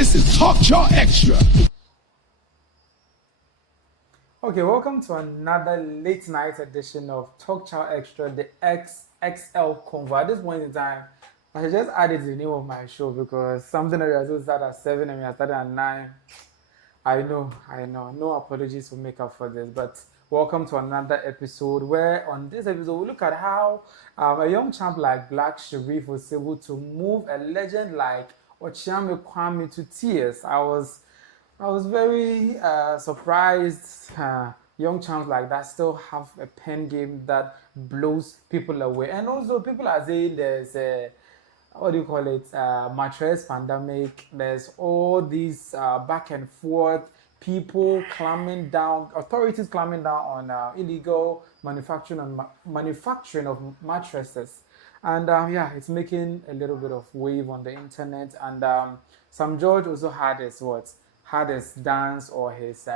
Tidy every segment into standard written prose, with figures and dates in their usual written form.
This is Talk Chaw Xtra. Okay, welcome to another late night edition of Talk Chaw Xtra, the XXL Convo. At this point in time, I should just add it to the name of my show because something that we are supposed to start at 7 and we are starting at 9. I know. No apologies for make up for this, but welcome to another episode where on this episode we look at how a young champ like Black Sherif was able to move a legend like Okyeame Kwame to tears. I was very surprised. Young champs like that still have a pen game that blows people away, and also people are saying there's a mattress pandemic. There's all these back and forth, people clamping down, authorities clamping down on illegal manufacturing of mattresses, and it's making a little bit of wave on the internet. And Sam George also had his dance or his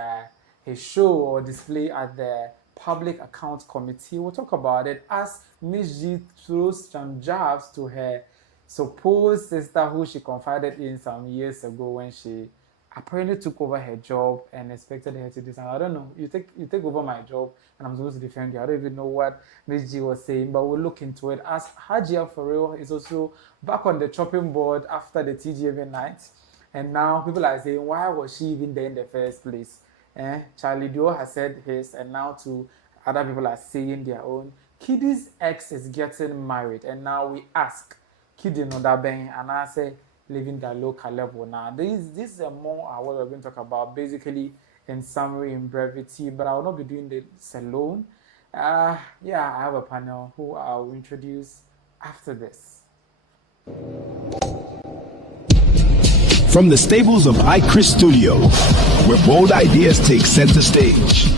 show or display at the Public Accounts Committee. We'll talk about it as MzGee throws some jabs to her supposed sister who she confided in some years ago when she apparently took over her job and expected her to do something. I don't know. You take over my job and I'm supposed to defend you. I don't even know what MzGee was saying, but we'll look into it. As Hajia for real is also back on the chopping board after the TGV night. And now people are saying, why was she even there in the first place? Charlie Dio has said his, and now two other people are saying their own. Kiddy's ex is getting married, and now we ask, Kiddy no da ben, and I say, living the local level. Now, this is more what we're going to talk about, basically in summary, in brevity, but I will not be doing this alone. I have a panel who I will introduce after this. From the stables of iChris Studio, where bold ideas take center stage.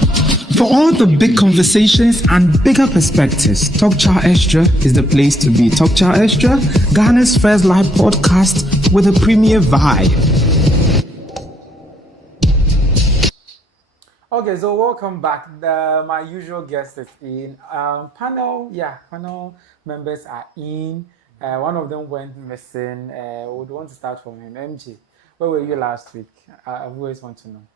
For all the big conversations and bigger perspectives, Talk Chaw Xtra is the place to be. Talk Chaw Xtra, Ghana's first live podcast with a premier vibe. Okay, so welcome back. My usual guest is in. Panel members are in. One of them went missing. Would want to start from him. MzGee, where were you last week? I always want to know.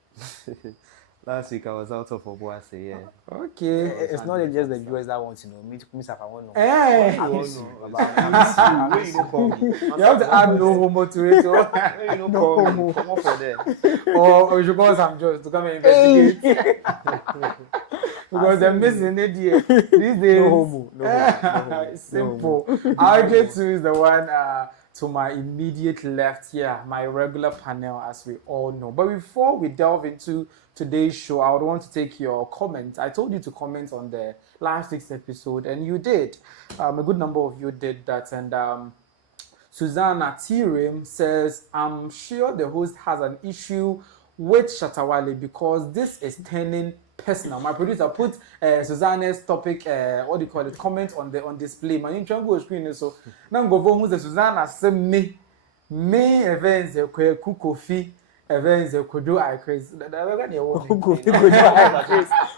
Last week I was out of Obuasi, yeah. Okay. It's not just the viewers that want to know. Me, I want to know. Hey! I want to know about Where you don't call me? You have to add no homo to it. Where you don't call me? Come on for there. Or we should call some judge to come and investigate. Because they're missing it here. These days. No homo. It's simple. RJ2 is the one to my immediate left. Yeah, my regular panel, as we all know. But before we delve into today's show, I would want to take your comments. I told you to comment on the last week's episode, and you did. A good number of you did that. And Susanna Tirim says, I'm sure the host has an issue with Shatawale because this is turning personal. My producer put Susanna's topic, comment on display. My intro go screen so now go for who's the Susanna say me events Kofi events Kwadwo iChris.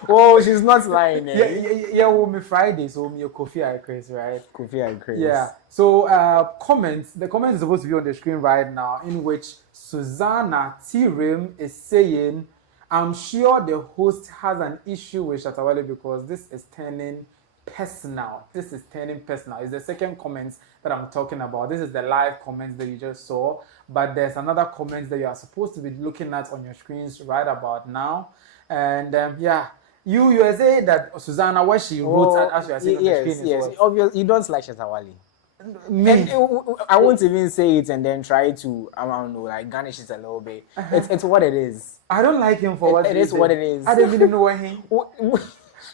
Oh, she's not lying. Yeah, me Friday, so me Kofi iChris, right? Kofi iChris. Yeah. So the comment is supposed to be on the screen right now, in which Susanna Tirim is saying, I'm sure the host has an issue with Shatawale because this is turning personal. It's the second comment that I'm talking about. This is the live comments that you just saw. But there's another comment that you are supposed to be looking at on your screens right about now. And you are saying that Susanna, what she wrote as you are seeing on the screen is what? Obviously, you don't like Shatawale. I won't even say it and then try to, I don't know, like garnish it a little bit. It's what it is. I don't like him for what it is. What it is. I don't even know what he.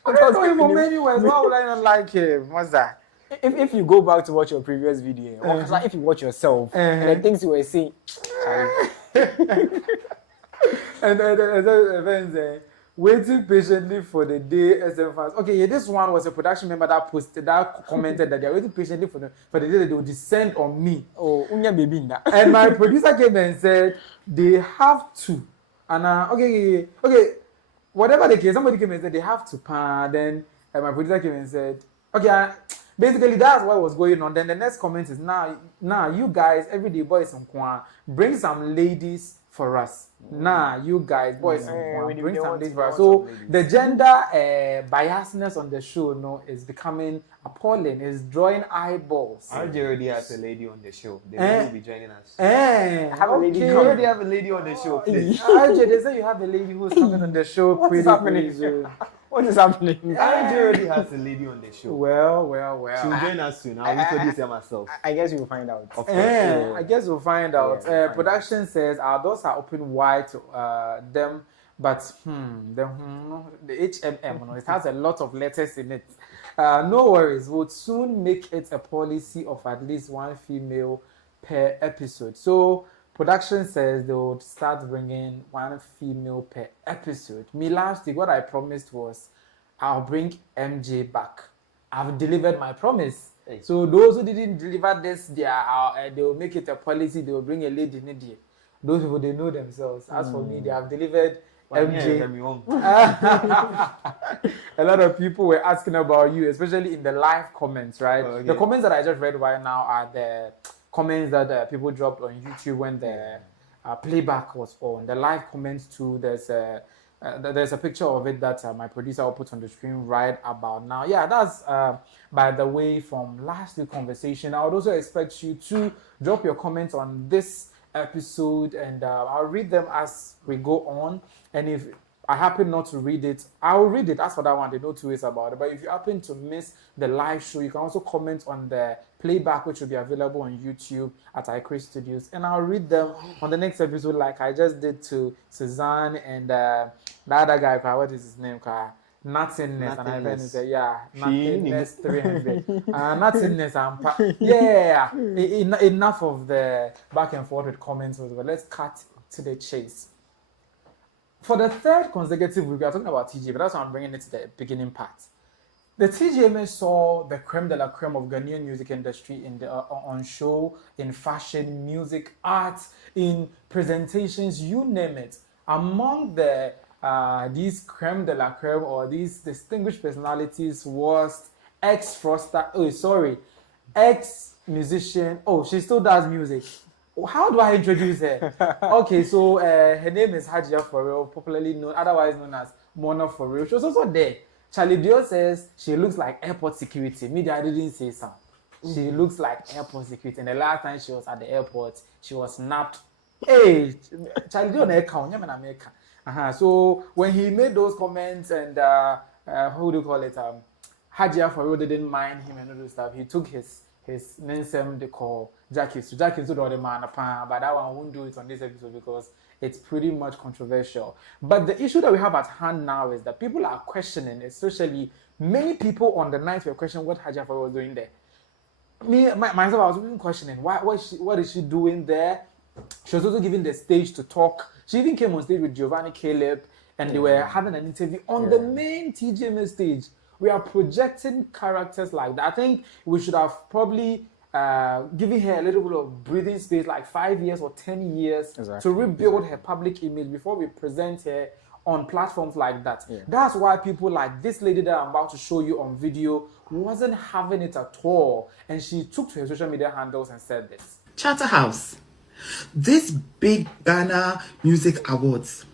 I don't know him for many ways. Why would I not like him? What's that? If you go back to watch your previous video, or like if you watch yourself, and the things you were saying, and then waiting patiently for the day SM fans. Okay, this one was a production member that commented that they are waiting patiently for the day that they will descend on me. Oh, baby. And my producer came and said they have to. And okay. Whatever the case, somebody came and said they have to. Then my producer came and said Okay, basically that's what was going on. Then the next comment is now you guys, everyday boys and Kwan, bring some ladies for us. Nah, you guys, boys and Kwan, bring some ladies for us. So the gender biasness on the show, is becoming appalling. It's drawing eyeballs. RJ already has a lady on the show. They will be joining us. Have a lady. You already have a lady on the show, please. RJ, they say you have a lady who's coming on the show. What is happening? What is happening? RJ already has a lady on the show. Well. She'll join us soon. I'll introduce her myself. I guess you'll find out. Of course. I guess we'll find out. Yeah, Production says our doors are open wide to them, but the HMM, it has a lot of letters in it. No worries, we'll soon make it a policy of at least one female per episode. So production says they would start bringing one female per episode. Me last week, what I promised was I'll bring MJ back. I've delivered my promise. Hey. So those who didn't deliver this, they will make it a policy. They will bring a lady in India. Those people, they know themselves. As for me, they have delivered MJ. A lot of people were asking about you, especially in the live comments, right? Oh, okay. The comments that I just read right now are the comments that people dropped on YouTube when the playback was on. The live comments too, there's a picture of it that my producer will put on the screen right about now. Yeah, that's, by the way, from last week's conversation. I would also expect you to drop your comments on this episode, and I'll read them as we go on. And if I happen not to read it, I'll read it. As for that one, there's no two ways about it. But if you happen to miss the live show, you can also comment on the playback, which will be available on YouTube at iChris Studios, and I'll read them on the next episode, like I just did to Suzanne and the other guy. What is his name? Nothingness. And I said, Nothingness 300. Nothingness. Enough of the back and forth with comments, but let's cut to the chase. For the third consecutive week, we are talking about TGA, but that's why I'm bringing it to the beginning part. The TGMA saw the creme de la creme of Ghanaian music industry in the on show, in fashion, music, art, in presentations, you name it. Among the these creme de la creme or these distinguished personalities was ex-musician. Oh, she still does music. How do I introduce her? Okay, so her name is Hajia Forreal, popularly known, otherwise known as Mona Forreal. She was also there. Charlie Dio says she looks like airport security. Media didn't say so. She looks like airport security. And the last time she was at the airport, she was snapped. Hey, Charlie Dio na account, America. So when he made those comments and who do you call it? Hajia Forreal didn't mind him and all those stuff. He took his name they call Jackie. So Jackie to the man, but that one won't do it on this episode because it's pretty much controversial. But the issue that we have at hand now is that people are questioning, especially many people on the night were questioning what Hajia Forreal was doing there. Myself, I was even questioning what is she doing there? She was also given the stage to talk. She even came on stage with Giovanni Caleb, and they were having an interview on the main TGMA stage. We are projecting characters like that. I think we should have probably given her a little bit of breathing space, like 5 years or 10 years, to rebuild her public image before we present her on platforms like that. Yeah. That's why people like this lady that I'm about to show you on video wasn't having it at all. And she took to her social media handles and said this. Charterhouse, this big Ghana Music Awards,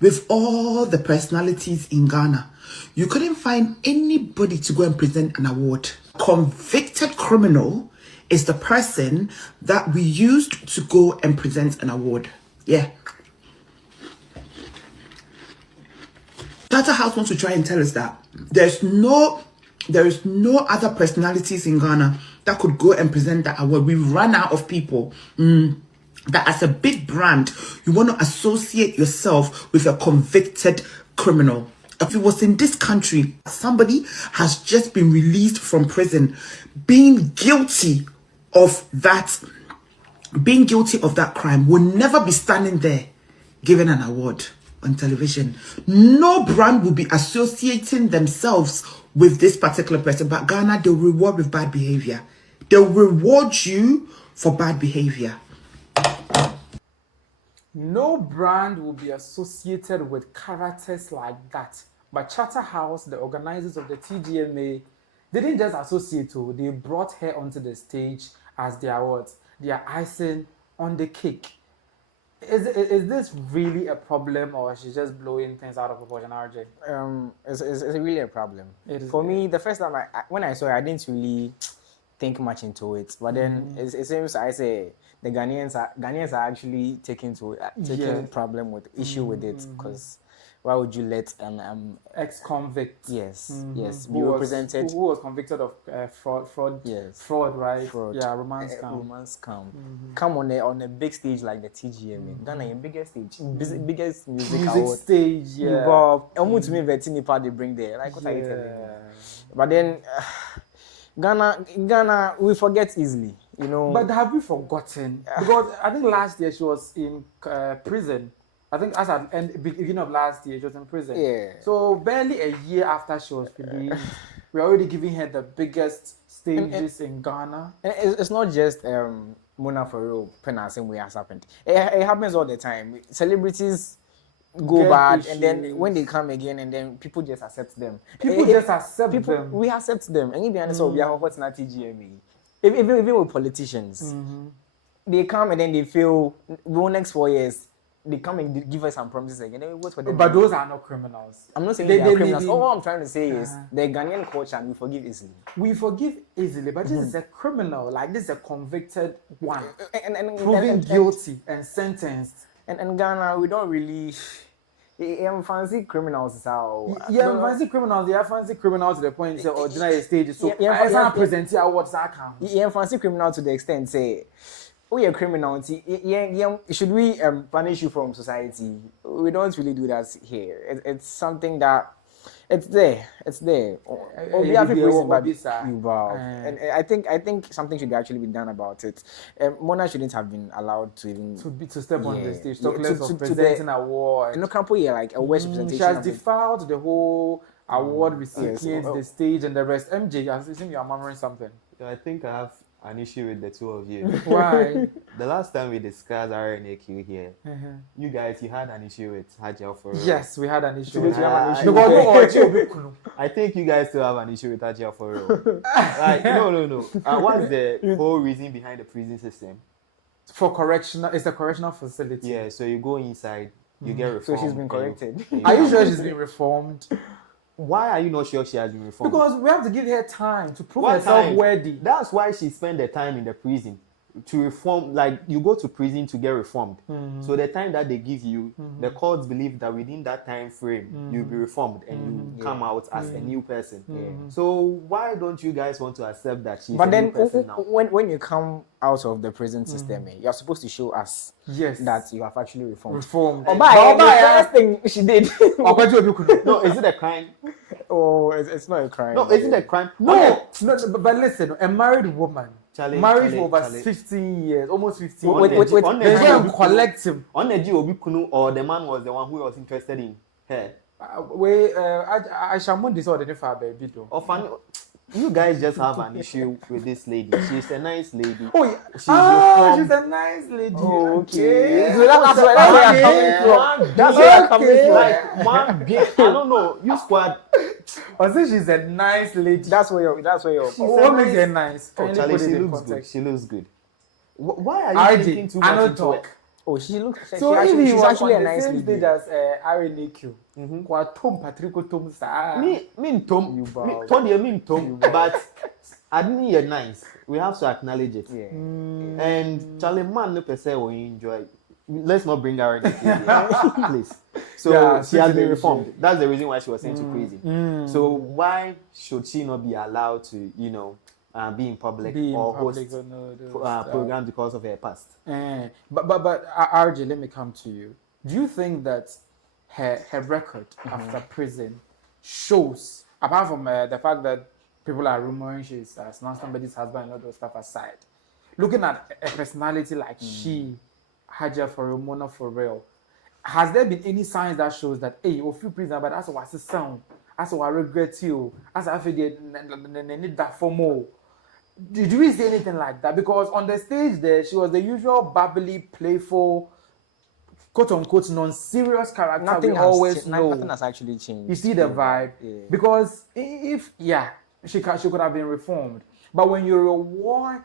with all the personalities in Ghana, you couldn't find anybody to go and present an award. Convicted criminal is the person that we used to go and present an award. Yeah. Charterhouse wants to try and tell us that there is no other personalities in Ghana that could go and present that award. We've run out of people. That as a big brand, you want to associate yourself with a convicted criminal. If it was in this country, somebody has just been released from prison, being guilty of that crime, will never be standing there giving an award on television. No brand will be associating themselves with this particular person. But Ghana, they'll reward with bad behavior. They'll reward you for bad behavior. No brand will be associated with characters like that. But Charterhouse, the organizers of the TGMA, they didn't just associate to, they brought her onto the stage as their what? Their icing on the cake. Is this really a problem, or she's just blowing things out of proportion, RJ? It's really a problem. For me, the first time when I saw it, I didn't really think much into it. But then it seems I say the Ghanaians are actually taking problem with issue with it, because why would you let ex-convict be represented? Who was convicted of fraud? Yes. Fraud, right? Fraud. Yeah, romance scam. Romance scam. Come on a big stage like the TGM. Ghana, biggest stage, biggest music award. Stage, yeah. Almost me vetting part they bring there. Like what are you telling me? But then Ghana, we forget easily, you know. But have you forgotten? Because I think last year she was in prison. I think as at the beginning of last year, she was in prison. Yeah. So barely a year after she was released, we're already giving her the biggest stages in Ghana. And it's not just Mona for real, same way has happened. It happens all the time. Celebrities go bad, and then when they come again, and then people just accept them. People just accept them. We accept them. And even so, we are what's not TGME. Even with politicians, they come and then they feel the next 4 years. They come and give us some promises again. Then we vote for them. But those are not criminals. I'm not saying they are criminals. All I'm trying to say is the Ghanaian culture, and we forgive easily. We forgive easily, but this is a criminal. Like, this is a convicted one, proven guilty and sentenced. And Ghana, we don't really. Fancy criminals how. Fancy criminals. They are fancy criminals to the point say ordinary stage. So I can't present here what's that count. Fancy criminal to the extent say. We are criminal. Should we punish you from society? We don't really do that here. It's something that it's there. We have and I think something should actually be done about it. Mona shouldn't have been allowed to even to step on the stage. Talk less of presenting an award. No, like a worst presentation. She has defiled the whole award recipients, the stage, and the rest. MJ, I think you are murmuring something. I think I have an issue with the two of you. Why? The last time we discussed RNAQ here, you guys, you had an issue with Hajia for real. Yes, we had an issue. I think you guys still have an issue with Hajia for real. Like, no. What's the whole reason behind the prison system? For correctional, it's a correctional facility. Yeah, so you go inside, you get reformed. So she's been corrected. Are you sure she's been reformed? Why are you not sure she has been reformed? Because we have to give her time to prove herself worthy. That's why she spent the time in the prison to reform. Like, you go to prison to get reformed. So the time that they give you, the courts believe that within that time frame, you'll be reformed and you come out as a new person. So why don't you guys want to accept that she's a new person now? When you come out of the prison system, you're supposed to show us that you have actually reformed. The first thing she did. No, is it a crime? Oh, it's not a crime. No, is it a crime? No, but listen, a married woman, married for over 15 years, almost 15 years. Wait, collect him. On the G or the man was the one who was interested in her. I shall not disorder the father, baby. You guys just have an issue with this lady. She's a nice lady. Oh yeah. She's a nice lady. Oh, okay. So that's where I'm coming from. That's where I'm coming from. Like, one big, I don't know. You squad. I say she's a nice lady. That's where you're. What makes her nice? Charlie, she looks good. She looks good. Why are you thinking too much into it? Oh, she looks. So if he was actually a nice lady, as RNAQ, but I didn't hear nice. We have to acknowledge it. And Charlie man no per se will enjoy. Let's not bring her in, please. So she has been reformed. That's the reason why she was sent to prison. So why should she not be allowed to, be in public or host programs because of her past? But RJ, let me come to you. Do you think that her record after prison shows, apart from the fact that people are rumoring she's not somebody's husband and all those stuff aside, looking at a personality like she, Hajia for Mona for real, has there been any signs that shows that, hey, you feel prison, but that's what's the sound, that's what I regret you, that's I feel need that for more? Did you see anything like that? Because on the stage there, she was the usual bubbly, playful, quote-unquote, non-serious character. Nothing has actually changed. You see the vibe? Yeah. Because if she could have been reformed. But when you reward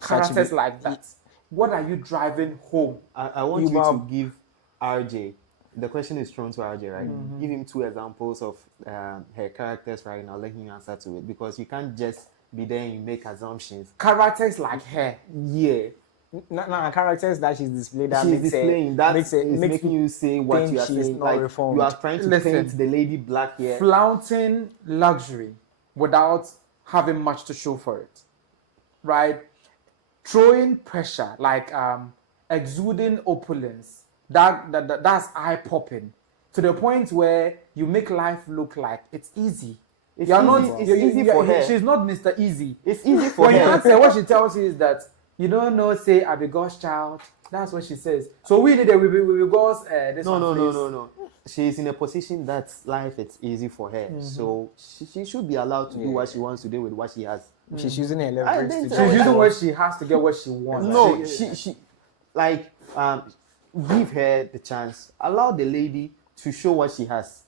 characters like that, what are you driving home? I want you to give RJ. The question is thrown to RJ, right? Give him 2 examples of her characters right now. Let him answer to it, because you can't just be there and make assumptions. Characters like her. Yeah. No, characters that she's displaying. That she's displaying. That makes making you say what you are she's saying. not Like reformed. you are trying to paint the lady black here. Flaunting luxury without having much to show for it, right? Throwing pressure, like exuding opulence. That's eye-popping to the point where you make life look like it's easy. It's easy for her. She's not Mr. Easy. It's easy for when her. You ask her, what she tells you is that you don't know, say, I be God's child. That's what she says. So we need it. We be God's. No. She's in a position that life it's easy for her. So she should be allowed to do what she wants to do with what she has. She's using her leverage. She's using what she has to get what she wants. No, she like give her the chance. Allow the lady to show what she has.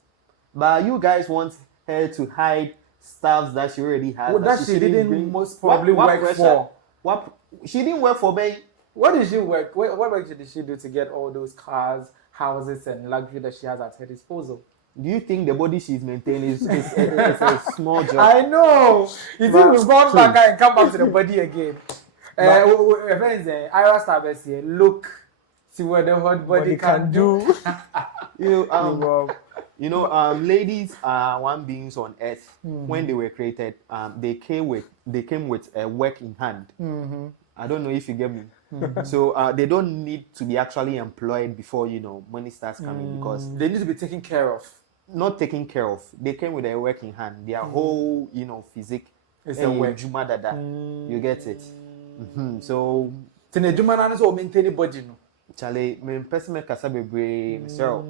But you guys want her to hide stuff that she already has. Well, that she didn't most probably work for. What she didn't work for, babe. What did she work? What work did she do to get all those cars, houses, and luxury that she has at her disposal? Do you think the body she's maintaining is a small job? I know. You think we've gone back and come back to the body again? Ira Starbucks here. Look, see what the hot body can do. Ladies are one beings on earth. When they were created, they came with a work in hand. I don't know if you get me. So they don't need to be actually employed before money starts coming, because they need to be taken care of. Not taken care of. They came with a work in hand. Their whole physique is a work. You get it. So maintain body no. Charlie, me person me kasa bebre, Mr.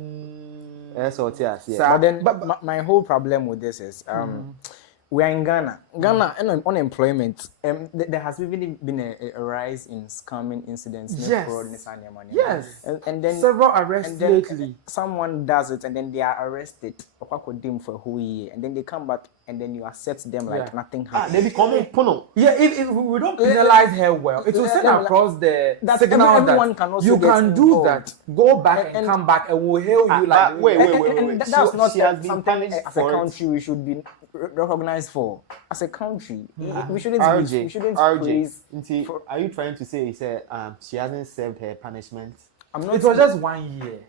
But my whole problem with this is we are in Ghana. And unemployment. There has even been a rise in scamming incidents. Yes. And then several arrests lately. Someone does it and then they are arrested for a whole year. And then they come back and then you accept them like nothing happened. They become puno. Yeah, if we don't penalize her well, it will send across the signal that you can do that. Go back and come back and we'll hail you like wait. And that's not she has been something punished as a country we should be recognized for. As a country, we shouldn't praise. Are you trying to say she hasn't served her punishment? It was just 1 year.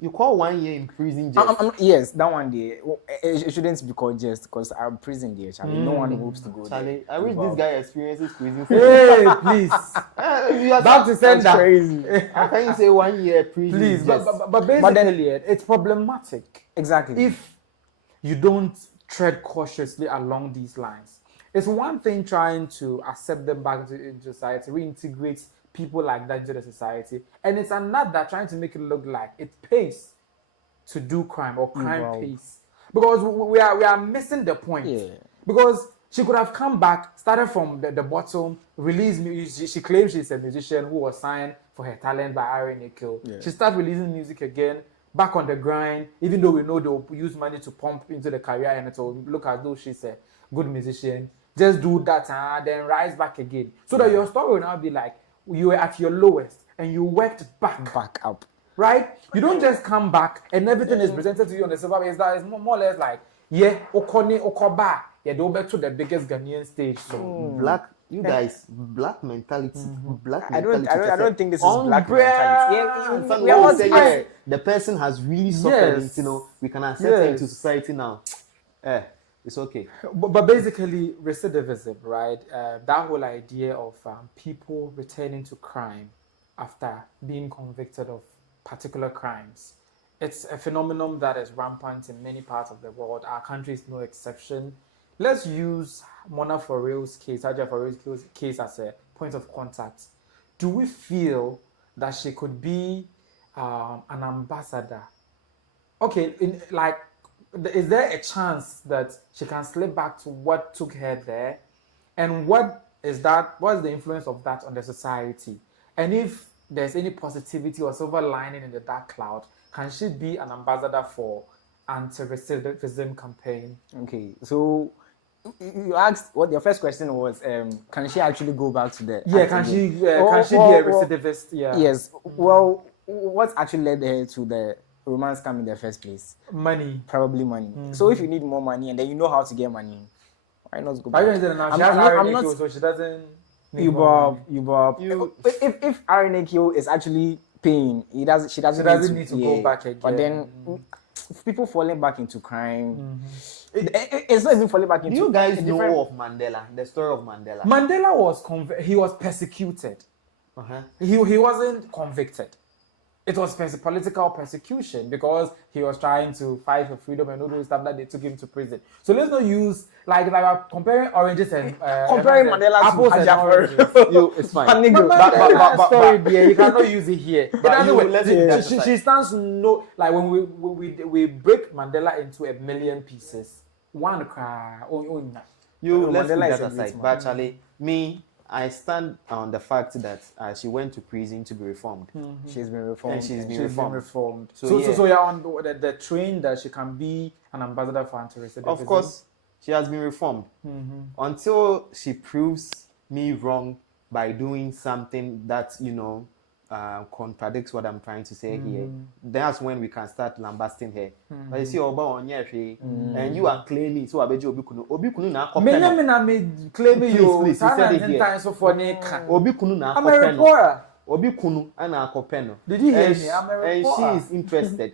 You call 1 year in prison just? Yes, that 1 day. It shouldn't be called just because I'm prison there, Charlie. No one hopes to go there. I wish this guy experiences prison. Hey, please. That's to send that crazy. How can you say 1 year prison? Please, but basically, it's problematic. Exactly. If you don't tread cautiously along these lines. It's one thing trying to accept them back into society, reintegrate people like that into the society, and it's another trying to make it look like it pays to do crime or crime pays. Because we are missing the point. Yeah. Because she could have come back, started from the bottom, released music. She claims she's a musician who was signed for her talent by Reintegration. Yeah. She started releasing music again. Back on the grind, even though we know they'll use money to pump into the career and it'll look as though she's a good musician. Just do that and then rise back again. So that your story will now be like, you were at your lowest and you worked back up. Right? You don't just come back and everything is presented to you on the silver base. That is more or less like, okoba. Yeah, go back to the biggest Ghanaian stage. So black mentality. I don't think this is black mentality. The person has really suffered. We can accept her into society now. It's okay. But basically, recidivism, right? That whole idea of people returning to crime after being convicted of particular crimes. It's a phenomenon that is rampant in many parts of the world. Our country is no exception. Let's use Mona Forell's case, Haja Forell's case as a point of contact. Do we feel that she could be an ambassador? Okay, is there a chance that she can slip back to what took her there? And what is the influence of that on the society? And if there's any positivity or silver lining in the dark cloud, can she be an ambassador for anti-recidivism campaign? Okay, so You asked what your first question was. Can she actually go back to the? Yeah, can she be a recidivist? Yeah. Yes. Well, what actually led her to the romance scam in the first place? Money. Probably money. So if you need more money and then you know how to get money, why not go back? I'm not. So she doesn't. If RNAQ is actually paying, she doesn't need to go back again. But then people falling back into crime. It's not even falling back into. Do you guys know of Mandela? The story of Mandela. Mandela was persecuted. He wasn't convicted. It was political persecution because he was trying to fight for freedom and all those stuff that they took him to prison. So let's not use like comparing oranges and comparing Mandela apples and oranges. It's fine. You cannot use it here. She stands no like when we break Mandela into a million pieces. One cry. Let's put that aside. But actually, I stand on the fact that she went to prison to be reformed. She's been reformed. And she's been reformed. So you're on the train that she can be an ambassador for anti-racism. Of course, she has been reformed. Until she proves me wrong by doing something that, contradicts what I'm trying to say here. That's when we can start lambasting her. But you see, and you are claiming so Obikunu na claiming you. Please, said it here. Obikunu na I'm a reporter. Obikunu ana akopeno. Did you hear me? I'm a reporter. And she is interested.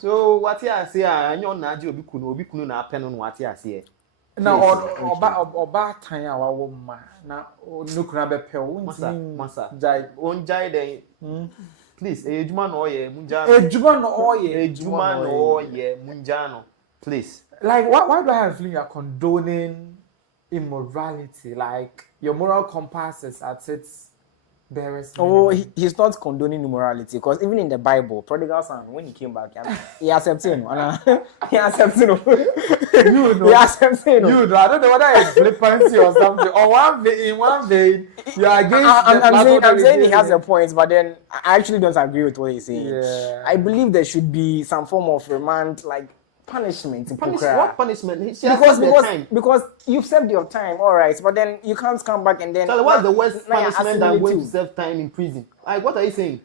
So what you say? Anyo na ji Obikunu na apeno no what you say. Na oba tan a wawo ma na nukuna be pe wo masa jai onjai den please ejuma no oye munjano munjano please. Like why do I have a feeling you're condoning immorality? Like your moral compass is at its barest. He's not condoning immorality because even in the Bible, prodigal son, when he came back, he accepted him. He accepted him. He accepted him. I don't know whether it's flippancy or something. Or in one vein, you're against. I'm saying he has a point, but then I actually don't agree with what he's saying. Yeah. I believe there should be some form of remand, like punishment. What punishment? Because you've served your time, all right, but then you can't come back and then. So what's the worst punishment than going to serve time in prison? Like, what are you saying?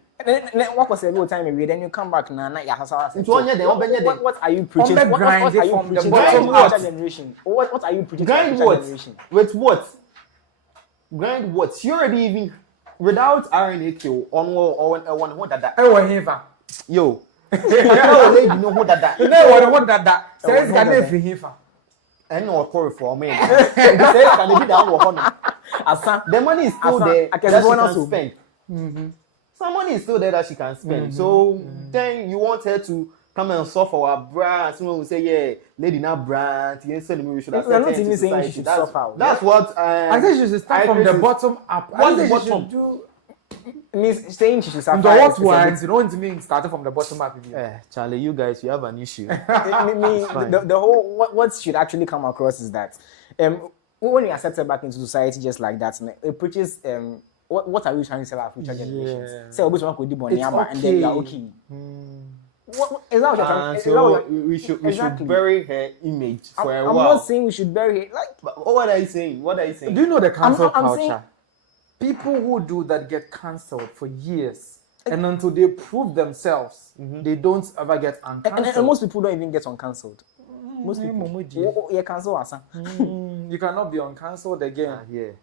What was a little time away? Then you come back now. What are you preaching? What are you preaching? Grind what? With what? Grind what? You already even without RNAQ on one that. Yo. Lady know who that. You know what that. Says can they free him? And no call for me. Says can be down the money is still there that she can spend. Some money is still there that she can spend. So then you want her to come and suffer our brand. Someone will say, yeah, lady not brand. You should have not even saying she should suffer. That's what I think she should start from the bottom up. What's the bottom? Means saying she should suffer. You don't mean starting from the bottom up. Charlie, you guys, you have an issue. The whole what should actually come across is that when you accept her back into society just like that, it preaches what are we trying to say about future generations? Say which one could do money and then you are okay. What is that what you're trying to say? So we should bury her image for a while. I'm not saying we should bury her. What are you saying? Do you know the cancel culture? People who do that get cancelled for years, and until they prove themselves, they don't ever get uncancelled. And most people don't even get uncancelled. Most people, you cancel us. You cannot be uncancelled again. Yeah.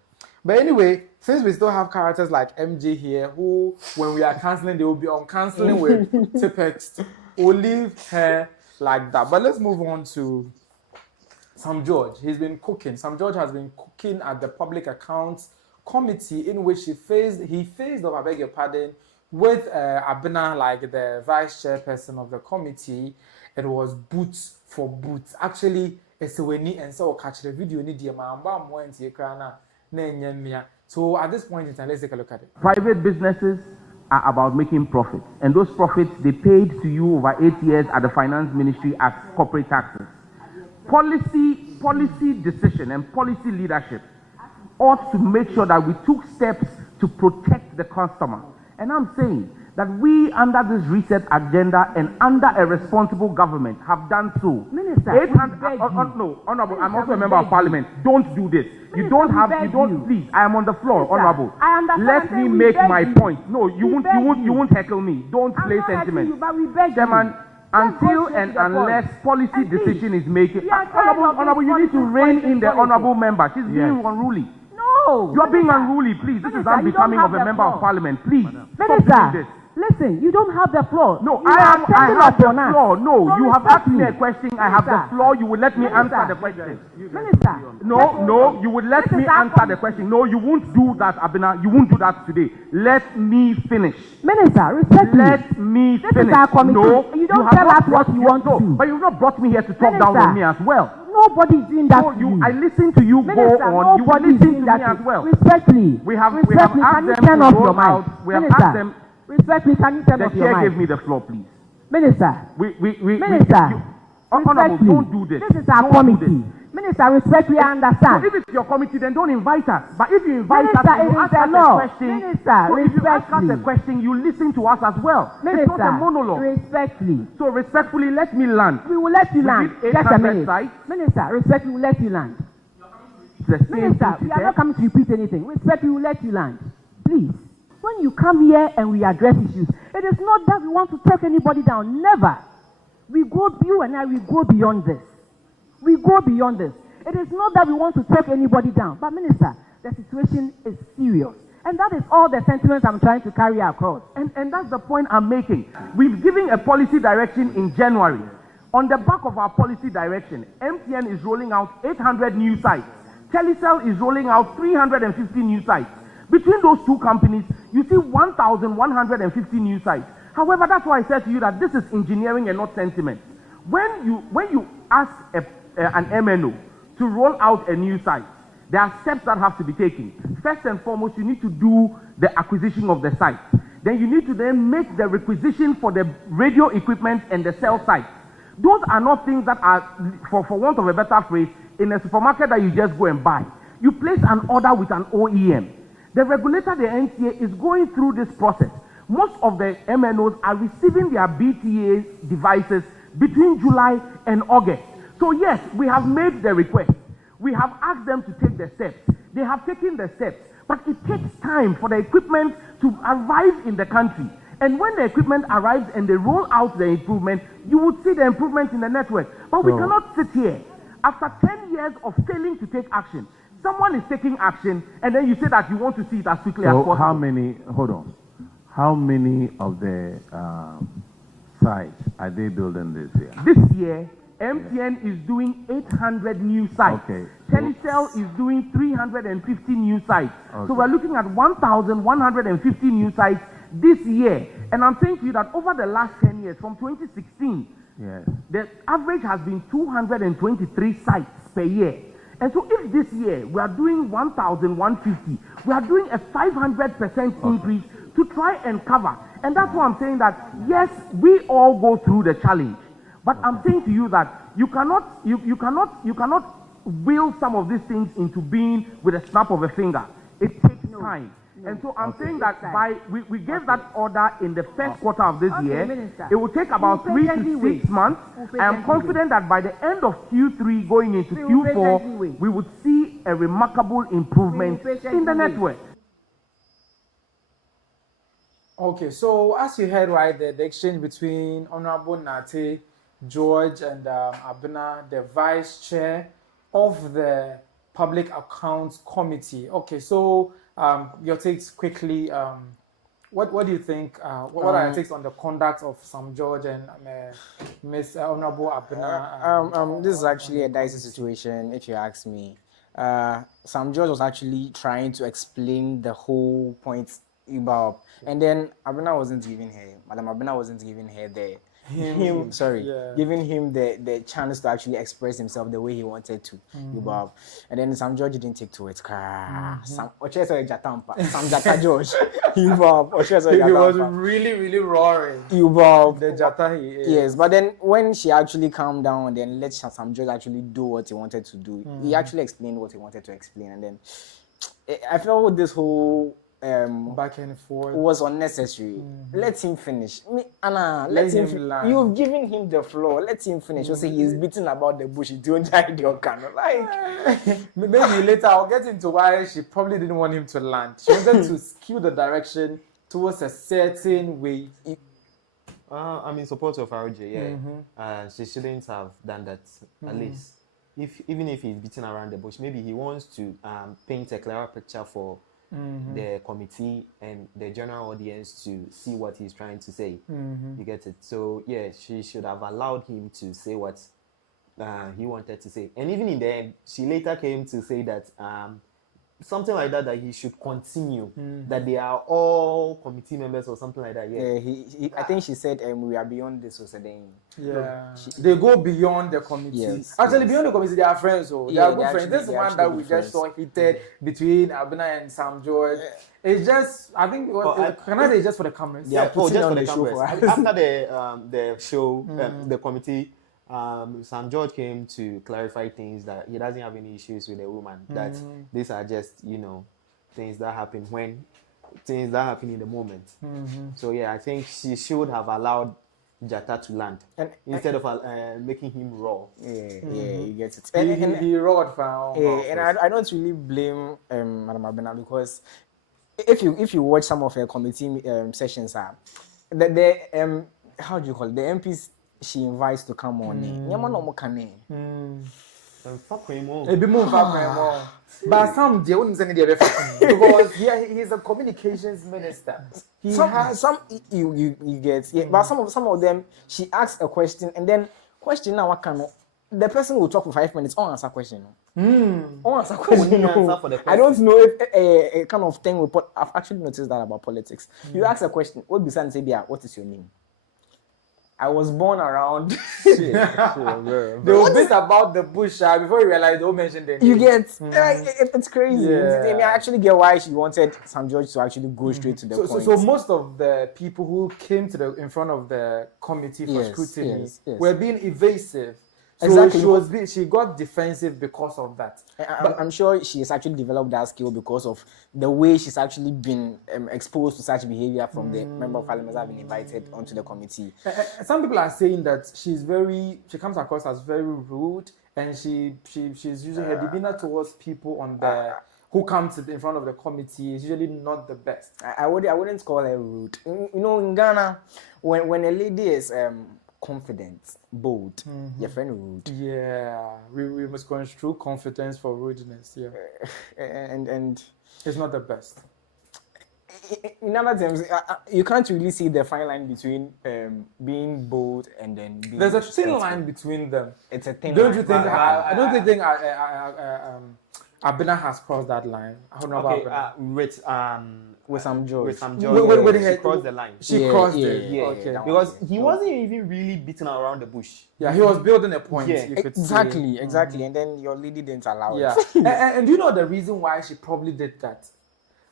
But anyway, since we still have characters like MzGee here, who, when we are cancelling, they will be uncancelling with Tipex. We'll leave her like that. But let's move on to Sam George. He's been cooking. Sam George has been cooking at the Public Accounts Committee, in which he faced off, I beg your pardon, with Abena, like the vice chairperson of the committee. It was boots for boots. Actually, it's when he and so catch the video need the So at this point in time, let's take a look at it. Private businesses are about making profits, and those profits they paid to you over 8 years at the finance ministry as corporate taxes. Policy decision and policy leadership ought to make sure that we took steps to protect the customer. And I'm saying that we, under this reset agenda and under a responsible government, have done so. Minister, no, Honorable, I'm also a member of Parliament. Don't do this. You don't, please, I am on the floor, Minister, Honorable. I understand. Let me make my point. No, you won't heckle me. Don't play sentiment. You, but we beg Chairman, until and unless policy decision is making, Honorable, you need to rein in the Honorable member. She's being unruly. No. You're being unruly, please. This is unbecoming of a member of Parliament. Please, stop doing this. Listen, you don't have the floor. No, I have the floor. No, you have asked me a question. I have the floor. You will let me answer the question. Minister. No, you will let me answer the question. No, you won't do that, Abina. You won't do that today. Let me finish. Minister, respect me. Let me finish. This is our committee. No, you don't tell us what you want to do. But you've not brought me here to talk down on me as well. Nobody's doing that. So I listen to you. Minister, go on. You will listen to me as well. Respectfully. We have asked them to roll out. We have asked them. Respect me, can you turn off your mic? The chair gave me the floor, please. Minister. Minister. Honorable, don't do this. This is our committee. Minister, respectfully, I understand. So if it's your committee, then don't invite us. But if you invite Minister, us, you ask us a question. Minister, so if you ask us a question, you listen to us as well. Minister, it's not a monologue. Respectfully. So respectfully, let me land. We will let you land. Just a minute. Sites. Minister, respectfully, we will let you land. Minister, we are not coming to repeat anything. Respectfully, we will let you land. Please. When you come here and we address issues, it is not that we want to take anybody down. Never. You and I, we go beyond this. We go beyond this. It is not that we want to take anybody down. But Minister, the situation is serious. And that is all the sentiments I'm trying to carry across. And that's the point I'm making. We've given a policy direction in January. On the back of our policy direction, MTN is rolling out 800 new sites. Telecel is rolling out 350 new sites. Between those two companies, you see 1,150 new sites. However, that's why I said to you that this is engineering and not sentiment. When you ask an MNO to roll out a new site, there are steps that have to be taken. First and foremost, you need to do the acquisition of the site. Then you need to then make the requisition for the radio equipment and the cell site. Those are not things that are, for want of a better phrase, in a supermarket that you just go and buy. You place an order with an OEM. The regulator, the NTA, is going through this process. Most of the MNOs are receiving their BTA devices between July and August. So yes, we have made the request. We have asked them to take the steps. They have taken the steps. But it takes time for the equipment to arrive in the country. And when the equipment arrives and they roll out the improvement, you would see the improvement in the network. But we cannot sit here. After 10 years of failing to take action, someone is taking action, and then you say that you want to see it as quickly as possible. How many of the sites are they building this year? This year, MTN is doing 800 new sites. Okay. Telecel is doing 350 new sites. Okay. So we're looking at 1,150 new sites this year. And I'm saying to you that over the last 10 years, from 2016, the average has been 223 sites per year. And so if this year we are doing 1,150, we are doing a 500% increase to try and cover. And that's why I'm saying that, yes, we all go through the challenge. But I'm saying to you that you cannot will some of these things into being with a snap of a finger. It takes time. And so I'm saying that we gave that order in the first quarter of this year. Minister, it will take about 3 to 6 months. I am confident that by the end of Q3 going into Q4, we would see a remarkable improvement in the network. Okay, so as you heard, right, the exchange between Honorable Nate, George, and Abena, the vice chair of the Public Accounts Committee. Okay, so your takes quickly. What do you think? What are your takes on the conduct of Sam George and Miss Honorable Abena? This is actually a dicey situation, if you ask me. Sam George was actually trying to explain the whole point about, and then Abena wasn't giving her, Madam Abena wasn't giving her giving him the chance to actually express himself the way he wanted to. And then Sam George didn't take to it. Sam Jata George. He was really, really roaring. The Jata he is. Yes, but then when she actually calmed down and then let Sam George actually do what he wanted to do, he actually explained what he wanted to explain. And then I felt this whole back and forth was unnecessary. Let him finish. Anna, let him land. You've given him the floor. Let him finish. You say he's beating about the bush. He don't hide your canoe. Like maybe later I'll get into why she probably didn't want him to land. She wanted to skew the direction towards a certain way. I'm in support of RJ, yeah. She shouldn't have done that, at least. Even if he's beating around the bush, maybe he wants to paint a clearer picture for the committee and the general audience to see what he's trying to say. You get it? So, yeah, she should have allowed him to say what he wanted to say. And even in the end, she later came to say that something like that he should continue, that they are all committee members or something like that. Yeah, I think she said we are beyond this. So then, they go beyond the committee. Yes, Actually, beyond the committee, they are friends. So they are good friends. This one that we just saw heated between Abena and Sam George. It's just, I think, can I say just for the cameras? Yeah, just on for the the show for us. After the show, the committee, Sam George came to clarify things, that he doesn't have any issues with the woman, that these are just, things that happen in the moment. So yeah, I think she should have allowed Jata to land instead of making him raw. You get it. And he roared for and I don't really blame Madam Abena, because if you watch some of her committee sessions, the how do you call it? The MPs she invites to come on. But some because he's a communications minister. You get but some of them, she asks a question and then question now what can the person will talk for 5 minutes on answer question. Answer question. I don't know if a kind of thing we put. I've actually noticed that about politics. You ask a question, what beside say, what is your name? I was born around. They will beat about the bush before you realize they will mention the name. You get it's crazy. I mean, I actually get why she wanted Sam George to actually go straight to the point. So most of the people who came to in front of the committee for scrutiny were being evasive. So exactly. She got defensive because of that. I'm sure she has actually developed that skill because of the way she's actually been exposed to such behavior from the member of parliament that have been invited onto the committee. Some people are saying that she comes across as very rude, and she's using her demeanor towards people on the who comes in front of the committee is usually not the best. I wouldn't call her rude. In Ghana, when a lady is confident, bold, your friend rude. Yeah, we must construe confidence for rudeness. Yeah, and it's not the best. In other terms, you can't really see the fine line between being bold and then being. There's a thin line between them. It's a thin line. Don't you think? I don't think Abena has crossed that line. I don't know about Abena. With some George. She crossed the line. She crossed it. Yeah. Okay. Because he wasn't even really beating around the bush. Yeah, he was building a point. Yeah, exactly. And then your lady didn't allow it. And do you know the reason why she probably did that?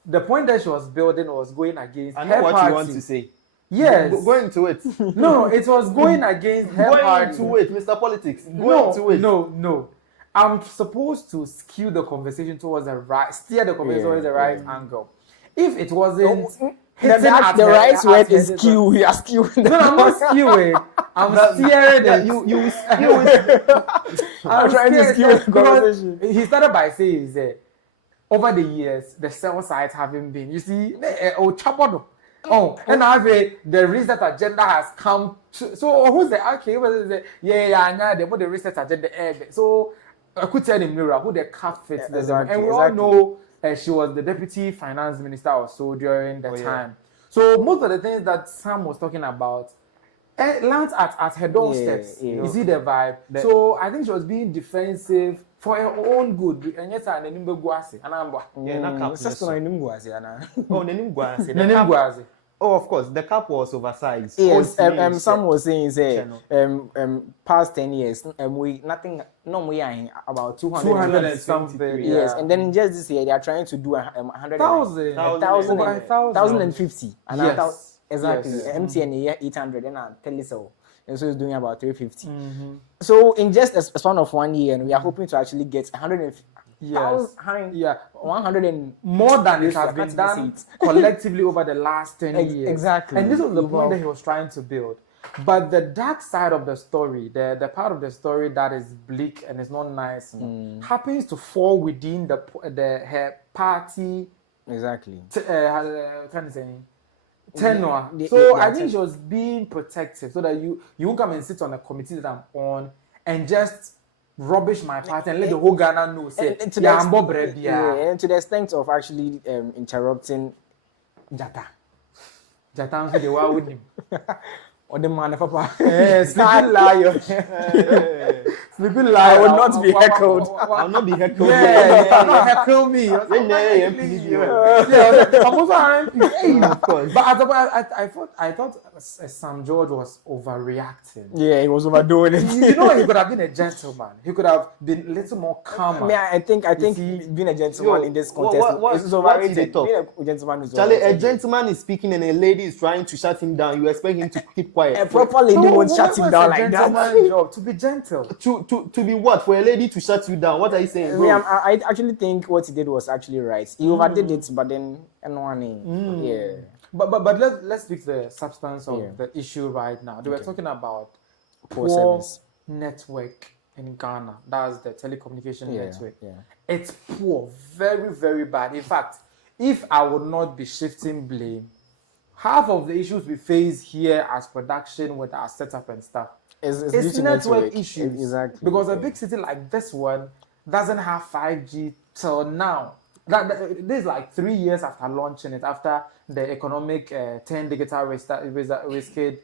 The point that she was building was going against I know what party. You want to say. Yes. Go into it. No, it was going against her party. Go into it, Mr. Politics. Go into it. No. I'm supposed to skew the conversation towards the right, steer the conversation towards the right angle. If it wasn't the right word is skew, you are skewing. No, I'm not skewing. I'm steering it. You skew it. I'm trying to skew the conversation. He started by saying that over the years, the cell sites haven't been. You see, and now the reset agenda has come. So who's the the reset agenda? So I could tell him who the cap fits. And we all know. She was the deputy finance minister or so during the time. So most of the things that Sam was talking about lands at her doorsteps. You see the vibe. So I think she was being defensive for her own good. And yes, I didn't go Oh, of course, the cap was oversized. Yes, some was saying past 10 years, we are about 200 and something. Yes, and then just this year they are trying to do 1,050. Yes, exactly. MTN 800 and Telecel, and so it's doing about 350. So in just a span of 1 year, and we are hoping to actually get Yes. 100 and more than it Yes, has I been can't done even see it. collectively over the last 10 years. Exactly. And this was the Well, point that he was trying to build. But the dark side of the story, the part of the story that is bleak and is not nice, happens to fall within her party. Exactly. Can you say? Tenure. The- So the I think she was being protective so that you won't come and sit on a committee that I'm on and just rubbish my party and let the whole Ghana know. Say, And to yeah, the I'm Bob Rebia. yeah, and to the extent of actually interrupting Jata. Jata also the one with him. or the man papa. Sleeping lion. Sleeping lion. I will not be heckled. I'll not be heckled. Yeah, you cannot heckle me. Yeah, I'm also RMP. of course. But I thought Sam George was overreacting. Yeah, he was overdoing it. You know, he could have been a gentleman. He could have been a little more calm. I mean, I think being a gentleman in this context is overrated. Being a gentleman is Charlie, a overrated. gentleman is speaking and a lady is trying to shut him down. You expect him to keep quiet. A proper lady won't shut him down like that. Gentleman's job to be gentle. To be what? For a lady to shut you down? What are you saying, I, bro? mean, I actually think what he did was actually right. He overdid it, but then yeah. But let's speak to the substance of the issue right now. They were talking about Poor poor service. network in Ghana. That's the telecommunication network. Yeah. It's poor, very, very bad. In fact, if I would not be shifting blame, half of the issues we face here as production with our setup and stuff, It's it's due to network issues. Exactly. Because a big city like this one doesn't have 5G till now. This is like 3 years after launching it, after the economic 10 digital wizard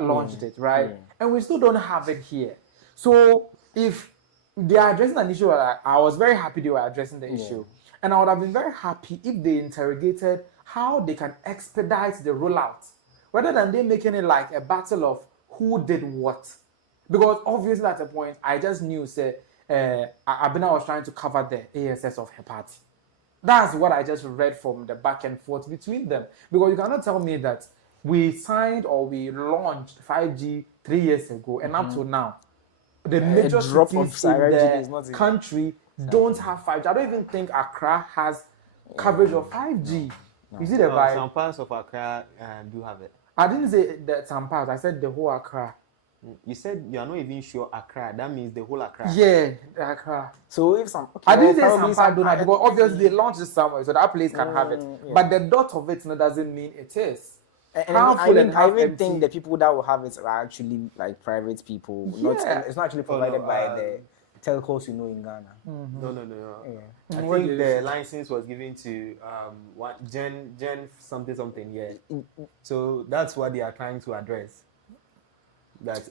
launched it, right? And we still don't have it here. So if they are addressing an issue, I was very happy they were addressing the issue. And I would have been very happy if they interrogated how they can expedite the rollout, rather than they making it like a battle of who did what. Because obviously at a point, I just knew, say, Abina was trying to cover the ASS of her party. That's what I just read from the back and forth between them. Because you cannot tell me that we signed or we launched 5G 3 years ago and up to now, the major drop of cities in 5G is not the even- country don't have 5G. I don't even think Accra has coverage of 5G. You see the vibe? Some parts of Accra do have it. I didn't say that some parts. I said the whole Accra. You said you are not even sure Accra. That means the whole Accra. Yeah, the Accra. So if some, okay, I didn't say probably some part do not, because obviously they launched it somewhere, so that place can have it. yeah. But the dot of it doesn't mean it is. and Harmful and I half even empty. think the people that will have it are actually like private people. Not Yeah. it's not actually provided by the telcos in Ghana. No. Yeah. I What think is the it? license was given to Gen something. Yeah. So that's what they are trying to address. That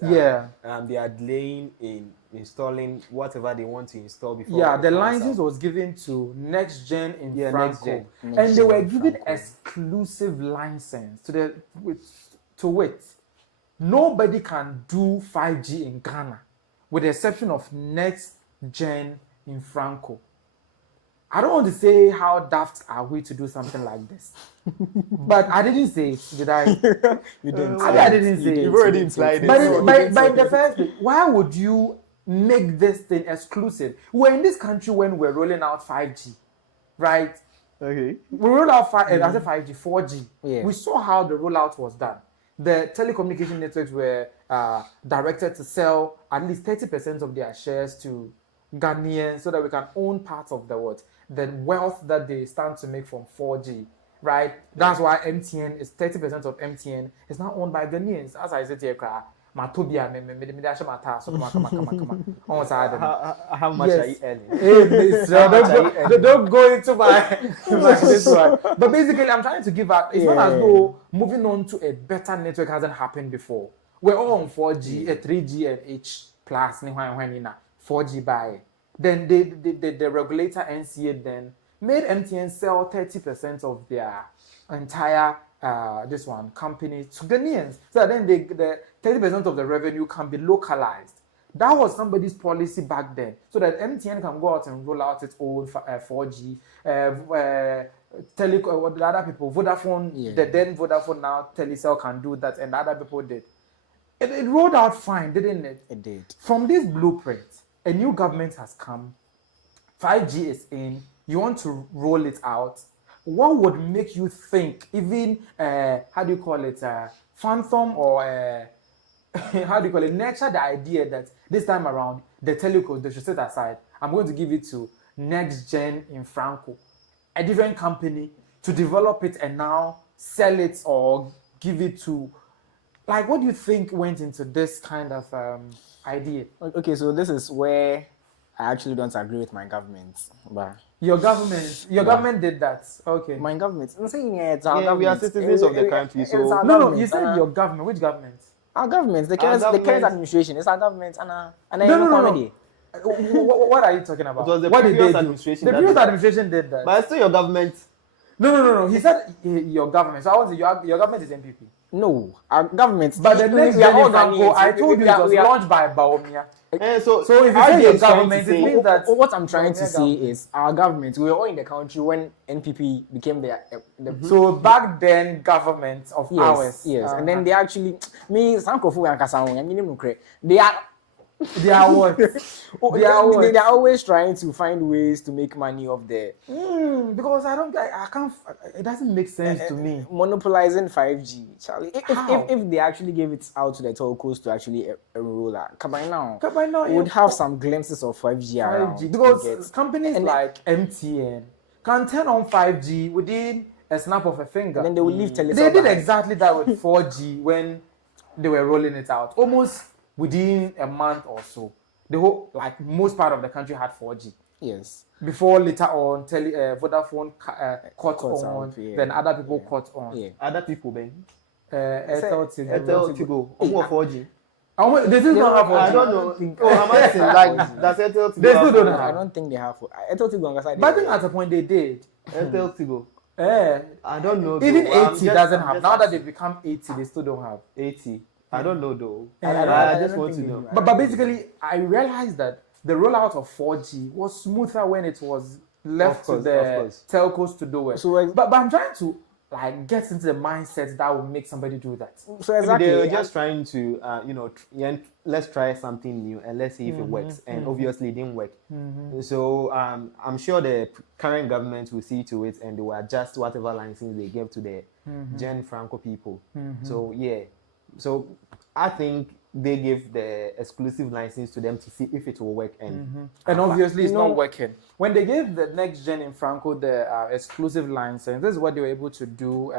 they are delaying in installing whatever they want to install before. Yeah, the it comes license out. was given to Next Gen in Yeah, Franco, Next Gen. and they were given exclusive license to it. Nobody can do 5G in Ghana, with the exception of Next Gen in Franco. I don't want to say how daft are we to do something like this, but I didn't say it, did I? You didn't. I didn't say it. You've already implied it. But So in the first place, why would you make this thing exclusive? We're in this country when we're rolling out 5G, right? Okay. We rolled out 5G, 4G. Yeah. We saw how the rollout was done. The telecommunication networks were directed to sell at least 30% of their shares to Ghanaians so that we can own part of the wealth that they stand to make from 4G. Right? That's why MTN is 30% of MTN is now owned by Ghanaians. As I said here, Matobia, How much are you earning? Don't go into my this one. But basically, I'm trying to give out. It's not as though moving on to a better network hasn't happened before. We're all on 4G, 3G, and H plus. 4G by. Then the regulator NCA then made MTN sell 30% of their entire company to Ghanaians. So then the 30% of the revenue can be localized. That was somebody's policy back then, so that MTN can go out and roll out its own 4G. The other people, Vodafone, the then Vodafone, now Telecel can do that, and other people did. It rolled out fine, didn't it? It did. From this blueprint, a new government has come. 5G is in, you want to roll it out. What would make you think, even, how do you call it, phantom or, how do you call it, nurture the idea that this time around, the telcos, they should set aside. I'm going to give it to Next Gen in Franco, a different company, to develop it and now sell it or give it to, like, what do you think went into this kind of idea? Okay, so this is where I actually don't agree with my government. But your government did that. Okay. My government. I'm saying it's our Yeah, government. we are citizens of the country, It's so- our No, government, you said your government. Which government? Our government, the current administration. It's our government, and No. What are you talking about? It was the What did previous they do? administration The that previous did that. administration did that. But it's still your government. No. He said your government. So I want to say your government is MPP. No, our government. But the next we are all Franco, Ghanaians. I told you it was we are- launched by Baomia. So So if you how say they your is trying to government, it say- means that What I'm trying to Baomia say government. is our government. We were all in the country when NPP became the So back then, government of yes, ours. yes, and then they actually Kwadwo Nkansah Lilwin. They are what? They are what? They are always trying to find ways to make money off the Because I can't. It doesn't make sense to me. monopolizing 5G. Charlie, How? if they actually gave it out to the telcos to actually roll out, by now, you would have some glimpses of 5G around. 5G because you get. companies And like MTN can turn on 5G within a snap of a finger. And then they will leave telecom They did behind. exactly that with 4G when they were rolling it out. Almost within a month or so, the whole most part of the country had 4G. Yes. Before later on, Vodafone caught on, up, yeah. then other people caught on. Yeah. Other people, Ben. Airtel Tigo. Almost 4G. They still don't have 4G. I don't know. Oh, I'm asking, like, does Airtel Tigo They still have don't 4G? have. I don't think they have. I thought But I think at a point they did. Airtel Tigo. Eh, I don't know. even though. 80 doesn't have. Now that they've become 80, they still don't have. 80. I don't know though. I I just don't want to think know. they But basically, I realized that the rollout of 4G was smoother when it was left Of course, to the of course. telcos to do it. So, but I'm trying to get into the mindset that will make somebody do that. So Maybe exactly. they were just trying to, let's try something new and let's see if it works. And obviously, it didn't work. So I'm sure the current government will see to it and they will adjust whatever license they gave to the Gen Franco people. So yeah, so I think they gave the exclusive license to them to see if it will work. And Obviously, it's not working. When they gave the next gen in Franco the exclusive license, this is what they were able to do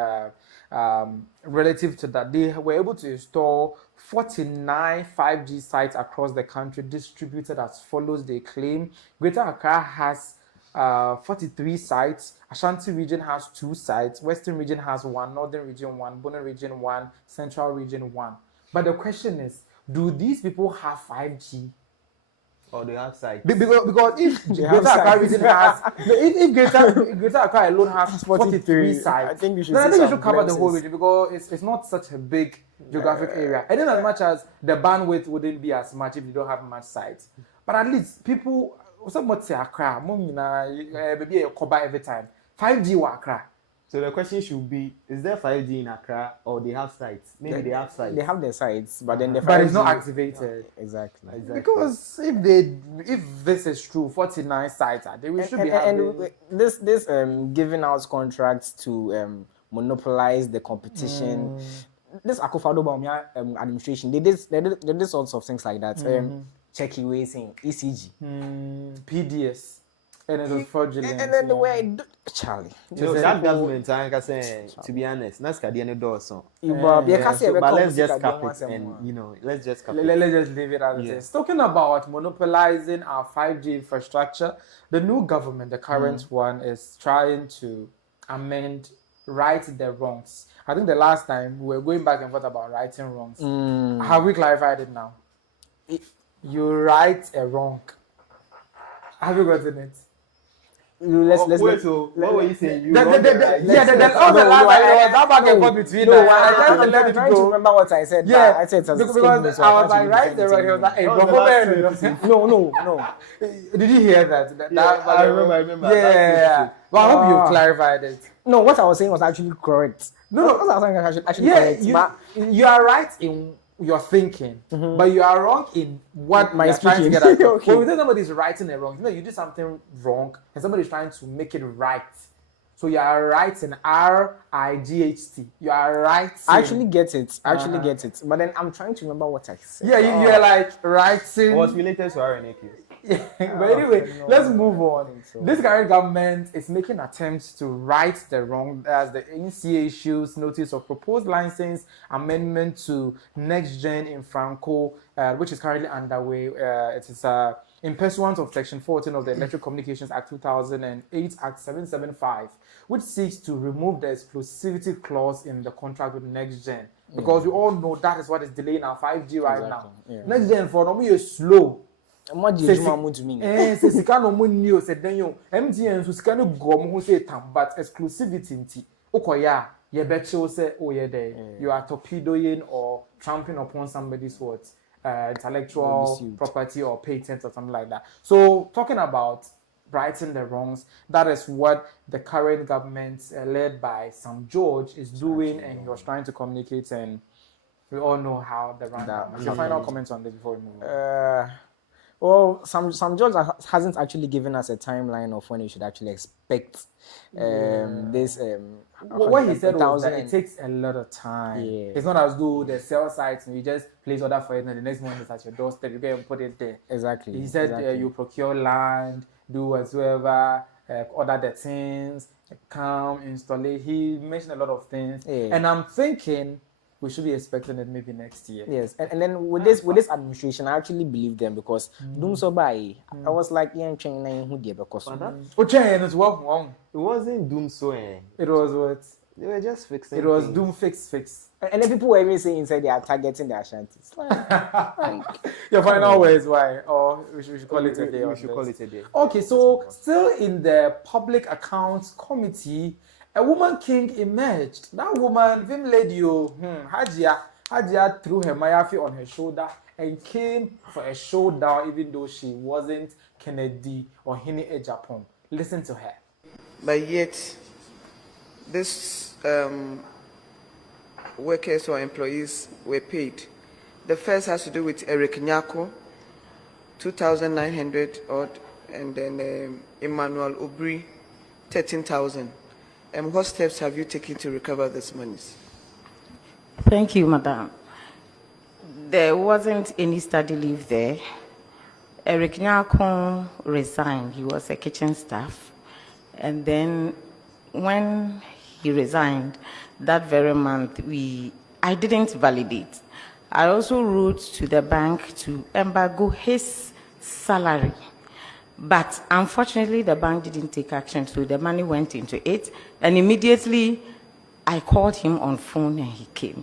relative to that. They were able to install 49 5G sites across the country, distributed as follows, they claim. Greater Accra has 43 sites. Ashanti region has 2 sites. Western region has 1. Northern region 1. Bono region 1. Central region 1. But the question is, do these people have 5G? or they have sites. Because if Greater Accra region has, if Greater Accra alone has 43 sites, I think we should. then I see think we some should cover the whole glimpses. region because it's not such a big geographic area. And then as much as the bandwidth wouldn't be as much if you don't have much sites, but at least people, somewhat say Accra, maybe a cover every time. 5G wa Accra. So the question should be: is there 5G in Accra, or they have sites? Maybe they have sites. They have their sites, but then the But it's not 5G activated. Exactly. Because if this is true, 49 sites are there, we should be having. And this giving out contracts to monopolize the competition. This Akufo-Addo Bawumia administration, they did sorts of things like that. Checky waiting, ECG, PDS. And it was fraudulent. and then the way Charlie. You know, that government, I say, to be honest, that's Kadiane Dawson. But let's just cap it and let's just cap it. Let's just leave it as it is. Talking about monopolizing our 5G infrastructure, the new government, the current one, is trying to right the wrongs. I think the last time we were going back and forth about righting wrongs. Have we clarified it now? You right a wrong. Have you gotten it? Let's What were you saying? That back and forth between us. I'm trying to remember what I said. Yeah, but I said it as because I was like, right the wrong. He was like, hey, no. Did you hear that? I remember. Yeah. Well, I hope you've clarified it. No, what I was saying was actually correct. No. What I was saying was actually Yeah, correct. But you are right in you're thinking, but you are wrong in what My you're trying to speaking. get at. Okay. When we think somebody's writing it wrong, you did something wrong, and somebody's trying to make it right. So you are writing R-I-G-H-T. You are writing. I actually get it. But then I'm trying to remember what I said. Yeah, you're like writing. It was related to RNAQ. Yeah. But anyway, let's move on. This current government is making attempts to right the wrong, as the NCA issues notice of proposed license amendment to Next Gen in Franco, which is currently underway. It is in pursuant of Section 14 of the Electric Communications Act 2008, Act 775, which seeks to remove the exclusivity clause in the contract with Next Gen. Because we all know that is what is delaying our 5G right now. Yeah. Next Gen for them is slow. MzGee but exclusivity nti okoya ye beche say oh yeah there you are torpedoing or trampling upon somebody's what intellectual property or patent or something like that. So talking about righting the wrongs, that is what the current government led by Sam George is doing, and he was trying to communicate, and we all know how the rundown. Your final comments on this before we move on. Well, some George hasn't actually given us a timeline of when you should actually expect this. What he said was that it takes a lot of time. Yeah. It's not as though the sell sites and you just place order for it and the next morning it's at your doorstep. You go and put it there. Exactly. He said you procure land, do whatsoever, order the things, come, install it. He mentioned a lot of things, and I'm thinking we should be expecting it maybe next year. Yes, and then with this administration, I actually believe them because I was like, who did because it wasn't doom so. It was what? They were just fixing. It was things. doom fix. And then people were even saying inside they are targeting the Ashantis. Your final words, why? Or we should call it a day. We should call it a day. Okay, so still in the Public Accounts Committee, a woman king emerged. That woman, Vim Lady, Hajia threw her mayafi on her shoulder and came for a showdown, even though she wasn't Kennedy or Hini Ejapon. Listen to her. But yet, this workers or employees were paid. The first has to do with Eric Nyako, 2,900 odd, and then Emmanuel Obri, 13,000. What steps have you taken to recover these monies? Thank you, Madam. There wasn't any study leave there. Eric Nyako resigned. He was a kitchen staff. And then when he resigned, that very month, I didn't validate. I also wrote to the bank to embargo his salary. But unfortunately, the bank didn't take action, so the money went into it. And immediately, I called him on phone and he came.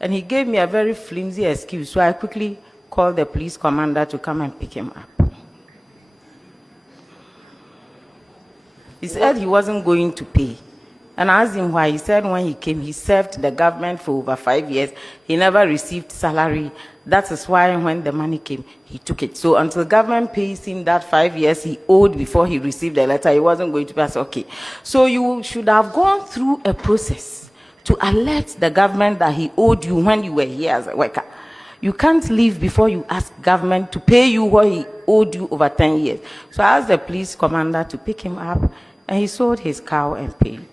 And he gave me a very flimsy excuse, so I quickly called the police commander to come and pick him up. He said he wasn't going to pay. And I asked him why. He said when he came, he served the government for over 5 years. He never received salary. That is why when the money came, he took it. So until government pays him that 5 years he owed before he received the letter, he wasn't going to pass. Okay. So you should have gone through a process to alert the government that he owed you when you were here as a worker. You can't leave before you ask government to pay you what he owed you over 10 years. So I asked the police commander to pick him up, and he sold his cow and paid.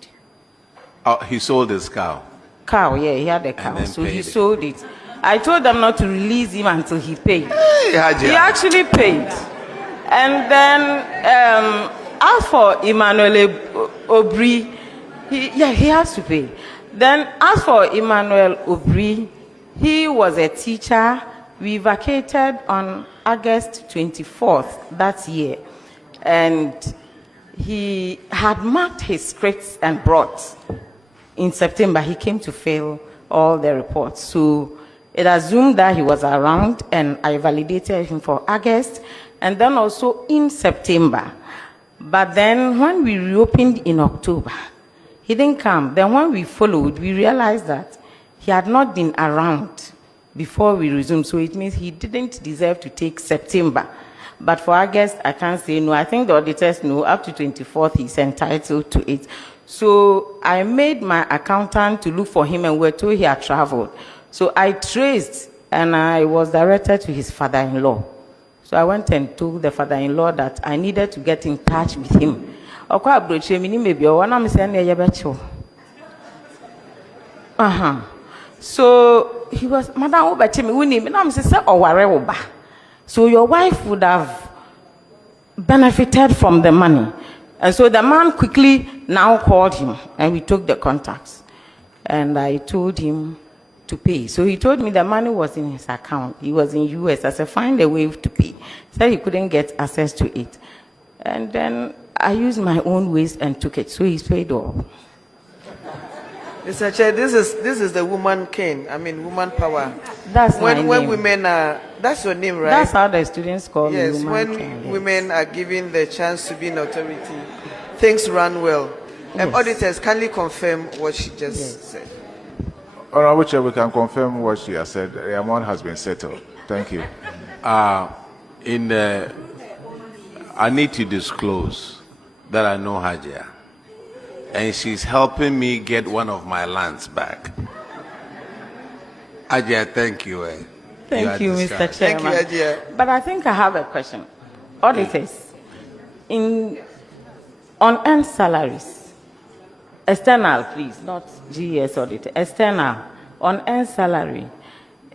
Oh, he sold his cow? Cow, yeah, he had a cow, so he sold it. I told them not to release him until he paid. Hey, he actually paid. And then, as for Emmanuel Obri, he has to pay. Then, as for Emmanuel Obri, he was a teacher. We vacated on August 24th that year. And he had marked his scripts and brought. In September, he came to fail all the reports. So it assumed that he was around, and I validated him for August, and then also in September. But then when we reopened in October, he didn't come. Then when we followed, we realized that he had not been around before we resumed. So it means he didn't deserve to take September. But for August, I can't say no. I think the auditors know up to 24th he's entitled to it. So I made my accountant to look for him, and we're told he had traveled. So I traced and I was directed to his father-in-law. So I went and told the father-in-law that I needed to get in touch with him. So he was, Madam, so your wife would have benefited from the money. And so the man quickly now called him, and we took the contacts. And I told him to pay. So he told me the money was in his account. He was in US. I said, find a way to pay. He said he couldn't get access to it. And then I used my own ways and took it. So he's paid all. Mr. Chair, this is the woman king. I mean, woman power. That's my name. When women are, that's your name, right? That's how the students call me. Yes, Woman when king, women are given the chance to be in authority, things run well. Yes. Auditors, kindly confirm what she just said. Honorable Chair, we can confirm what she has said. The amount has been settled. Thank you. I need to disclose that I know Hajia, and she's helping me get one of my lands back. Hajia, thank you. Thank you, Mr. Chairman. Thank you, Hajia. But I think I have a question. Auditors, on earned salaries, external, please, not GS auditor, external, on earned salary,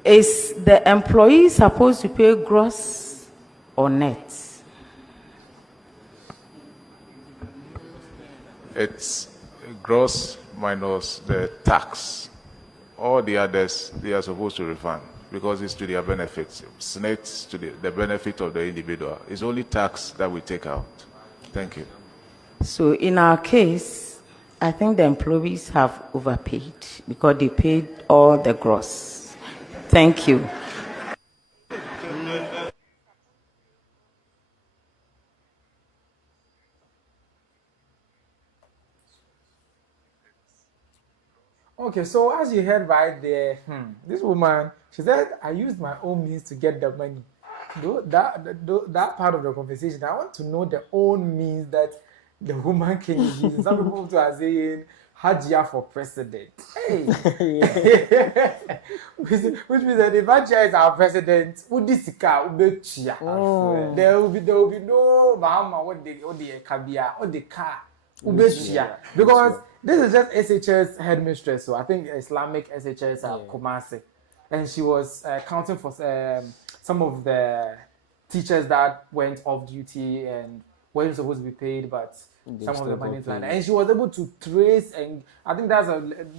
is the employee supposed to pay gross or net? It's gross minus the tax. All the others, they are supposed to refund because it's to their benefits. It's net to the benefit of the individual. It's only tax that we take out. Thank you. So in our case, I think the employees have overpaid because they paid all the gross. Thank you. Okay, so as you heard right there, this woman, she said, I used my own means to get the money. That part of the conversation, I want to know the own means that the woman can use. Some people are saying, Hajia for president. Hey! Which means that if Hajia is our president, there will be no Bahama, what the Kabia, what the car. Because this is just SHS headmistress, so I think Islamic SHS Kumasi, and she was counting for some of the teachers that went off duty and weren't supposed to be paid, but some of the money planned. And she was able to trace, and I think that's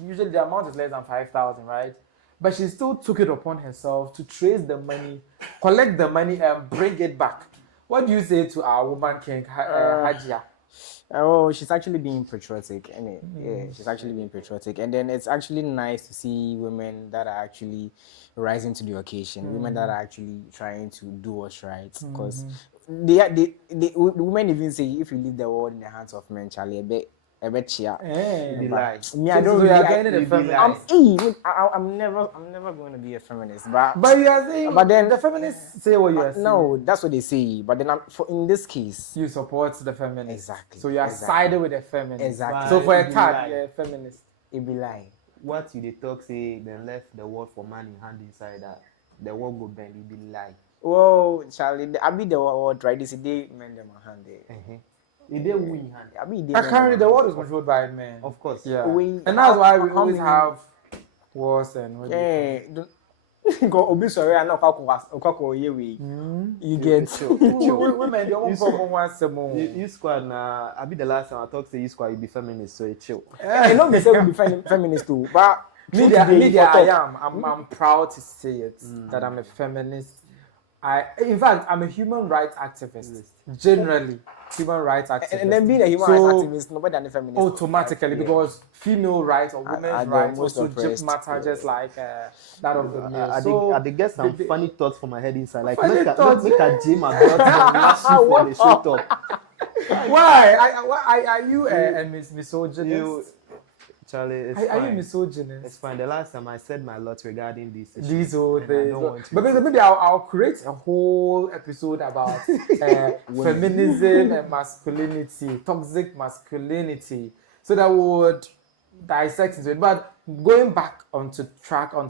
usually the amount is less than 5,000, right? But she still took it upon herself to trace the money, collect the money, and bring it back. What do you say to our woman king, Hajia? Oh, she's actually being patriotic. Yeah, she's actually being patriotic. And then it's actually nice to see women that are actually rising to the occasion, women that are actually trying to do what's right. Because the women even say, if you leave the world in the hands of men, Charlie, a bit cheer. Me, I don't really. I'm never going to be a feminist. But you are saying, but then the feminists say what you are saying. No, that's what they say. But then in this case, you support the feminists. Exactly. So you are sided with the feminists. Exactly. So for a tag, you're a feminist. It be lying. What you they talk say, then left the word for man in hand inside that the word go bend, it be lie. Whoa, Charlie, I be the word right this day, men them hand there. It did win hand. Currently, the world is controlled by men. Of course. Yeah. And that's why we always have wars and go obituary and you get women don't want you squad na I be the last time I talk to you squad you be feminist so it's chill. I know they say we be feminist too, but media I'm proud to say it that I'm a feminist. In fact, I'm a human rights activist. Generally, human rights activist. And then being a human rights activist, nobody than a feminist. Automatically, because female rights or women's rights also matter just like that of the male. I get some funny thoughts from my head inside. Like, make a gym and not the show top. Why? Are you a misogynist? Charlie, it's are fine. you misogynist? It's fine. The last time I said my lot regarding these these whole things. But maybe I'll create a whole episode about feminism and masculinity, toxic masculinity, so that we would dissect into it. But going back onto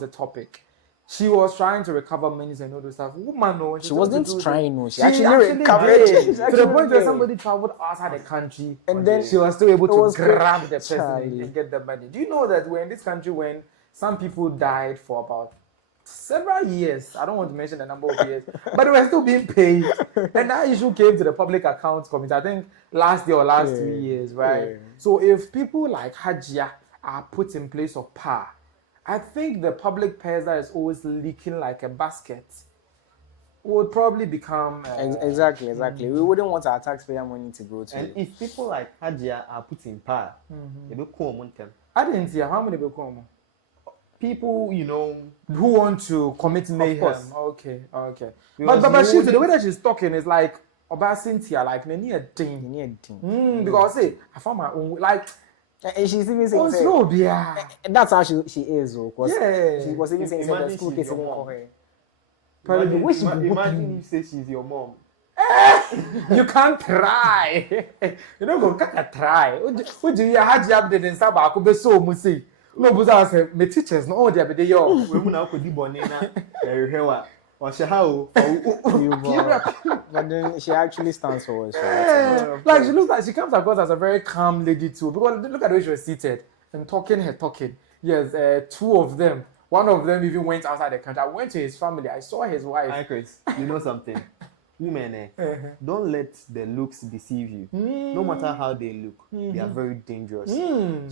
topic, She was trying to recover monies and all those stuff. Woman, no, She wasn't trying, no. She actually recovered. did. To the point where somebody traveled outside the country and then she was still able to grab the person and get the money. Do you know that we're in this country when some people died for about several years? I don't want to mention the number of years, but they were still being paid. And that issue came to the Public Accounts Committee, I think last year or last 2 years, right? Yeah. So if people like Hajia are put in place of power, I think the public purse that is always leaking like a basket would probably become... exactly. We wouldn't want our taxpayer money to go to... And if people like Hajia are put in power, they will come. I didn't see how many people come. People, you know... Who want to commit mayhem. Okay. But she, the way that she's talking is like, Oba Cynthia, like, near thing. Because, see, I found my own... Like... And she's even saying, that's how she is, of course. Yeah. She was even saying the school kids even call her. Imagine you say she's your mom. You can't try. You don't go try. What do you have to do in Sabah? Could be so musi. No, but I say, my teachers, no, they are yo. We will now put the bonina. But then she actually stands for us. Like she looks like she comes across as a very calm lady too. Because look at the way she was seated and talking. Yes, two of them. One of them even went outside the country. I went to his family. I saw his wife. iChris, you know something? Women, don't let the looks deceive you. No matter how they look, they are very dangerous.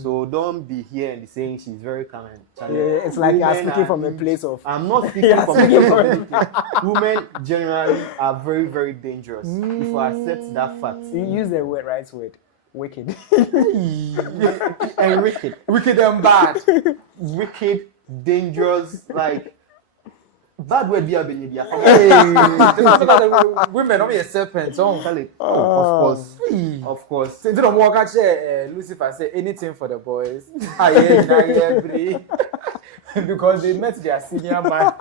So don't be here and be saying she's very calm. It's like you're speaking from a place of... I'm not speaking from a place of anything. Women generally are very, very dangerous. If you accept that fact. You use the right word. Wicked. And wicked. Wicked and bad. Wicked, dangerous, like... Bad word be a baby. Women don't be a serpent. Of course. Since you don't walk at Lucifer say anything for the boys. Because they met their senior man.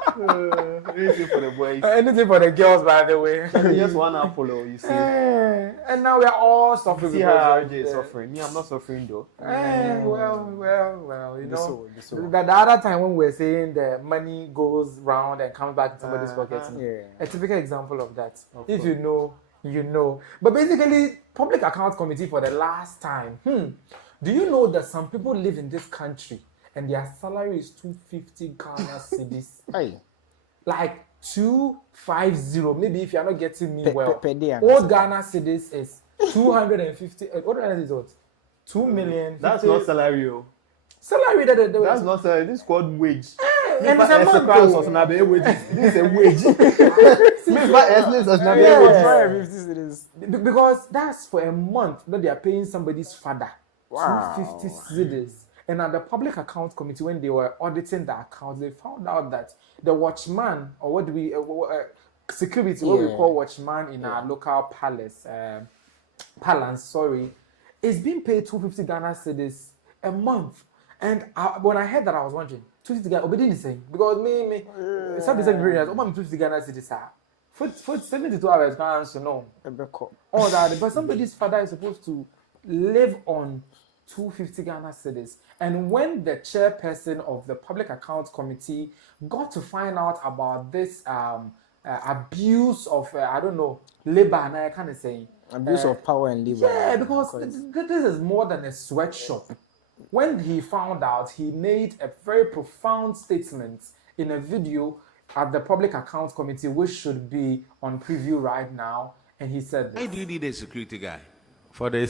Anything for the boys. Anything for the girls, by the way. Just one Apollo, you see. And now we are all suffering. See how RJ is suffering. Me, I'm not suffering though. Well, you know. The other time when we were saying the money goes round and comes back in somebody's pocket. A typical example of that. If you know, you know. But basically, Public Accounts Committee for the last time. Do you know that some people live in this country and their salary is 250 Ghana cedis? Like 250. Maybe if you're not getting me well. All Ghana cedis is 250. What is it? 2 million. That's not salary. Salary that's not salary. This is called wage. And it's a month. This is a wage. Because that's for a month that they are paying somebody's father. 250 cedis. And at the Public Accounts Committee, when they were auditing the accounts, they found out that the watchman, or what do we security, what we call watchman in our local palace, is being paid 250 Ghana cedis a month. And when I heard that, I was wondering, 250 Ghana, obedient is saying, because somebody said, 250 Ghana cedis for 72 hours, can't answer no. All that, but somebody's father is supposed to live on 250 Ghana cedis. And when the chairperson of the Public Accounts Committee got to find out about this abuse of, labor, and I kind of say abuse of power and labor. Yeah, because this is more than a sweatshop. When he found out, he made a very profound statement in a video at the Public Accounts Committee, which should be on preview right now. And he said this. Why do you need a security guy? For the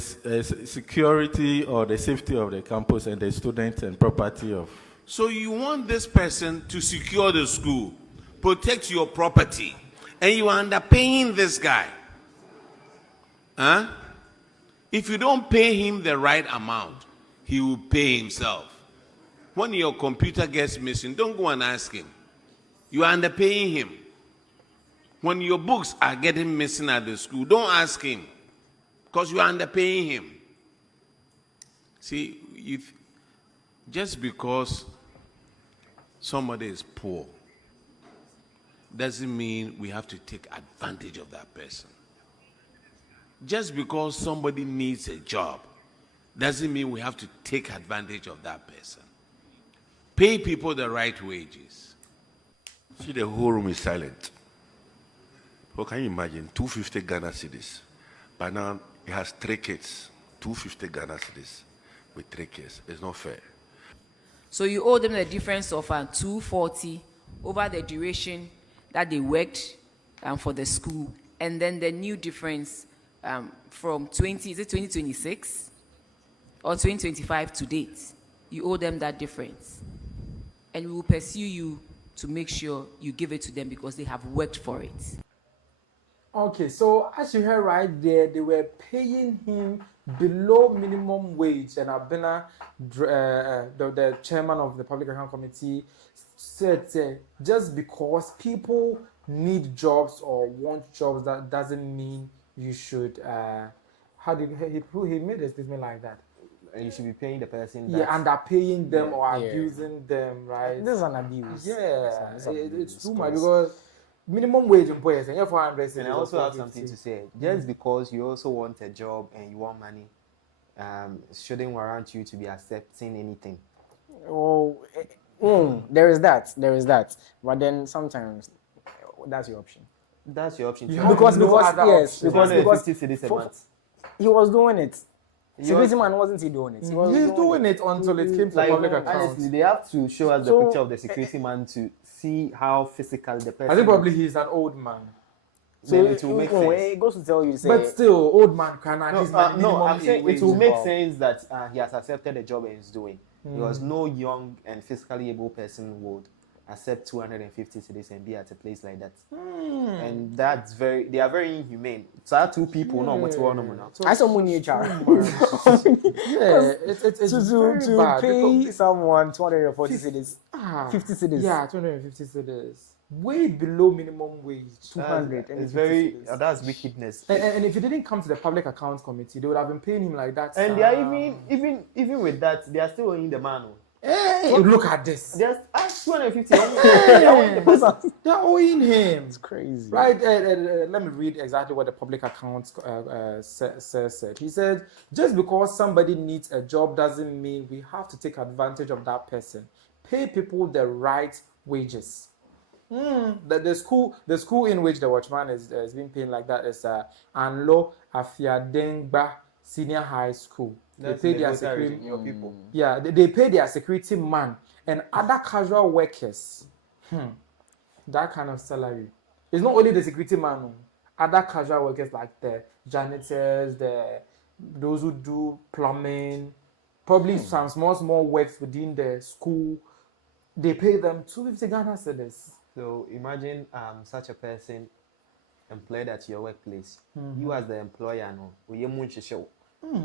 security or the safety of the campus and the students and property of... So you want this person to secure the school, protect your property, and you are underpaying this guy. Huh? If you don't pay him the right amount, he will pay himself. When your computer gets missing, don't go and ask him. You are underpaying him. When your books are getting missing at the school, don't ask him, because you are underpaying him. See, just because somebody is poor doesn't mean we have to take advantage of that person. Just because somebody needs a job doesn't mean we have to take advantage of that person. Pay people the right wages. See, the whole room is silent. Well, can you imagine 250 Ghana cedis? By now, he has 3 kids. 250 Ghana cedis with 3 kids. It's not fair. So you owe them the difference of 240 over the duration that they worked for the school, and then the new difference from 2026 or 2025 to date. You owe them that difference, and we will pursue you to make sure you give it to them because they have worked for it. Okay, so as you heard right there, they were paying him below minimum wage, and Abena, the chairman of the Public Account Committee, said just because people need jobs or want jobs, that doesn't mean you should. How did he made a statement like that? And you should be paying the person. Yeah, underpaying them or abusing them, right? This is an abuse. Yeah, it's too much because minimum wage employers and 400. And I also have something to say. Just because you also want a job and you want money, shouldn't warrant you to be accepting anything. Oh, there is that. But then sometimes that's your option. That's your option. Because yes, because 50 cedis a month. He was doing it. Security man wasn't he doing it? He's doing it until it came to public accounts. Honestly, they have to show us the picture of the security man to see how physical the person. I think probably he's an old man. So it will make sense. It goes to tell you, but still, old man can at least no, I'm saying it will make sense that he has accepted the job and is doing. Because no young and physically able person would accept 250 cedis and be at a place like that. And they are very inhumane. So I have 2 people, no, what's going on now? I saw money in charge. Yeah, it's to bad. Pay someone 240 cedis, 50 cedis. Yeah, 250 cedis. Way below minimum wage. 200. It's very that's wickedness. And if it didn't come to the Public Accounts Committee, they would have been paying him like that. And they are even with that, they are still owing the man. Hey, look at this. Just 250. They're owing him. It's crazy. Right? Let me read exactly what the Public Accounts said. He said, just because somebody needs a job doesn't mean we have to take advantage of that person. Pay people the right wages. The school in which the watchman is being paid like that is Anlo Afiadengba Senior High School. They pay their security people. Yeah, they pay their security man and other casual workers. That kind of salary. It's not only the security man. Other casual workers like the janitors, those who do plumbing, probably some small works within the school. They pay them 250 Ghana cedis. So imagine such a person employed at your workplace. You as the employer,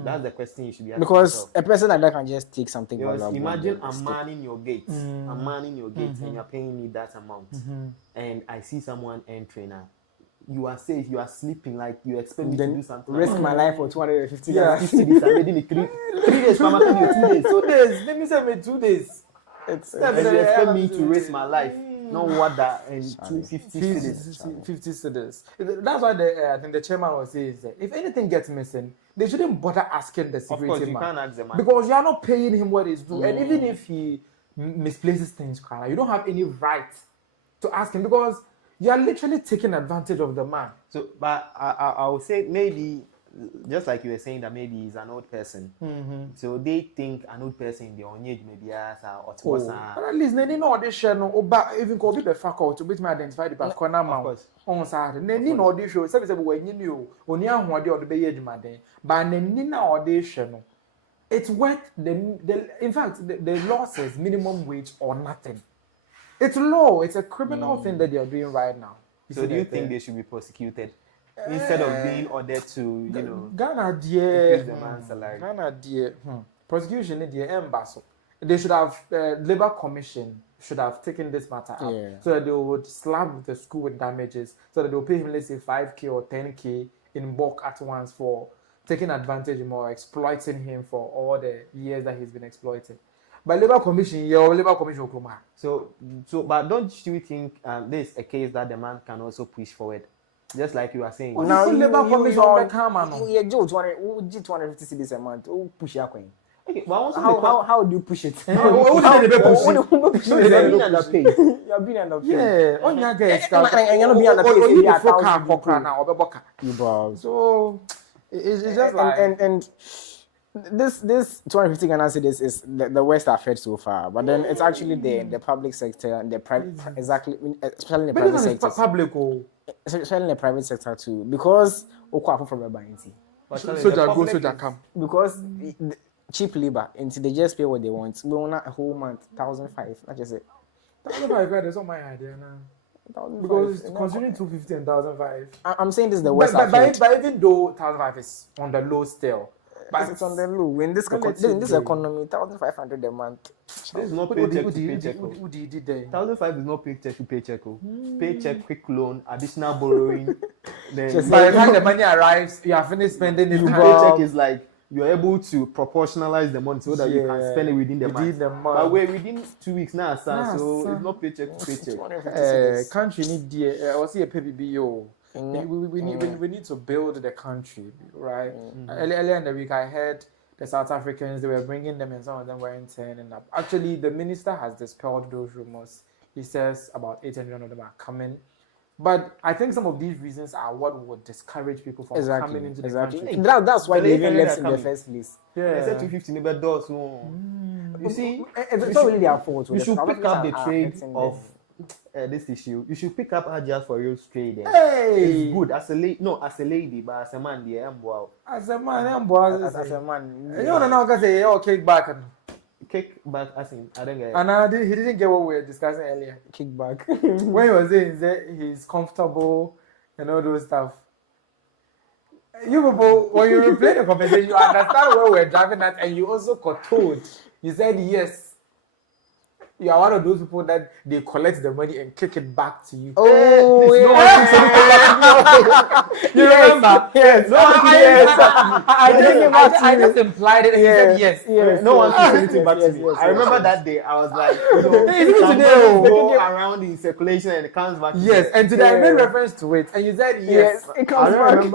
that's the question you should be asking. Because a person like that can just take something. Imagine I'm manning your gates. I'm manning your gates and you're paying me that amount. And I see someone entering now. You are safe, you are sleeping, like you expect me to do something. Risk my life for 250. Yeah, 50 days. I made it 3 days. Mama told you 2 days. 2 days. Let me say me 2 days. And you expect me to risk my life. Not what that and 250 cedis. 50 cedis. That's why I think the chairman was saying that if anything gets missing, they shouldn't bother asking the security man. Of course, you can't ask the man. Because you are not paying him what he's due. And even if he misplaces things, you don't have any right to ask him because you are literally taking advantage of the man. So, but I would say maybe, just like you were saying that maybe he's an old person. So they think an old person in the own age maybe as but at least they no audition even could be the faculty to identify the corner man on Saturday. They need audition. Say when you knew only a one day or the bay age madden. But they need no audition. It's worth in fact the law says minimum wage or nothing. It's law. It's a criminal thing that they are doing right now. So do you think they should be prosecuted? Instead of being ordered to, Ghana dear, the man's salary. Ghana dear, prosecution dear embassy. They should have Labor Commission should have taken this matter up so that they would slap the school with damages, so that they will pay him let's say 5K or 10K in bulk at once for taking advantage of him or exploiting him for all the years that he's been exploited. But Labor Commission, Labor Commission will come out. So, but don't you think this is a case that the man can also push forward? Just like you are saying. Now, Labor Commission, you 250 cedis a month. Push your coin. Okay, but also how do you push it? You are being underpaid. You are being underpaid. Yeah. On your guys, and you're not being underpaid. So it's just like and this 250 Ghana cedis is the worst I've heard so far. But then it's actually there in the public sector and the private, especially in the private sector. Especially in the private sector too, because from a because cheap labor, and they just pay what they want. We want a whole month, 1,500. Not just it. 1,500. That's not my idea now. Because considering 250 and 1,500, I'm saying this is the worst. But even though 1,500 is on the low still, but it's on the low. In this economy, 1,500 a month. There's no paycheck to paycheck. 1,500 is not paycheck to paycheck. Paycheck, quick loan, additional borrowing. Then by the time the money arrives, you are finished spending it. Paycheck is like you're able to proportionalize the money so that you can spend it within the month. But we're within 2 weeks now, so it's not paycheck to paycheck. Country need I see a PBBO. We need to build the country, right? Earlier in the week, I heard the South Africans, they were bringing them and some of them weren't turning up. Actually, the minister has dispelled those rumors. He says about 800 of them are coming. But I think some of these reasons are what would discourage people from coming into the country. That's why they even left in the first place. They said 250 dollars. You see, it's not really their fault. You should pick up the trade of this issue. You should pick up Ajas for real trade. It's good as a lady, but as a man, as a man, you don't know because they all kickback. Kickback, as in, I don't get it. And he didn't get what we were discussing earlier. Kickback. When he was saying he's comfortable and all those stuff. You people, when you replay the conversation, you understand where we're driving at, and you also got told. You said yes. You are one of those people that they collect the money and kick it back to you. Oh, you remember? Yes. I just implied it and you said yes. No one said anything back to me. I remember that day. I was like, go around in circulation and it comes back. Yes, and today I made reference to it, and you said yes. It comes back.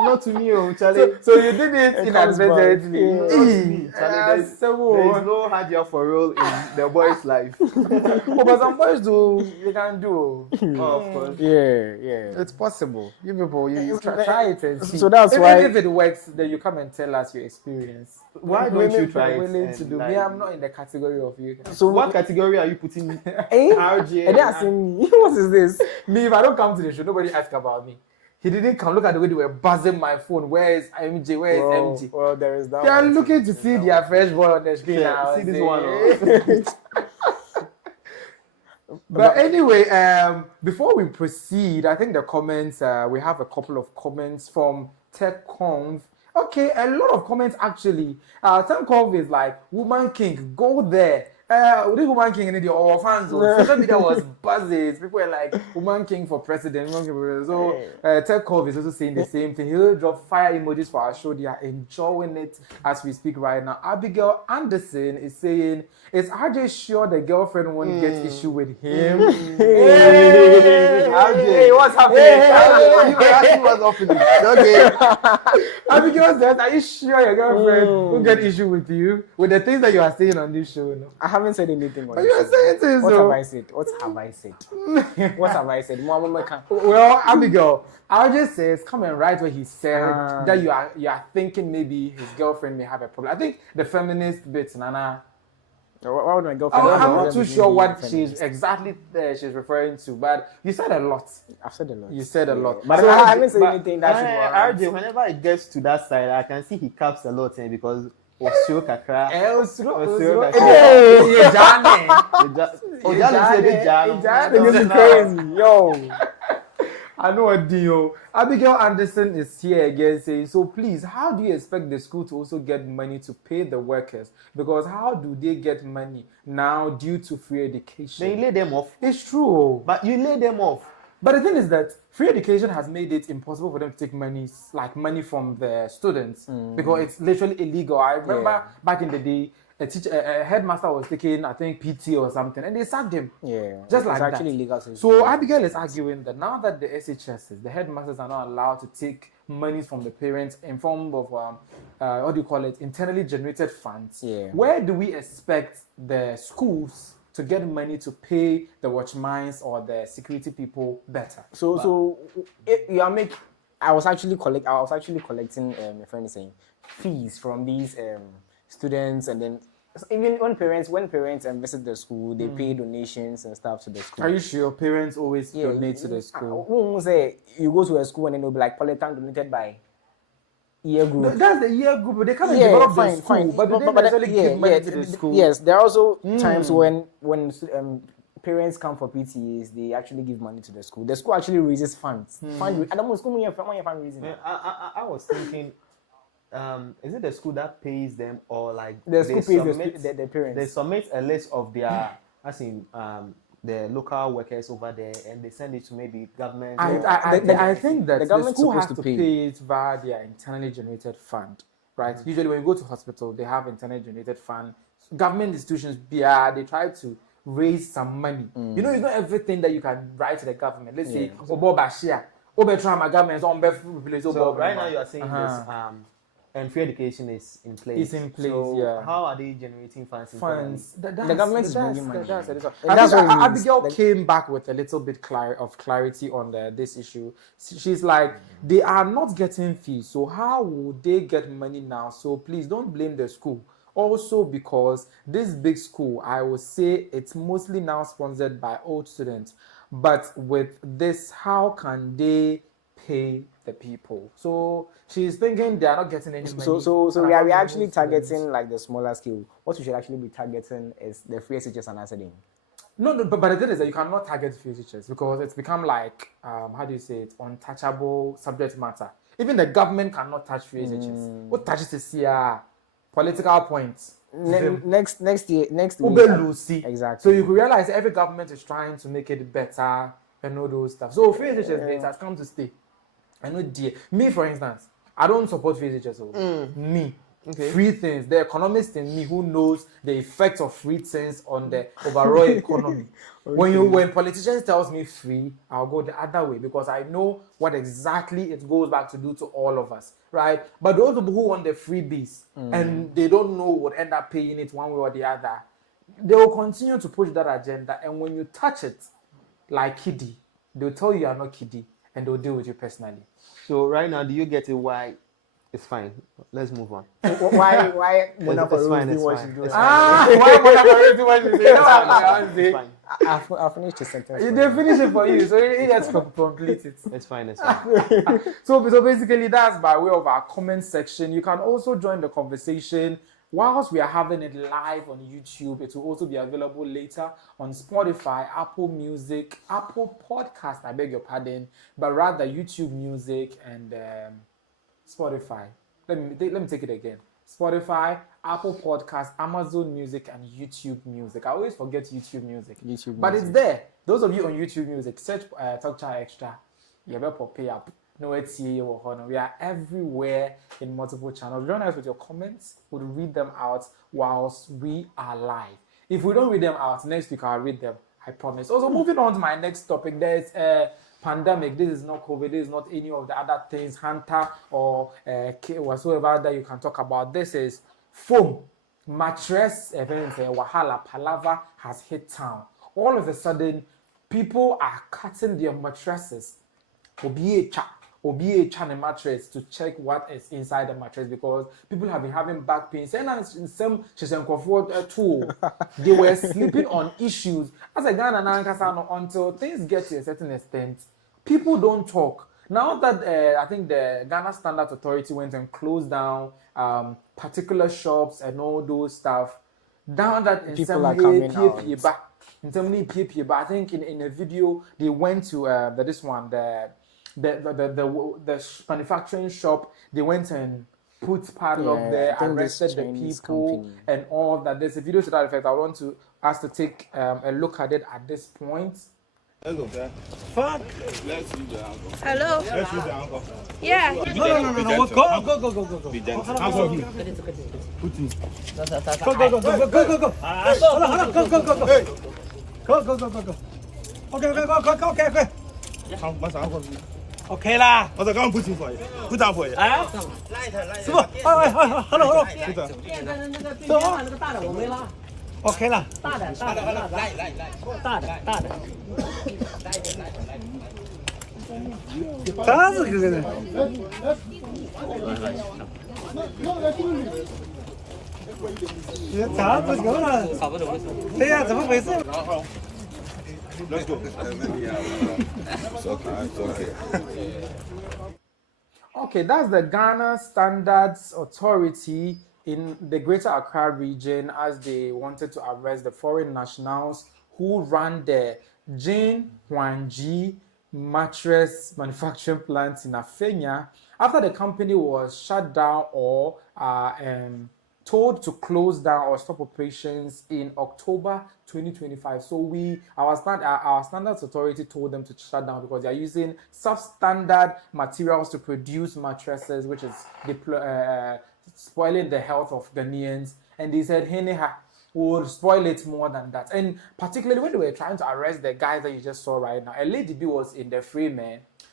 Not to me, Charlie. So you did it inadvertently. There's no hard job for real in the boy's life. But some boys do, they can do. Of course. Yeah. It's possible. You people, you try it and see. So that's why. If it works, then you come and tell us your experience. Why don't you try it? To do. Me, I'm not in the category of you. So what category are you putting? RJ. And asking me, what is this? Me, if I don't come to the show, nobody ask about me. He didn't come. Look at the way they were buzzing my phone. Where is MzGee? Where is MzGee? Well, there is that. They are looking to see their fresh boy on the screen now. See this one. But anyway, before we proceed, I think the comments, we have a couple of comments from TechConv. Okay, a lot of comments actually. TechConv is like, Woman King, go there. This Woman King in the fans on social media was buzzing. People were like, Woman King for president. So TechConv is also saying the same thing. He'll drop fire emojis for our show. They are enjoying it as we speak right now. Abigail Anderson is saying, is RJ sure the girlfriend won't get issue with him? RJ, what's happening? What's happening? Okay. Abigail says, are you sure your girlfriend won't get issue with you? With the things that you are saying on this show? No? I haven't said anything. But you are saying things. What have I said? What have I said? Well, Abigail, RJ says, come and write what he said, that you are thinking maybe his girlfriend may have a problem. I think the feminist bit, Nana. Why would my girlfriend? I'm not too sure what she's referring to, but you said a lot. I've said a lot. You said a lot. But so I haven't said anything that RJ, whenever it gets to that side, I can see he caps a lot because Osio Kakra. This is crazy. Yo. I know a deal. Abigail Anderson is here again saying, so please, how do you expect the school to also get money to pay the workers? Because how do they get money now due to free education? They lay them off. It's true. But you lay them off. But the thing is that free education has made it impossible for them to take money from the students because it's literally illegal. I remember back in the day, a headmaster was taking, I think, PT or something, and they sacked him. Yeah, just like actually that. Illegal. So Abigail is arguing that now that the SHSs, the headmasters are not allowed to take money from the parents in form of what do you call it, internally generated funds. Yeah. Where do we expect the schools to get money to pay the watchmans or the security people better? I was actually collecting a friend saying fees from these students, and then even when parents visit the school, they pay donations and stuff to the school. Are you sure your parents always donate to the school? Who say you go to a school and then they'll be like Polytan donated by year group? No, that's the year group, but they come and develop the school, but they don't necessarily give money to the school. Yes, there are also times when parents come for PTAs, they actually give money to the school. The school actually raises funds. I was thinking, is it the school that pays them, or like the school pays the parents? They submit a list of their, the local workers over there, and they send it to maybe government. I think that the school has to pay it via their internally generated fund, right? Usually when you go to hospital, they have internally generated fund. Government institutions, they try to raise some money. You know, it's not everything that you can write to the government. Let's say, so right now you are saying this, and free education is in place. It's in place. So how are they generating funds? The government is bringing money. Abigail came back with a little bit of clarity on this issue. She's like, they are not getting fees, so how would they get money now? So please don't blame the school. Also, because this big school, I would say it's mostly now sponsored by old students. But with this, how can they pay the people? So she's thinking they are not getting any money. So we are actually targeting like the smaller scale. What we should actually be targeting is the free SHS and answering. No, but the thing is that you cannot target free SHS because it's become like, how do you say it, untouchable subject matter. Even the government cannot touch free SHS. What touches is here? Political points. Next year. Exactly. So you could realize every government is trying to make it better and all those stuff. So free SHS it has come to stay. I know, dear. Me, for instance, I don't support free SHS. Me. Okay. Free things. The economist in me who knows the effect of free things on the overall economy. When politicians tells me free, I'll go the other way because I know what exactly it goes back to do to all of us, right? But those people who want the freebies and they don't know what end up paying it one way or the other, they will continue to push that agenda. And when you touch it like kiddie, they'll tell you are not kiddie and they'll deal with you personally. So right now, do you get it why? It's fine. Let's move on. Why? Why Mona fine. I'll finish the sentence. They finish it for you, so you have to complete it. It's fine. It's fine. So basically, that's by way of our comment section. You can also join the conversation. Whilst we are having it live on YouTube, it will also be available later on Spotify, Apple Music, Apple Podcast, I beg your pardon, but rather YouTube Music and Spotify. Let me take it again. Spotify, Apple Podcast, Amazon Music, and YouTube Music. I always forget YouTube Music. But it's there. Those of you on YouTube Music, search Talk Chaw Xtra. You better pay up. No, it's here. We are everywhere in multiple channels. Join us with your comments. We'll read them out whilst we are live. If we don't read them out, next week I'll read them. I promise. Also, moving on to my next topic, there's pandemic. This is not COVID. This is not any of the other things, Hunter or whatsoever that you can talk about. This is foam. Mattress events, wahala, palaver has hit town. All of a sudden, people are cutting their mattresses. Obi mattress to check what is inside the mattress because people have been having back pains. And some too, they were sleeping on issues. As a Ghana until things get to a certain extent, people don't talk. Now that I think the Ghana Standard Authority went and closed down particular shops and all those stuff, now that people are coming out. In some way, but I think in a video they went to the manufacturing shop. They went and put padlock there, arrested the people and all that. There's a video to that effect. I want us to take a look at it at this point. Fuck. Let's use the alcohol. Hello. Let's use the alcohol. Yeah. No. Go. Be gentle. Put in. Go. Go. Okay. Okay lah.我再刚 put in for you. Put down for you. 哎，师傅，hello。走啊，那个大的我没拉。OK 了。大的，来，大的。啥子这个？咋不够了？对呀，怎么回事？Let's go. It's okay. Okay, that's the Ghana Standards Authority in the Greater Accra region as they wanted to arrest the foreign nationals who ran the MzGee mattress manufacturing plant in Afenya after the company was shut down or told to close down or stop operations in October 2025. So our standards authority told them to shut down because they are using substandard materials to produce mattresses, which is spoiling the health of Ghanaians. And they said, hey, will spoil it more than that. And particularly when they were trying to arrest the guys that you just saw right now, a lady B was in the frame.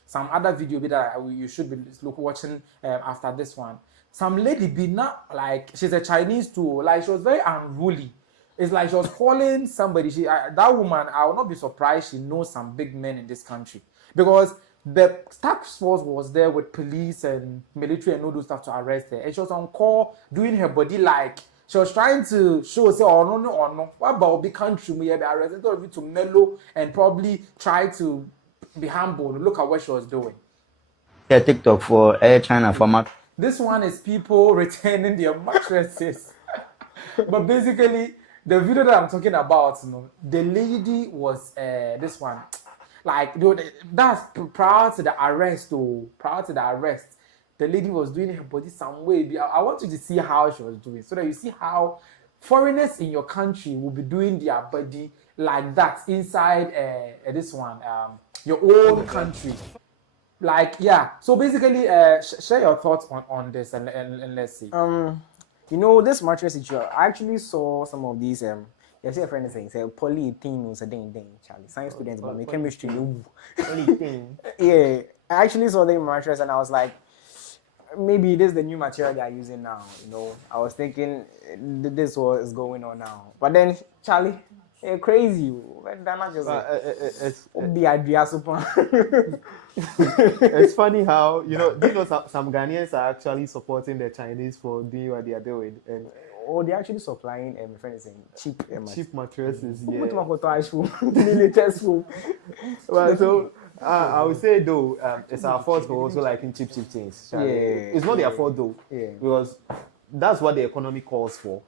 Some other video that you should be watching after this one. Some lady be not like, she's a Chinese too, like she was very unruly. It's like she was calling somebody. That woman, I will not be surprised she knows some big men in this country because the task force was there with police and military and all those stuff to arrest her. And she was on call doing her body like she was trying to show say oh no. What about big country we have arrested her to mellow and probably try to be humble. Look at what she was doing. Yeah, TikTok for China format. This one is people returning their mattresses. But basically, the video that I'm talking about, the lady was this one. Like, that's prior to the arrest, the lady was doing her body some way. I want you to see how she was doing so that you see how foreigners in your country will be doing their body like that inside this one, your own country. Like, yeah. So basically, share your thoughts on this and let's see. This mattress issue, I actually saw some of these. You see a friend saying, polyethylene was a ding, Charlie. Science students, but my chemistry, polyethylene. Yeah, I actually saw the mattress and I was like, maybe this is the new material they are using now. I was thinking this was going on now. But then, Charlie, crazy. It's funny how some Ghanaians are actually supporting the Chinese for doing what they are doing, and they're actually supplying my friend is saying cheap mattresses. Well, so I would say though it's our fault for also liking cheap things. Yeah. It's not their fault though, because that's what the economy calls for.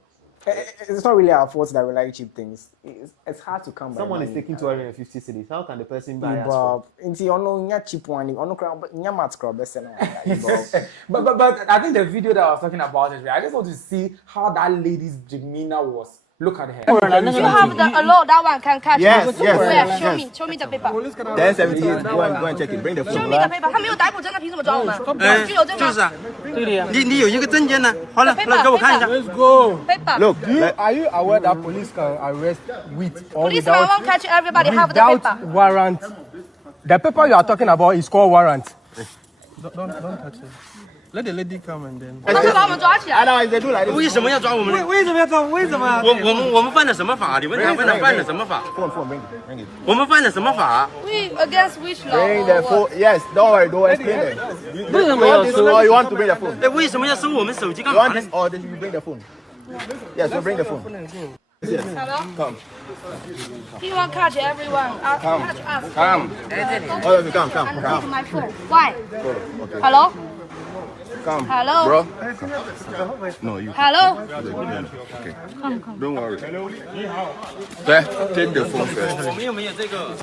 It's not really our fault that we like cheap things. It's hard to come by. Someone is taking 250 cedis. How can the person buy us? But I think the video that I was talking about is I just want to see how that lady's demeanor was. Look at her. You have a lot that one can catch. Yes. Show me the paper. There's 78. Go and check it. Bring the phone. Show me the paper. 他没有逮捕证，他凭什么抓我们？具有证吗？就是啊，对的呀。你有一个证件呢？好了，来给我看一下。 Let's go. Paper. Look, are you aware that police can arrest with or Police won't catch everybody. Have the without paper. warrant? The paper you are talking about is called warrant. Don't touch it. Let the lady come and then. 他会把我们抓起来。 Otherwise they do like this. 为什么要抓我们？为什么要抓？为什么？我们犯了什么法？你问他犯了什么法？ Phone, bring it. 我们犯了什么法？ We against which law? Bring the phone. Yes, don't worry, don't explain it. You want to bring the phone? 为什么要收我们手机干 You 嘛 want 呢 this or did you bring the phone? Yes, so bring the phone. Yes. Hello? Come. He won't catch everyone. Catch us. Come. All of you, come. To my phone. Why? Okay. Hello? Come. Hello? Bro. No, you. Hello? Okay. Don't worry. Take the phone first. 我们有没有这个？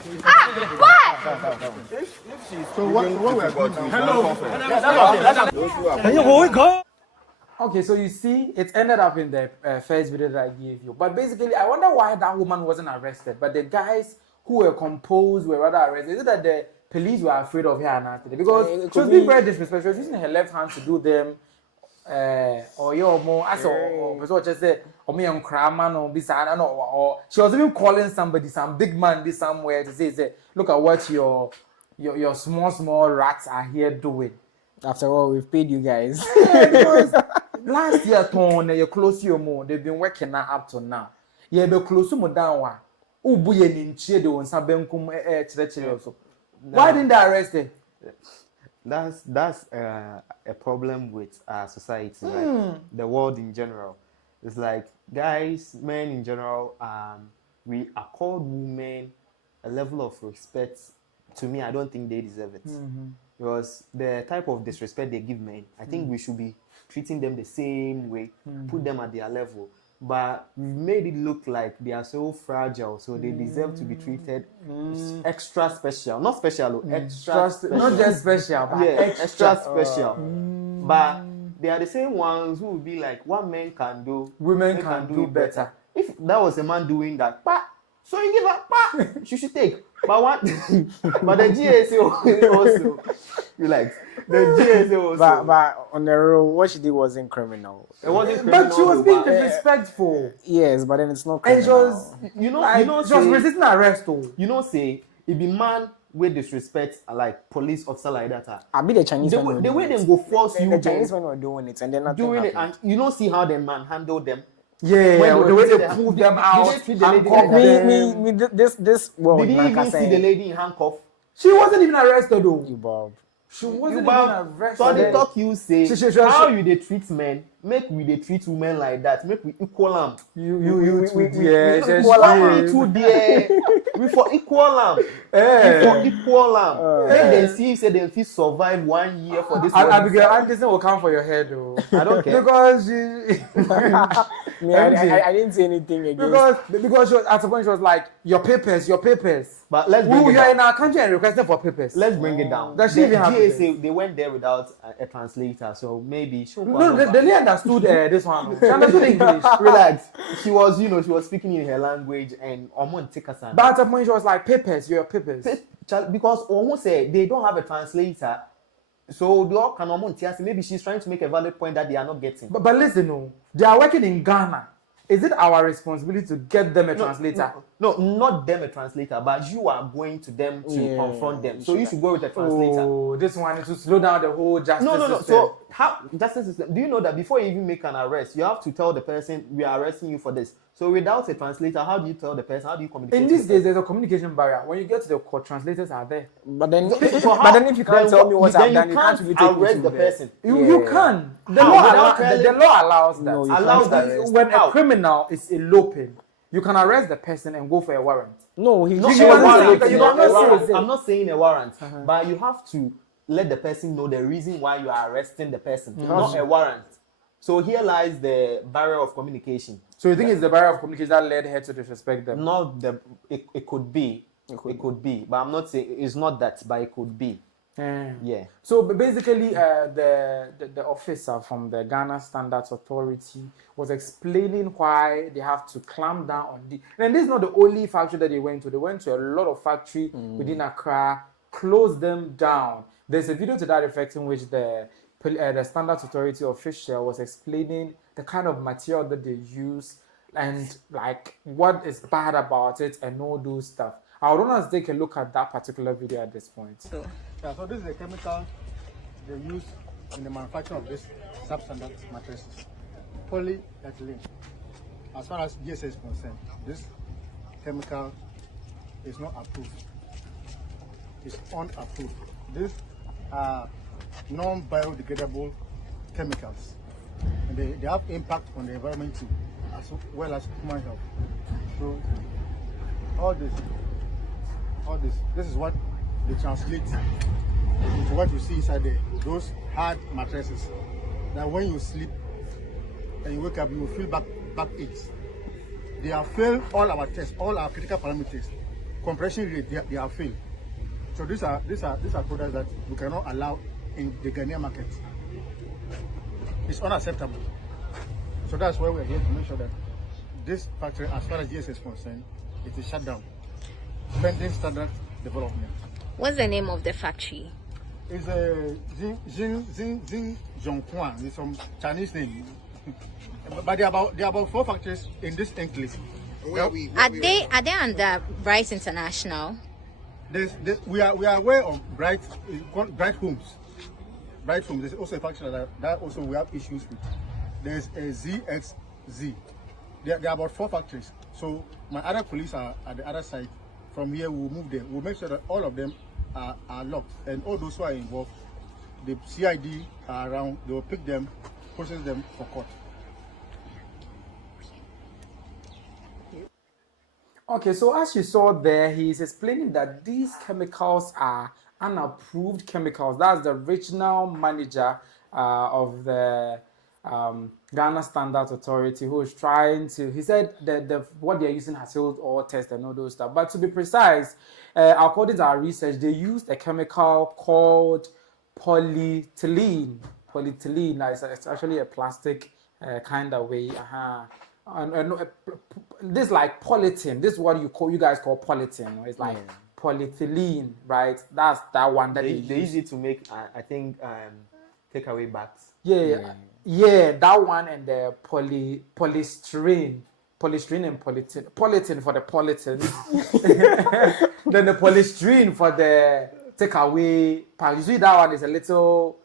Why? So what we are going to do? Hello. Okay, so you see, it ended up in the first video that I gave you. But basically, I wonder why that woman wasn't arrested. But the guys who were composed were rather arrested. Is it that the police were afraid of her and after? Because she was being very disrespectful. She was using her left hand to do them. Or just say, or she was even calling somebody, some big man, somewhere to say, look at what your your small rats are here doing? After all, we've paid you guys. Last year, Tone, you close your more. They've been working now up to now. You be close to down. Ubuye ninche de won sabenkum also. Why didn't they arrest him? That's a problem with our society, right? The world in general. It's like guys, men in general, we accord women a level of respect. To me, I don't think they deserve it. Because the type of disrespect they give men, I think we should be treating them the same way, put them at their level. But we've made it look like they are so fragile, so they deserve to be treated extra special. Not special, extra special. Not just special, but extra special. But they are the same ones who will be like, what men can do, women can do better. If that was a man doing that, so you give her, she should take. But what? But the GSA also, you like the GSA also. But on the road, what she did wasn't criminal. It wasn't criminal. But she was being disrespectful. Yes, but then it's not criminal. And she was, she was resisting arrest. Say if the man with disrespect like police officer like that. I be the Chinese. The way they go force you. The Chinese men were doing it, and they're not doing it, and you don't see how the man handled them. Yeah, the way they pulled them out. Did this world. Did you even see the lady in handcuff? She wasn't even arrested though. You Bob. She wasn't even arrested. So they talk you say how you they treat men, make we they treat women like that, make we equal them. You equal them too there. We for equal them. We for equal them. Make them see say they fit survive 1 year for this. Abigail Anderson will come for your head though. I don't care. Because I didn't say anything against. Because she was, at some point she was like, your papers. But let's bring it down. You're in our country and requesting for papers. Let's bring it down. Does she even have GSA, they went there without a translator, so maybe they understood this one. She understood English. Relax. She was speaking in her language and Omon take us. But at some point she was like, papers, your papers. Because almost say they don't have a translator. So they all can almost maybe she's trying to make a valid point that they are not getting. But listen, they are working in Ghana. Is it our responsibility to get them a translator? No, not them a translator, but you are going to them to confront them. So you should go with a translator. Oh, this one is to slow down the whole justice system. No. So how justice system? Do you know that before you even make an arrest, you have to tell the person we are arresting you for this. So without a translator, how do you tell the person? How do you communicate? In these days, there's a communication barrier. When you get to the court, translators are there. But then if you can't tell me what I've done, you can't really take arrest the person. You can. The law allows that. No, allows that. When a criminal is eloping, you can arrest the person and go for a warrant. No, I'm not saying a warrant, but you have to let the person know the reason why you are arresting the person, not a warrant. So here lies the barrier of communication. So you think it's the barrier of communication that led her to disrespect them? It could be. It could be. But I'm not saying it's not that, but it could be. Yeah. So basically, the officer from the Ghana Standards Authority was explaining why they have to clamp down on the. And this is not the only factory that they went to. They went to a lot of factories within Accra, closed them down. There's a video to that effect in which the Standards Authority official was explaining the kind of material that they use and like what is bad about it and all those stuff. I would want to take a look at that particular video at this point. So this is a chemical they use in the manufacture of this substandard mattresses. Polyethylene. As far as GSA is concerned, this chemical is not approved. It's unapproved. These are non-biodegradable chemicals. And they have impact on the environment too, as well as human health. So all this is what they translate into what you see inside there. Those hard mattresses that when you sleep and you wake up, you will feel back aches. They have failed all our tests, all our critical parameters. Compression rate, they have failed. So these are products that we cannot allow in the Ghanaian market. It's unacceptable. So that's why we're here to make sure that this factory, as far as GSA is concerned, it is shut down. Pending standard development. What's the name of the factory? It's a Jin Zhongquan. It's some Chinese name. But there are about 4 factories in this enclave. Are they under Bryce International? we are aware of bright homes. Bright homes. There's also a faction that also we have issues with. There's a ZXZ. There are about 4 factories. So my other colleagues are at the other side. From here, we'll move there. We'll make sure that all of them are locked, and all those who are involved, the CID are around. They will pick them, process them for court. Okay, so as you saw there, he's explaining that these chemicals are unapproved chemicals. That's the regional manager of the Ghana Standards Authority, who is trying to, he said that what they're using has failed all tests and all those stuff. But to be precise, according to our research, they used a chemical called polyethylene. Polyethylene, it's actually a plastic kind of way. And this like polythene. This is what you guys call polythene. It's like polyethylene, right? That's that one that they use it to make, I think, takeaway bags. Yeah, that one, and the polystyrene and polythene for the polythene. Then the polystyrene for the takeaway pack. You see, that one is a little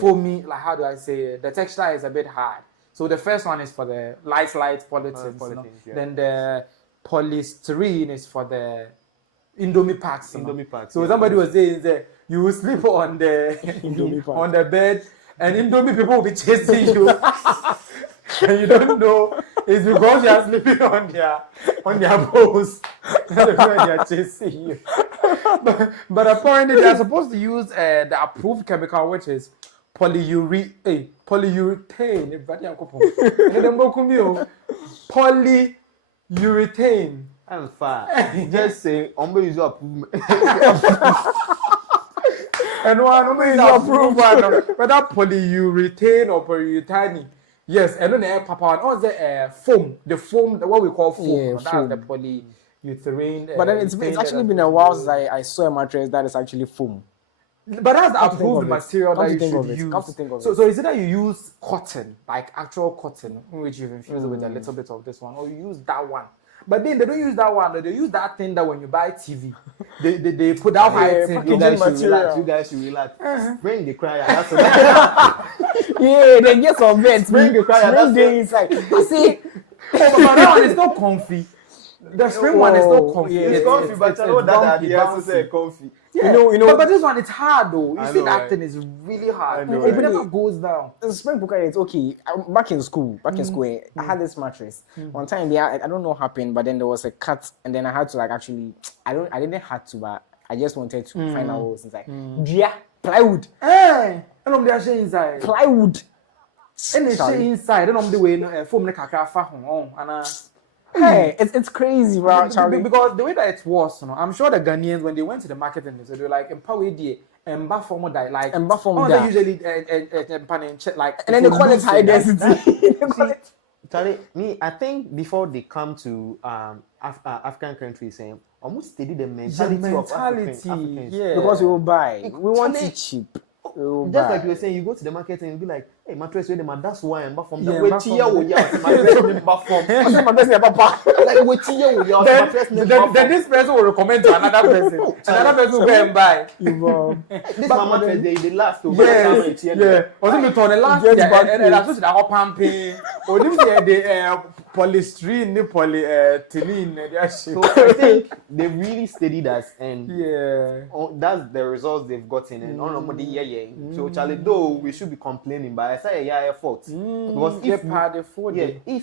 foamy. Like, how do I say it? The texture is a bit hard. So the first one is for the light polythene. Then the polystyrene is for the Indomie packs. So somebody was saying that you will sleep on the on the bed, and Indomie people will be chasing you, and you don't know it's because you are sleeping on their bones. That's why they are chasing you. But apparently they are supposed to use the approved chemical, which is polyurethane. Polyurethane. I'm fine. Just say, I'm going to use approved. And one is approved one, but that polyurethane or polyurethane. Yes, and then the papa one, or the foam, what we call foam. Yeah, that's foam. the polyurethane. But then it's actually been a while since I saw a mattress that is actually foam. But that's the approved material that you should use. Come to think of so is it that you use cotton, like actual cotton, in which you've infused with a little bit of this one, or you use that one? But then they don't use that one. They use that thing that when you buy TV, they put that white thing. You guys should relax. Bring the crier. That's yeah, then get some vents. Bring the crier. Bring the inside. See, but that one is not comfy. The spring one is not comfy. Yeah, it's comfy, but I know that the answer say comfy. Yeah. You know. But this one, it's hard though. You see, that thing is really hard. It never goes down. The spring cooker, it's okay. Back in school, I had this mattress. One time, I don't know what happened, but then there was a cut, and then I had to I didn't have to, but I just wanted to find out what was inside. Yeah, plywood. Hey, I know they are inside. Plywood. And they say inside. I don't know the way foam like a home and. Hey, it's crazy, bro. Because the way that it was, I'm sure the Ghanaians, when they went to the market and they were like, empower the form die, like they usually like, and then they call it high density. Charlie, I think before they come to African countries, almost study the mentality of Africans. Yeah, because we will buy. We want it cheap. Just like you were saying, you go to the market and you'll be like, hey, mattress, that's why I'm back from the way then this person will recommend to another person. Another person will go and buy. This mattress, they last to yeah. Also, we turn the last and that's what they're pumping. Or the polystyrene, polyethylene. So I think they really studied us, and that's the results they've gotten. And so Charlie, though we should be complaining, but I say fault because if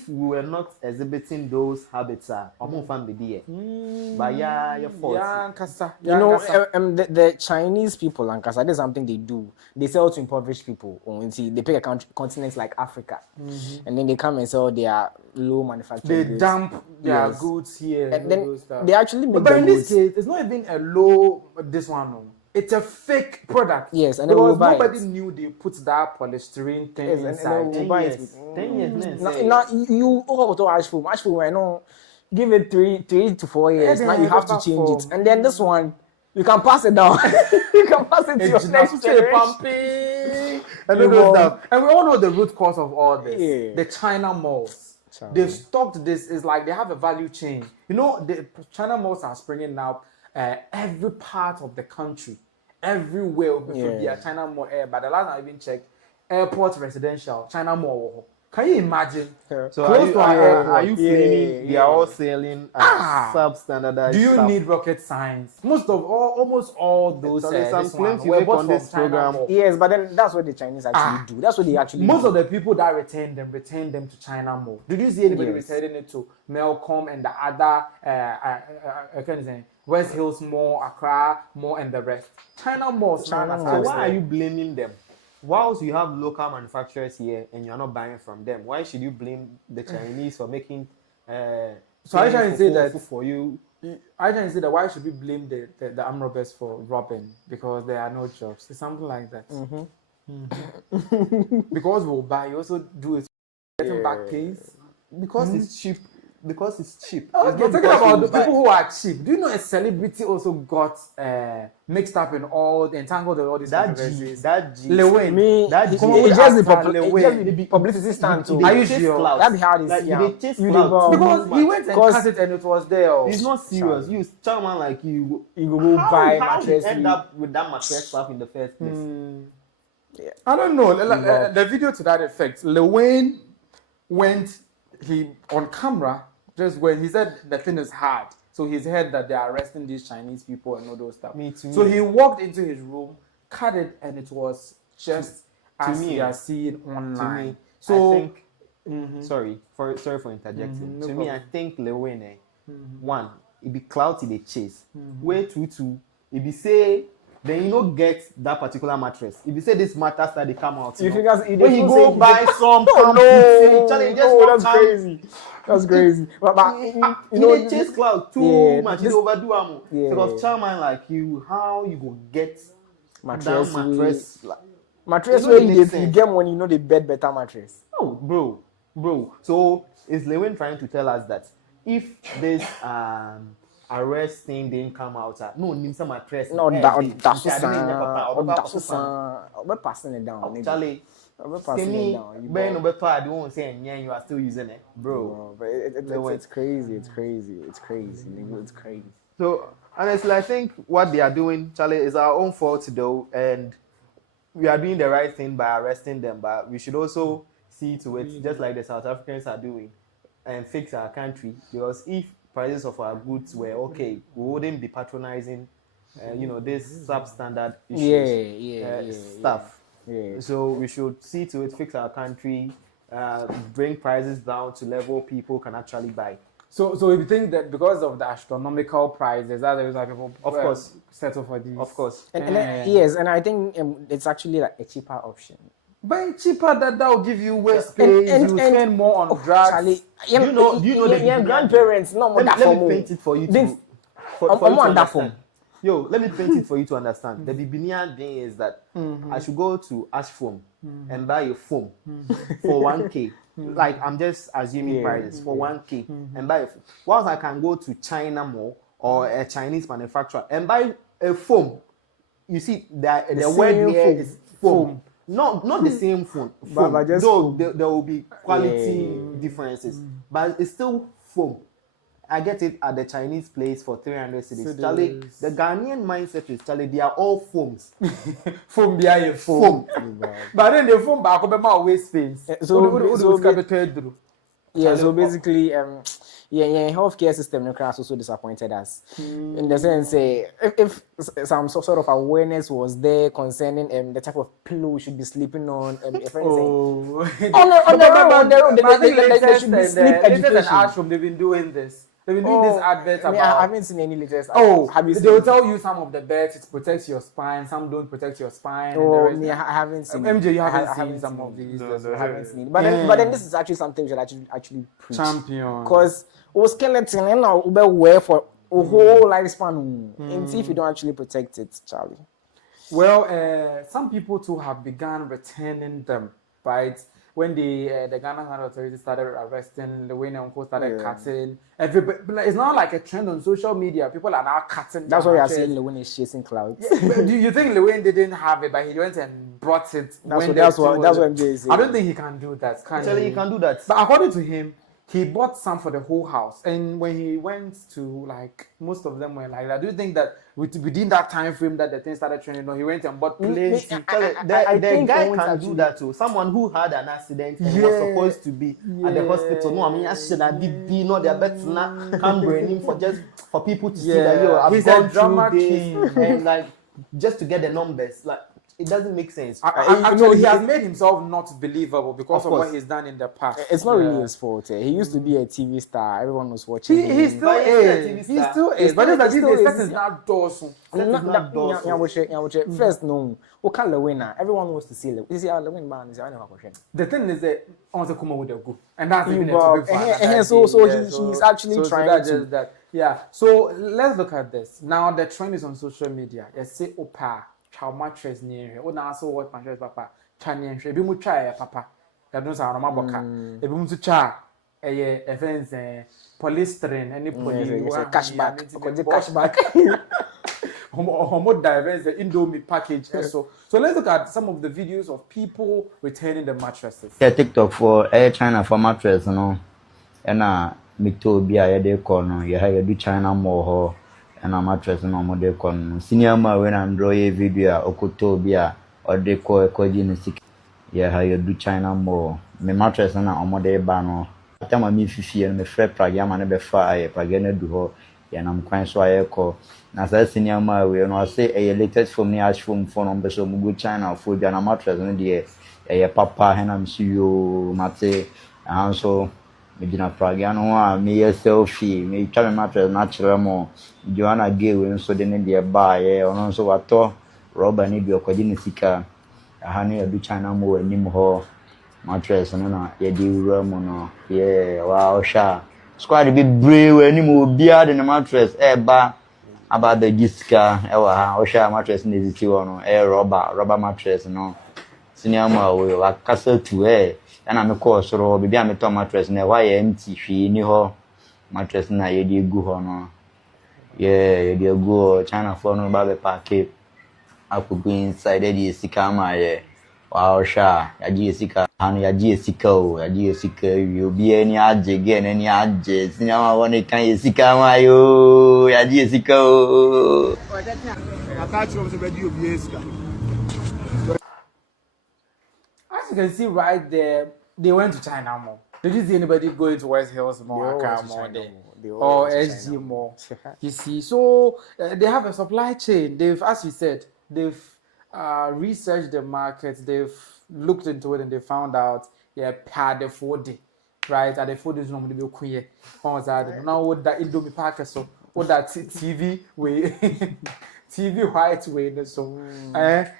we were not exhibiting those habits, but fault. You know, the Chinese people, Nkansah, there's something they do. They sell to impoverished people. They pick a continent like Africa, and then they come and sell their low manufacturing. They dump their goods here, and then they actually make. But in this case, it's not even a low. This one, no. It's a fake product. Yes, and because nobody knew they put that polystyrene thing inside. 10 years. Now you to ash foam. Ash foam, I know. Give it 3 to 4 years. Now you have to change it, and then this one. You can pass it down. You can pass it to your next generation. And we all know the root cause of all this. Yeah. The China malls. They've stopped this. It's like they have a value chain. You know, the China malls are springing up every part of the country, everywhere will be a China Mall air. But the last time I even checked, airport residential, China Mall. Can you imagine? So are you claiming they are all selling substandardized? Do you need rocket science? Almost all those some claims you make on this program. Yes, but then that's what the Chinese actually do. That's what they actually most do. of the people that return them to China Mall. Did you see anybody returning it to Melcom and the other West Hills Mall, Accra Mall, and the rest? China Mall. So why are you blaming them? Whilst you have local manufacturers here and you're not buying from them, why should you blame the Chinese for making? So I trying to say that for you. I trying to say that why should we blame the armed robbers for robbing because there are no jobs? It's something like that. Because we'll buy, you also do it getting back pays because it's cheap. Because it's cheap. Okay, talking about the people who are cheap. Do you know a celebrity also got mixed up in entangled in all these controversies? That G. Lilwin. It's just the publicity stand too. Are you sure? That's how it is. Because he went and cut it and it was there. It's not serious. You someone like you go buy mattress. How you end up with that mattress stuff in the first place? I don't know. The video to that effect. Lilwin went on camera. Just when he said the thing is hard, so he's heard that they are arresting these Chinese people and all those stuff. Me too. So he walked into his room, cut it, and it was just as we are seeing online. Me, so I think, sorry for interjecting. To me, I think Lilwin, one, it be clouty the chase. Way two, it be say. Then you don't get that particular mattress. If you say this matters that they come out, when you go buy some, that's crazy. That's crazy. But you know, chase cloud too much. You overdo because chairman like you, how you go get mattress? Mattress where you get money, you know they bet better mattress. Oh, bro. So is Lilwin trying to tell us that if this arrest thing didn't come out, no, need some mattress. No, that's we're passing it down. Charlie, we're passing it down. I won't say you are still using it, bro. But it's crazy. It's crazy. So honestly, I think what they are doing, Charlie, is our own fault though, and we are doing the right thing by arresting them. But we should also see to it, just like the South Africans are doing, and fix our country. Because if prices of our goods were okay, we wouldn't be patronizing, this substandard issues, stuff. Yeah. So we should see to it, fix our country, bring prices down to level people can actually buy. So if you think that because of the astronomical prices, that's the reason why people of course settle for these. Of course. Yes, and I think it's actually like a cheaper option. But cheaper that will give you waste space. You spend more on drugs. Charlie, you know your grandparents no more. Let me paint it for you to understand. Yo, let me paint it for you to understand. The Bibinian thing is that I should go to Ash Foam and buy a foam for 1K. Like I'm just assuming prices for 1K and buy a foam. Whilst I can go to China Mall or a Chinese manufacturer and buy a foam. You see, the word here is foam. Not the same foam. But just though there will be quality differences, but it's still foam. I get it at the Chinese place for 300 cedis. Charlie, the Ghanaian mindset is Charlie, they are all foams. Foam behind foam. But then the foam back up my waist space. So basically, healthcare system in class also disappointed us in the sense, if some sort of awareness was there concerning the type of pillow we should be sleeping on, if anything. On the road, there should be sleep education. They've been doing this. They've been doing this advert about. I haven't seen any latest. Have you seen? They will tell you some of the beds it protects your spine, some don't protect your spine. I haven't seen. MzGee, you haven't seen some of these. I haven't seen. But then this is actually something we should actually preach. Champion. Because skeleton and now wear for a whole lifespan. And see if you don't actually protect it, Charlie. Well, some people too have begun returning them, right? When the Ghanaian authorities started arresting, the way Uncle started cutting, everybody, it's not like a trend on social media. People are now cutting. That's why we are saying Lilwin is chasing clouds. Do you think Lilwin didn't have it, but he went and brought it? That's what MzGee is saying. I don't think he can do that. Actually, he can do that. But according to him, he bought some for the whole house. And when he went to, like, most of them were like that. Do you think that within that time frame that the thing started trending, he went and bought planes? The guy can do that too. Someone who had an accident and was supposed to be at the hospital. No, I mean, I should have be no, they're better not come bring him for people to see that I've gone through this and like just to get the numbers. Like, it doesn't make sense. Actually, he has made himself not believable because of what he's done in the past. It's not really his fault. He used to be a TV star. Everyone was watching him. He still is. He still is. But it's not Dawson. First, no. Okay, Lewin. Everyone wants to see Lewin. You see, Lewin man is a question. The thing is that on the come with the go, and that's even so he's actually trying to. That. Yeah. So let's look at this. Now the trend is on social media. You say Opa. Chow mattress near here. When I saw what mattress papa, Chinese, if you try papa, that knows how my boca. If you to try a fence, polystyrene, any police, cashback, homo diverse, the Indomie package. So let's look at some of the videos of people returning the mattresses. Yeah, TikTok for China for mattress, and me to be a day corner. You have do China more. And a mattress no more de kon senior ma when I'm draw a video okoto bia or de ko ekoji yeah how you do China more me mattress na omode ba no atama mi fifie no me frɛ pragia ma ne be fa aye pragia na du ho ya nam kwan so aye ko na sa senior ma we no say a latest from ni ash from no be so mu go China for dia na mattress no de papa he na msi yo mate and so me dina pragia no a me selfie me twa me mattress natural mo Joanna gay we so de ne de ba ye ono so wato rubber ni bi okwaji ne sika aha ne do China mo anim ho mattress no na ye di wura mo no ye wa osha squad bi brave we anim obi ade ne mattress ba about the disca wa ha osha mattress ne ziti wono rubber mattress no senior ma we wa kasa tu na me call so bibi a me to mattress na why empty hwe ni ho mattress na ye di gu ho no ye di go China for no ba be pack akugu inside the sika ma ye wow sha ya ji sika anu ya ji sika you bi any aje again any aje senior ma won kan ye sika ma yo ya ji sika o as you can see right there, they went to China more. Did you see anybody going to West Hills more? Or SG more? You see, so they have a supply chain. They've, as you said, they've researched the market. They've looked into it and they found out, pad the 4D, right? And the 4D is normally be queer. Now what that Indomie packer, so what that TV way, TV white way, so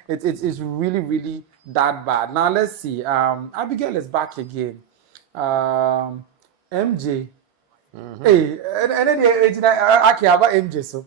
it's really, really that bad. Now let's see. Abigail is back again. MJ. Hey, and then okay about MJ. So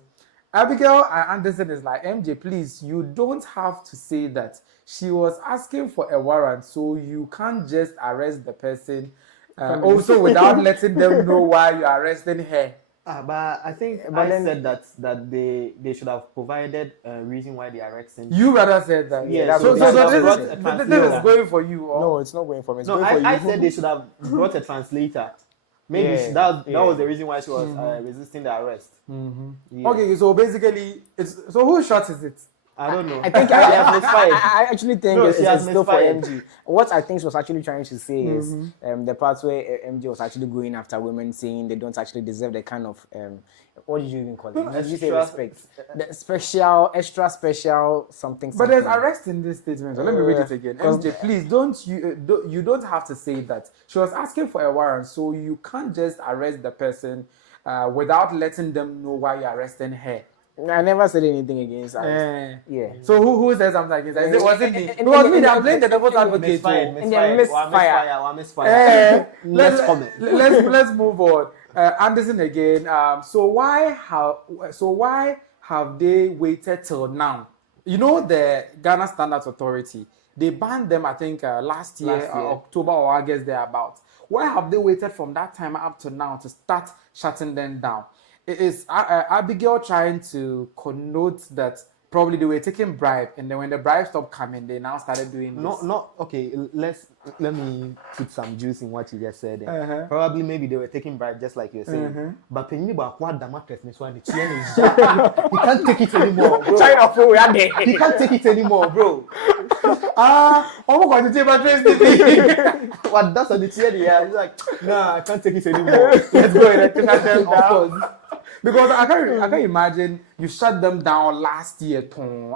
Abigail Anderson is like, MJ, please, you don't have to say that. She was asking for a warrant, so you can't just arrest the person. Also, without letting them know why you're arresting her. But I think I said that they should have provided a reason why they arrested him. You rather said that. Yeah. So this is going for you. Or? No, it's not going for me. It's no, going for I you. said they should have brought a translator. Maybe that was the reation why she was resisting the arrest. Yeah. Okay, so basically, so whose shot is it? I don't know. I think I actually think it's still for MG. What I think she was actually trying to say is the part where MG was actually going after women, saying they don't actually deserve the kind of what did you even call it? Did you say respect? The extra special something. But there's arrest in this statement. So let me read it again. MJ, please you don't have to say that. She was asking for a warrant, so you can't just arrest the person without letting them know why you're arresting her. I never said anything against her. Yeah. So who said something against her? Was it me? It was me. I'm playing the devil's advocate. Misfire. Let's move on. Anderson again. So why have they waited till now? You know the Ghana Standards Authority. They banned them. I think last year, October or August thereabout. Why have they waited from that time up to now to start shutting them down? Is Abigail trying to connote that probably they were taking bribe, and then when the bribe stopped coming, they now started doing this. Okay. Let me put some juice in what you just said. Probably maybe they were taking bribe, just like you're saying. But when you bought the mattress, he can't take it anymore, bro. China for we are there. He can't take it anymore, bro. I'm going to take mattress. What that's on the theory? He's like, nah, I can't take it anymore. Let's go and shut them down. Because I can't imagine you shut them down last year,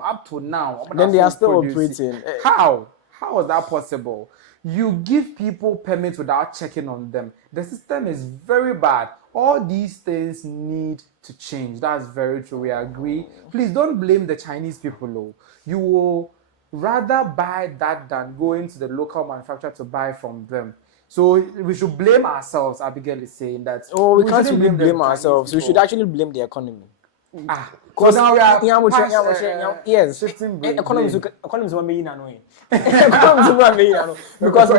up to now. Then they are still operating. How? How is that possible? You give people permits without checking on them. The system is very bad. All these things need to change. That's very true. We agree. Please don't blame the Chinese people, though. You will rather buy that than going to the local manufacturer to buy from them. So we should blame ourselves. Abigail is saying that. Oh, we can't really blame ourselves. We should actually blame the economy. Because now we are yes. Economy is one million annoying. Economy because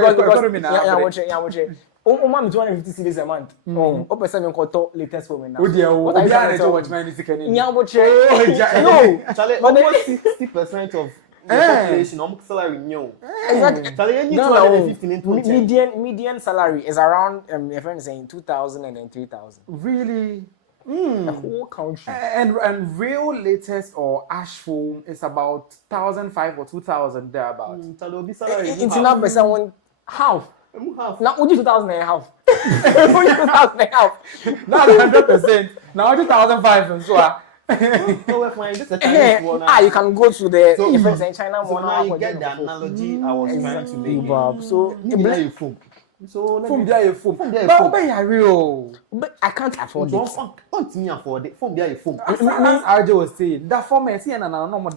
oh, mom, 250 cedis a month. Oh, person you call latest woman now. What are you trying to watch my music? No, almost 60% of the population, almost salary new. Exactly. Median salary is around, your friend is saying 2,000 and then 3,000. Really? The whole country. And real latest or ash foam is about 1,500 or 2,000 thereabouts. It's not better one half. Now only 2,000 and a half. Only 2,000 and a half. Not 100%. Now 2,500 so. You can go to the friends in China. So now you get the analogy I was trying to make. So foam there foam. But I can't afford it. Can't me afford it. Foam there foam. As RJ was saying, that foam is here and no but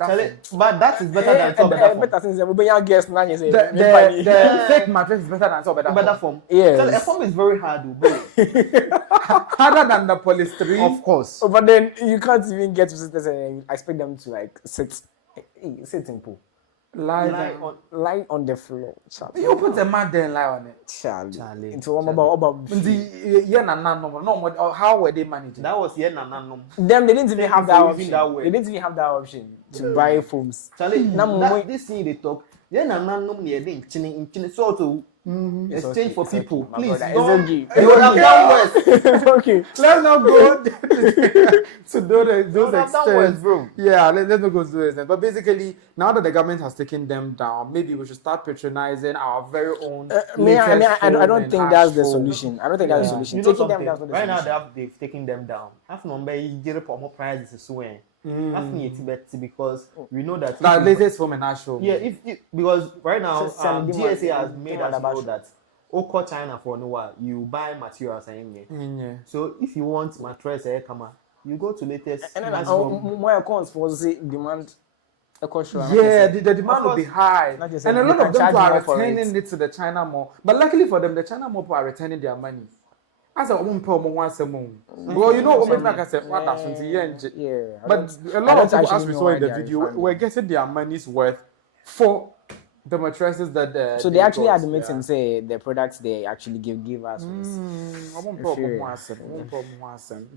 that is better than top better better since we young guests now you say the fake mattress is better than top better form. Yes. So a form is very hard, harder than the polystyrene. Of course. But then you can't even get to sisters and expect them to like sit simple. Lie on the floor. Charlie. You put a man there and lie on it. Charlie. Into about how were they managing? That was them. They didn't even have that option. They didn't even have that option to buy foams. Charlie, this thing they talk. Exchange for people, please. MzGee. You would have done worse. Okay, let's not go to those extents, bro. Yeah, let's not go to those extents. But basically, now that the government has taken them down, maybe we should start patronizing our very own. I don't think that's the solution. I don't think that's the solution. Taking them down is not the right solution. Now they've taken them down. After number you get up more prices because we know that latest form and actual. Yeah, if because right now GSA has made us know that Oko China for no while you buy materials and so if you want mattress you go to latest and then more accounts for say demand. Yeah, the demand will be high, and a lot of them are returning it to the China mall. But luckily for them, the China mall are returning their money. As a woman, once a month. Well, you know, like I said, what that's yeah. But a lot of people, as we saw in the video, were getting their money's worth for the mattresses that so they actually admit and say the products they actually give us.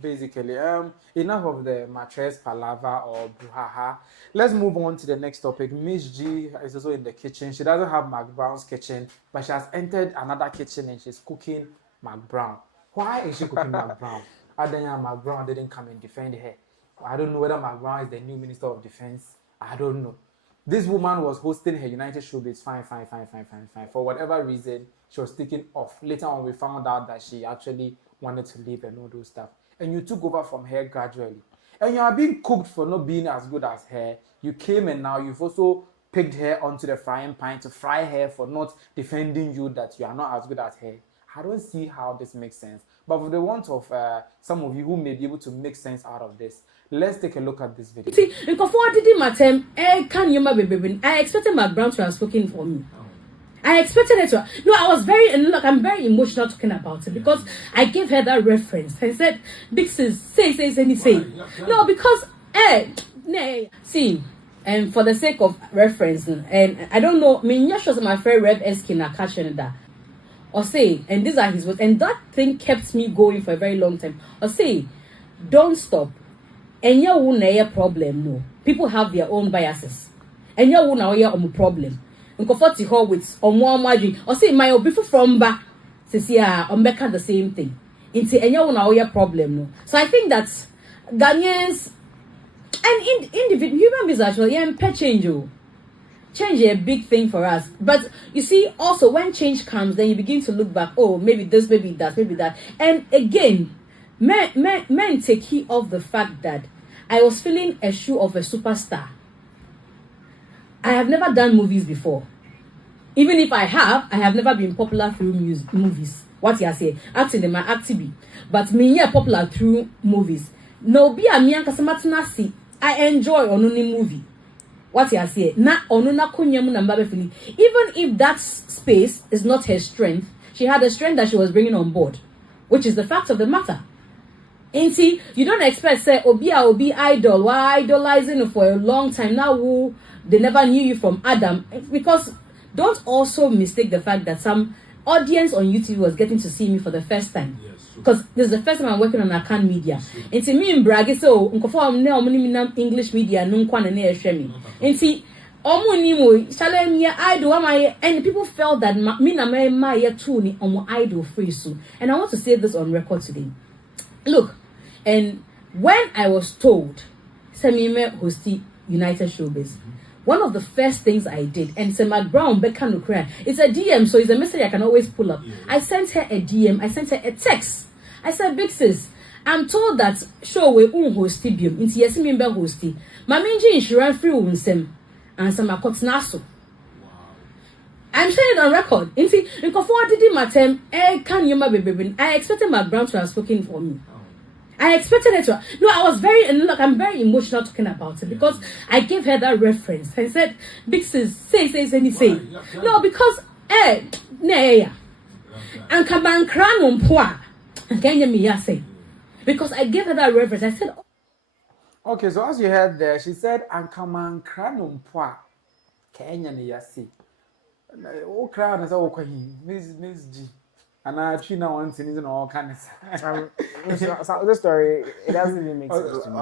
Basically, enough of the mattress palaver or brouhaha. Let's move on to the next topic. MzGee is also in the kitchen. She doesn't have McBrown's kitchen, but she has entered another kitchen and she's cooking McBrown. Why is she cooking McBrown? Adanya McBrown didn't come and defend her. I don't know whether McBrown is the new Minister of Defense. I don't know. This woman was hosting her United Showbiz. Fine. For whatever reason, she was taken off. Later on, we found out that she actually wanted to leave and all those stuff. And you took over from her gradually. And you are being cooked for not being as good as her. You came and now you've also picked her onto the frying pan to fry her for not defending you that you are not as good as her. I don't see how this makes sense. But for the want of some of you who may be able to make sense out of this, let's take a look at this video. See, I expected McBrown to have spoken for me. I expected it to. No, I'm very emotional talking about it because I gave her that reference. I said, "Big sis, say. No, because see, and for the sake of reference, and I don't know. Shows my friend Rev Eskin catching that. Or say, and these are his words, and that thing kept me going for a very long time. Or say, don't stop. And you won't have a problem, no. people have their own biases. And you won't know your problem. Comfort her with more margin. Or say my before from back. Says yeah, the same thing. Into and you won't know your problem. No. So I think that Ghanaians and individual human beings actually pet change. Change is a big thing for us. But you see, also when change comes, then you begin to look back. Oh, maybe this, maybe that, maybe that. And again, men take heed of the fact that I was filling a shoe of a superstar. I have never done movies before. Even if I have never been popular through movies. What you say? Acting in my activity. But me popular through movies. No be a me and I enjoy onuni movie. What you say? Na onuna kunyamu na mbabe fili. Even if that space is not her strength, she had a strength that she was bringing on board, which is the fact of the matter. And see, you don't expect say obi idol. Why idolizing you for a long time now? Who they never knew you from Adam, because don't also mistake the fact that some audience on YouTube was getting to see me for the first time. Because this is the first time I'm working on account media. And to me in Bragi, so English media, and see, and people felt that my too idol free soon. And I want to say this on record today. Look, and when I was told, Semime hosti United Showbiz, one of the first things I did, and say McBrown it's a DM, so it's a message I can always pull up. I sent her a DM, I sent her a text. I said, Big sis, I'm told that show we hosti bium, into yesimimbe hosti. Maminji insurance free unsem, and some naso. I'm saying it on record. In conformity matem, can you my baby? I expected McBrown to have spoken for me. I expected it to. No, I was I'm very emotional talking about it because I gave her that reference. I said, Big sis, say, no, because, and kaman kran poa. Can you me say? Because I gave her that reference. I said, okay, so as you heard there, she said, and kaman kran poa. Kenya ni yasi. Oh, crown is all MzGee. And I actually now want to listen to all kinds of this story, it doesn't even make sense to me.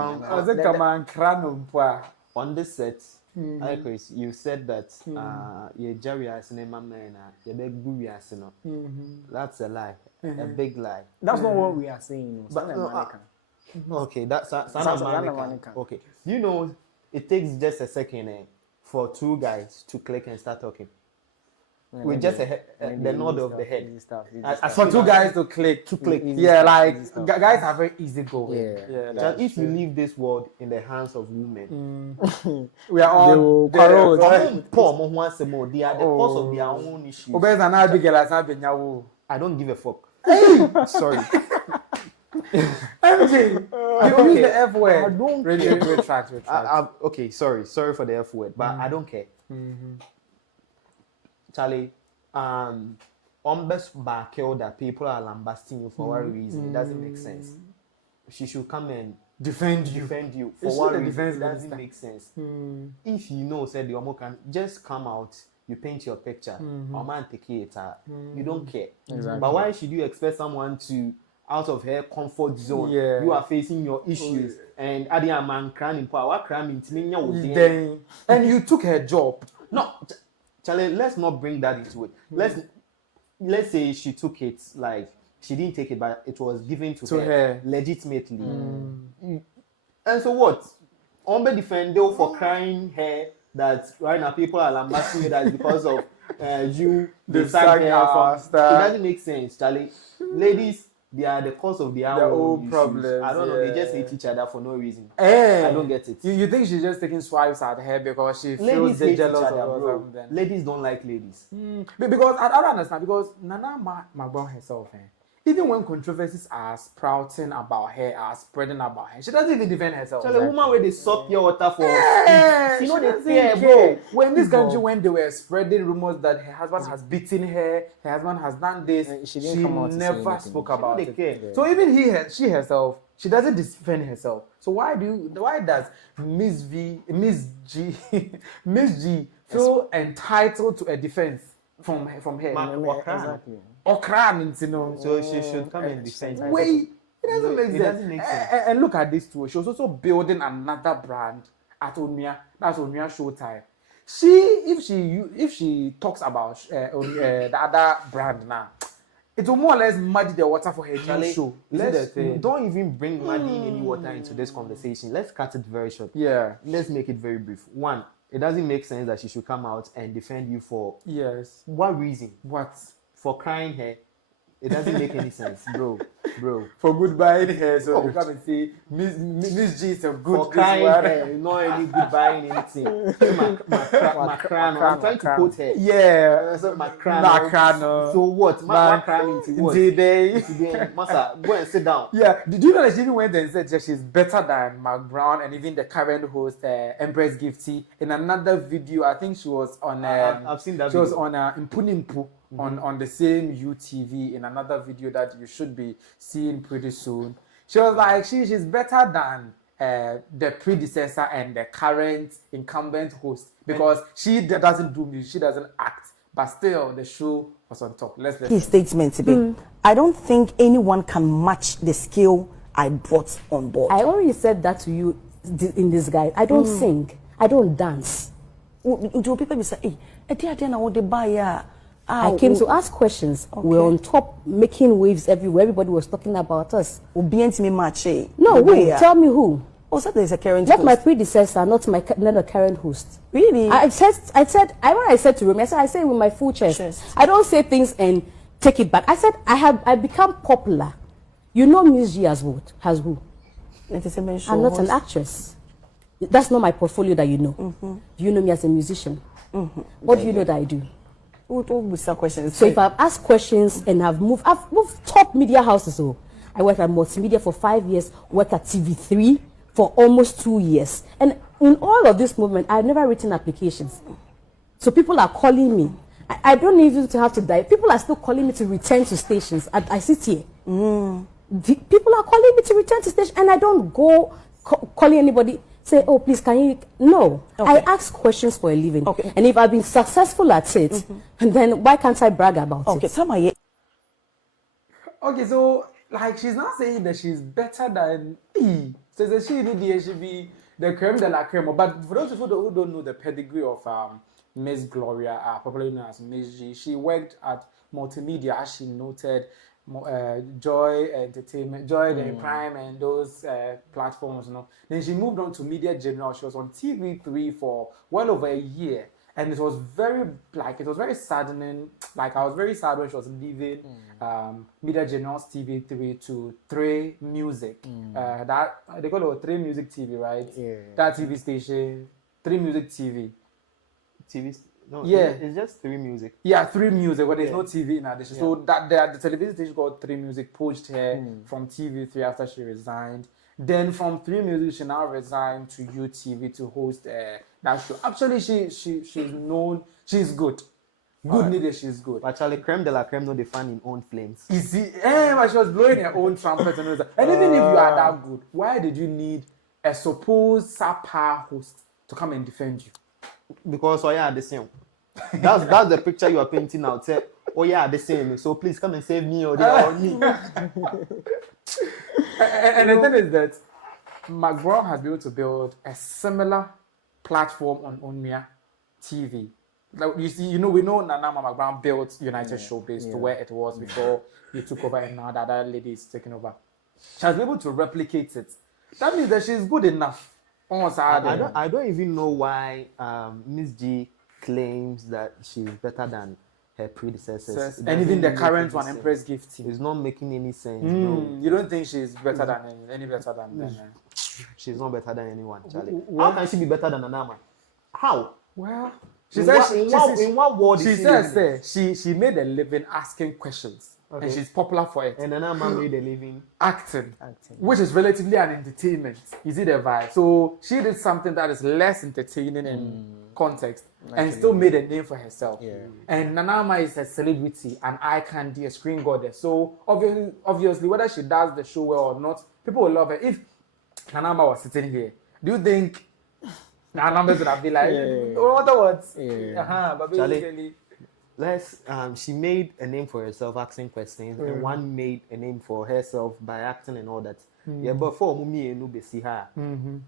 On this set, iChris, you said that you're Jerry as an man, you're big booby as that's a lie, a big lie. That's not what we are saying. But okay, that's okay. You know, it takes just a second for two guys to click and start talking. With just the nod of the head. For two guys to click. Yeah, like guys are very easy going. Yeah. If you leave this world in the hands of women, we are all quarrels. They are the cause of their own issues. I don't give a fuck. Sorry. MzGee, you use the F word. I don't retract. Okay, sorry for the F word, but I don't care. Charlie, best back that people are lambasting you for what reason? It doesn't make sense. She should come and defend you. For what reason? It doesn't make sense. If you know, said the Omo can just come out, you paint your picture, man take it. You don't care. Exactly. But why should you expect someone to, out of her comfort zone, you are facing your issues, and Adi a man crying power, crying and you took her job? No. Charlie, let's not bring that into it. Let's say she took it, like she didn't take it, but it was given to her legitimately. And so what? Ombe defend you for crying her that right now people are lambasting you that because of you decide her fast. It doesn't make sense, Charlie. Ladies, they are the cause of their own problems. I don't know. They just hate each other for no reason. I don't get it. You think she's just taking swipes at her because she feels jealous of them? Ladies don't like ladies. Because I don't understand. Because Nana McBrown herself, even when controversies are sprouting about her, are spreading about her, she doesn't even defend herself. So the woman where they suck your water for, she doesn't care. When this country, when they were spreading rumors that her husband has beaten her, her husband has done this, she never spoke about it. So even she herself, she doesn't defend herself. So why does MzGee feel entitled to a defense from her? Exactly. Or crime, so she should come and defend. Wait, it doesn't make sense. And look at this too. She was also building another brand at Onua. That's Onua Showtime. If she talks about the other brand now, it will more or less muddy the water for her new show. Don't even bring muddy in any water into this conversation. Let's cut it very short. Yeah. Let's make it very brief. One, it doesn't make sense that she should come out and defend you for what reason? What? For crying hair. It doesn't make any sense, bro. For goodbye in hair, so you come and say MzGee is a good for crying hair, not any goodbye in anything. McBrown, I'm trying to quote her. Yeah. So McBrown. So what? McBrown into what? Today, Masa, go and sit down. Yeah. Did you know that she even went and said that she's better than McBrown and even the current host, Empress Gifty? In another video, I think she was on. I've seen that. She was on Impunimpu. On the same UTV in another video that you should be seeing pretty soon. She was like, she's better than the predecessor and the current incumbent host because she doesn't do music, she doesn't act, but still the show was on top. Let's his statement today. I don't think anyone can match the skill I brought on board. I already said that to you in this guide. I don't sing, I don't dance. Do people be say, hey, I came to ask questions. Okay. We're on top, making waves everywhere. Everybody was talking about us. No, who? Tell me who. Oh, so there's a current not host. My predecessor, not a current host. Really? When I said to Remy, I say with my full chest. I don't say things and take it back. I said I become popular. You know MzGee as who? I'm not an actress. That's not my portfolio that you know. Do you know me as a musician? What do you know that I do? So if I've asked questions and I've moved top media houses. So I worked at multimedia for 5 years, worked at TV3 for almost 2 years. And in all of this movement, I've never written applications. So people are calling me. I don't even have to die. People are still calling me to return to stations. I sit here. People are calling me to return to station and I don't go calling anybody. Say, oh, please, can you? No. Okay. I ask questions for a living. Okay. And if I've been successful at it, then why can't I brag about it? Okay, so, like, she's not saying that she's better than E. So that she should be the creme de la creme. But for those people who don't know the pedigree of Miss Gloria, popularly known as MzGee, she worked at multimedia, as she noted, Joy Entertainment, Joy the Prime, and those platforms. Then she moved on to Media General. She was on TV3 for well over a year, and it was very saddening. Like, I was very sad when she was leaving Media General's TV3 to 3 Music. That they call it 3 Music TV, right? Yeah. That TV station, 3 Music TV. No, yeah, it's just 3 Music. Yeah, 3 Music, but there's no TV in addition. So that the television station called 3 Music poached her from TV3 after she resigned. Then from 3 Music, she now resigned to UTV to host that show. Actually, she's known. She's good. Good neither, she's good. But Charlie, creme de la creme, no, they fan in own flames. You see, but she was blowing her own trumpet and all that. And even if you are that good, why did you need a supposed subpar host to come and defend you? Because the same. That's the picture you are painting out. Say, the same. So please come and save me or they or me. And the thing is that McBrown has been able to build a similar platform on Onmia TV. Like you see, we know Nana McBrown built United Showbiz to where it was before you took over, and now the other lady is taking over. She has been able to replicate it. That means that she's good enough. I don't even know why MzGee claims that she's better than her predecessors. And even the current one, Empress Gifty. It's not making any sense. Bro. You don't think she's better than any better than them? She's not better than anyone, Charlie. How can she be better than Anama? How? Well, in what world she says she made a living asking questions. Okay. And she's popular for it. And Anama made a living acting, which is relatively an entertainment. You see the vibe? So she did something that is less entertaining in context and still made a name for herself. Yeah. And Nanama is a celebrity, an eye candy, a screen goddess. So obviously, whether she does the show well or not, people will love her. If Nanama was sitting here, do you think Nanama would have been like, what the words? But basically, she made a name for herself asking questions, and one made a name for herself by acting and all that. Yeah, but for me,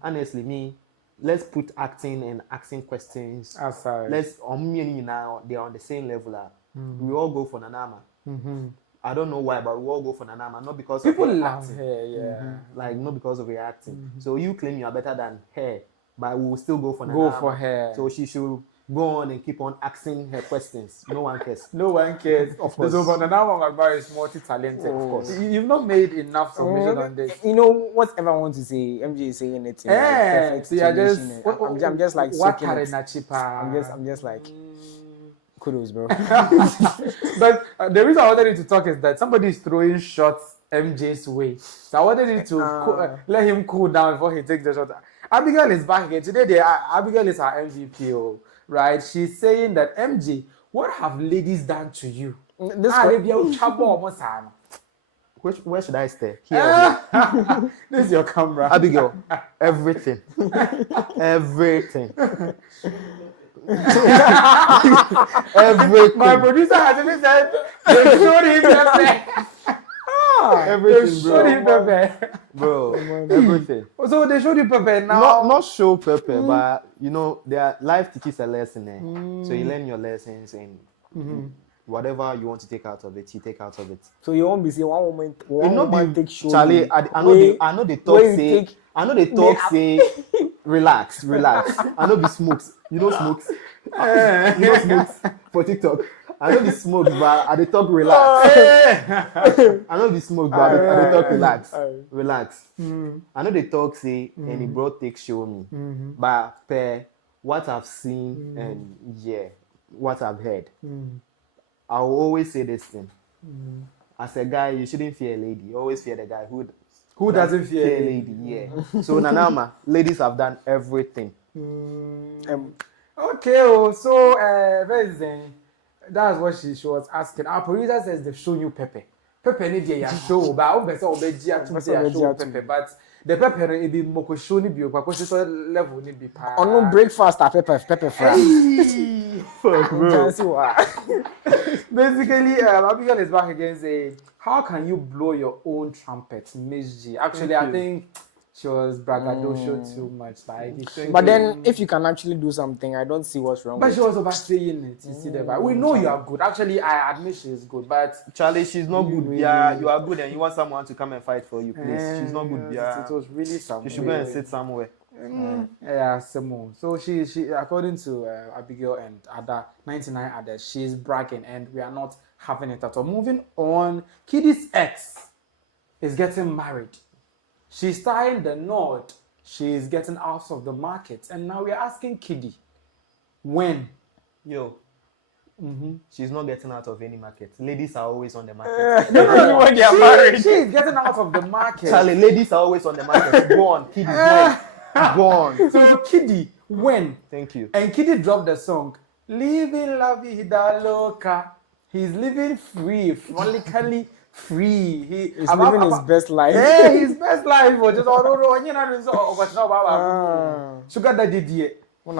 honestly, me, let's put acting and asking questions aside. Let's now they are on the same level. We all go for Nanama. I don't know why, but we all go for Nanama, not because people of her love acting. her, yeah. Like not because of her acting. So you claim you are better than her, but we will still go for Nanama. Go for her. So she should go on and keep on asking her questions. No one cares. No one cares. Of course. So Nanama McBrown is multi-talented. Of course. You've not made enough submission on this. You know, whatever I want to say, MzGee is saying it. So you're just, I'm just like what soaking it. I'm just like kudos, bro. But the reason I wanted you to talk is that somebody is throwing shots MJ's way. So I wanted you to let him cool down before he takes the shot. Abigail is back again. Today, Abigail is our MVP, right? She's saying that, MzGee, what have ladies done to you? Where should I stay? Here. This is your camera. Abigail, everything. Everything. Everything. My producer has even said they showed him Pepe. Everything, bro. Everything. So they showed you Pepe now. Not show Pepe, but you know, their life teaches a lesson. So you learn your lessons and whatever you want to take out of it, you take out of it. So you won't be saying one moment take show. Charlie, I know they talk say relax. I know the smokes. You know smokes? You know smokes for TikTok. I know the smokes, but I they talk relax. I know the smokes, but I they talk relax. I know they talk say any bro take show me. But per what I've seen and what I've heard. I will always say this thing. As a guy, you shouldn't fear a lady. You always fear the guy who doesn't fear a lady. Yeah. So Nanama, ladies have done everything. Okay, so that's what she was asking. Our producer says they've shown you Pepe. Pepe need ya show, but Pepe, but the Pepe it be moko show ni bio, because level ni be pa. On no breakfast Pepe fry. Fuck, bro. Basically, Abigail is back again saying, how can you blow your own trumpet, MzGee? Actually, I think she was braggadocio too much. But then, if you can actually do something, I don't see what's wrong. But she was overstaying it. You see that? We know you are good. Actually, I admit she is good, but Charlie, she's not good. Yeah, you are good, and you want someone to come and fight for you, please. She's not good. Yeah, it was really something. She should go and sit somewhere. Yeah, Simone. So she according to Abigail and other 99 others, she's bragging, and we are not having it at all. Moving on, Kiddy's ex is getting married. She's tying the knot. She's getting out of the market, and now we're asking Kiddy, when? She's not getting out of any market. Ladies are always on the market. No, when they are married. She's getting out of the market. Charlie, ladies are always on the market. Go on, Kiddy, when? Go on. So Kiddy, when? Thank you. And Kiddy dropped the song, Living La Vida Loca. He's living free, frolickally free. He's living his best life. Yeah, his best life. Sugar daddy dear. And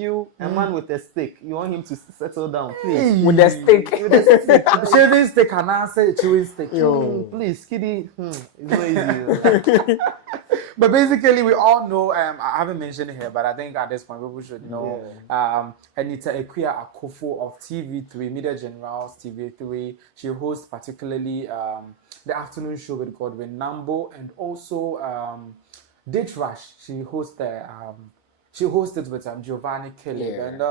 you, a man with a stick, you want him to settle down, please. With a stick. Shaving stick and answer chewing stick. Please, Kiddy, it's not easy. But basically, we all know, I haven't mentioned it here, but I think at this point, people should know, Anita Equia Akufo of TV3, Media Generals TV3. She hosts particularly the afternoon show with Godwin Nambo, and also Date Rush. She hosted with Giovanni Kelly, and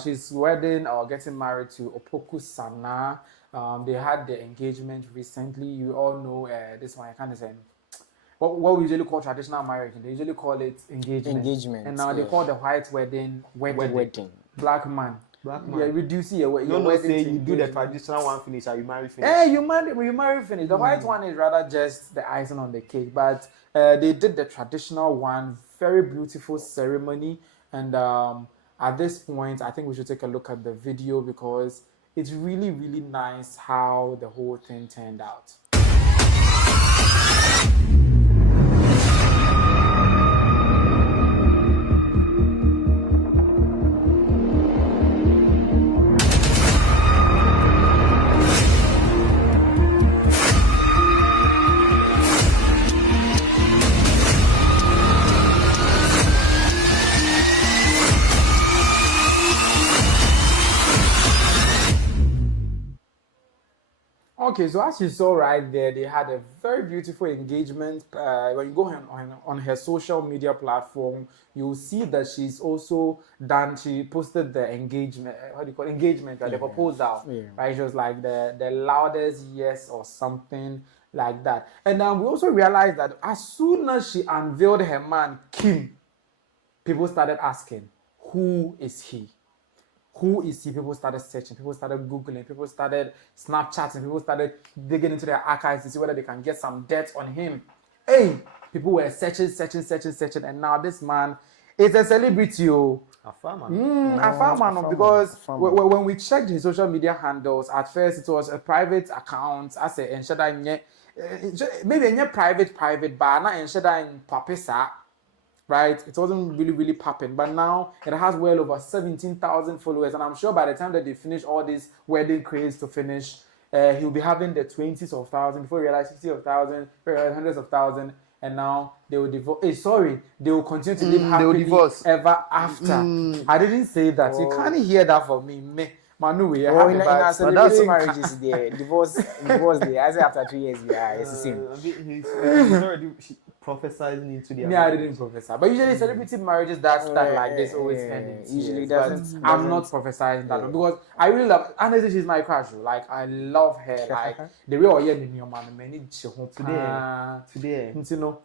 she's wedding or getting married to Opoku Sana. They had the engagement recently. You all know this one. I can't say what we usually call traditional marriage. They usually call it engagement. And now they call the white wedding. Black man. Yeah, reduce your wedding. You do the traditional one finish, or you marry finish. Yeah, you marry finish. The white one is rather just the icing on the cake, but they did the traditional one. Very beautiful ceremony, and at this point, I think we should take a look at the video because it's really, really nice how the whole thing turned out. Okay, so as you saw right there, they had a very beautiful engagement. When you go on her social media platform, you'll see that she's also done. She posted the engagement. What do you call it? Engagement? The proposal, right? She was like the loudest yes or something like that. And then we also realized that as soon as she unveiled her man Kim, people started asking, "Who is he? Who is he?" People started searching, people started Googling, people started Snapchatting, people started digging into their archives to see whether they can get some dirt on him. Hey, people were searching, and now this man is a celebrity. A farmer, because when we checked his social media handles, at first it was a private account. I said, maybe a private, but not in Papisa. Right, it wasn't really popping, but now it has well over 17,000 followers, and I'm sure by the time that they finish all these wedding craze to finish, he'll be having the 20s of thousands before you realize 50 of thousands, hundreds of thousands, and now they will divorce. They will continue to live happily ever after. I didn't say that. You can't hear that from me. Manu, we are in our celebration marriages there. Divorce there. I say after 3 years, it's the same. He's already prophesizing into the. Yeah, I didn't prophesy. But usually celebrity marriages that start like this always end. Usually doesn't. I'm not prophesying that one because I really love. Honestly, she's my crush. Like I love her. Like the way I hear in your man, many today. You know.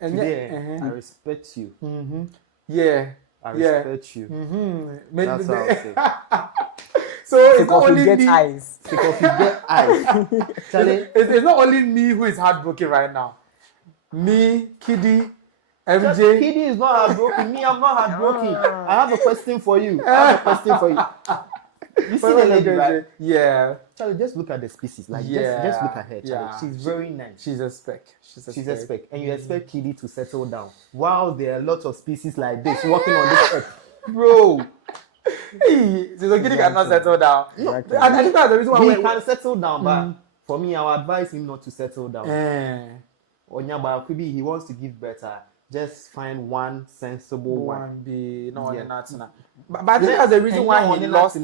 Today, I respect you. Yeah. I respect you. That's how I say. So it's not only me. Charlie, it's not only me who is heartbroken right now. Me, Kiddy, MJ. Kiddy is not heartbroken. Me, I'm not heartbroken. I have a question for you. You see the lady, right? Yeah. Charlie, just look at the species. Like, just look at her, Charlie. Yeah. She's very nice. She's a spec. She's a spec. And you expect Kiddy to settle down. Wow, there are lots of species like this walking on this earth. Bro. Hey, so Kiddy cannot settle down. No, exactly. I think that's the reason why he can settle down, but for me, I would advise him not to settle down. Onyaba could be he wants to give better. Just find one sensible one. But I think that's the reason why he lost.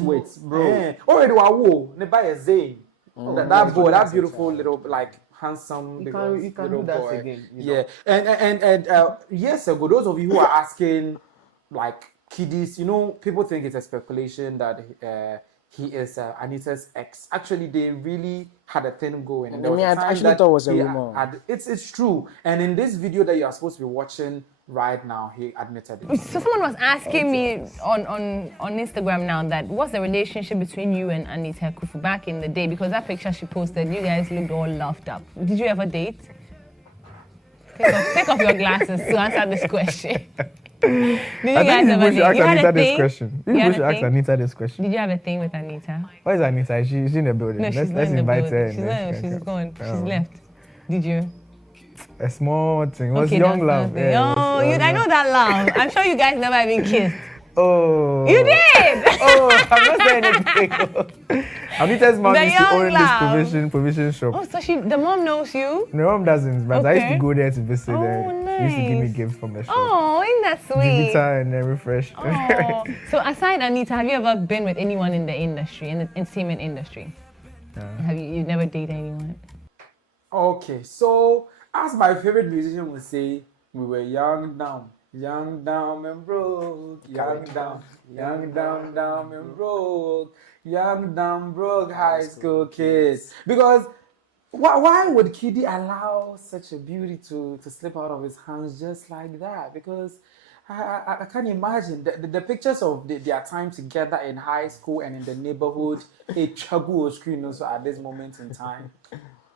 Weight, bro. Already wow, ne buy a Zane. That boy, that beautiful little like handsome you can little do that boy. Again. Yeah, and years ago, those of you who are asking like kiddies, you know, people think it's a speculation that he is Anita's ex. Actually, they really had a thing going. And I actually thought it was a rumor. It's true. And in this video that you are supposed to be watching right now, he admitted it. So someone was asking me on Instagram now that what's the relationship between you and Anita Kufu back in the day? Because that picture she posted, you guys looked all laughed up. Did you ever date? Take off your glasses to answer this question. Did you guys ever date? You had a thing? You should ask Anita this question. Did you have a thing with Anita? Where is Anita? She's in the building. No, let's invite her. She's gone. She's left. Did you? A small thing. It was young love. I know that love. I'm sure you guys never even kissed. Oh. You did! I'm not saying anything. Anita's mom used to own this provision shop. Oh, so the mom knows you? No, mom doesn't, but I used to go there to visit her. Nice. She used to give me gifts from the shop. Oh, isn't that sweet? Vita and Refresh. Oh. So aside Anita, have you ever been with anyone in the industry, in the entertainment industry? Have you never dated anyone? Okay, so as my favorite musician would say, we were young, dumb and broke, young, dumb and broke, young, dumb, broke high school kids. Because why would Kiddy allow such a beauty to slip out of his hands just like that? Because I can't imagine the pictures of their time together in high school and in the neighborhood. A chagu screen also at this moment in time.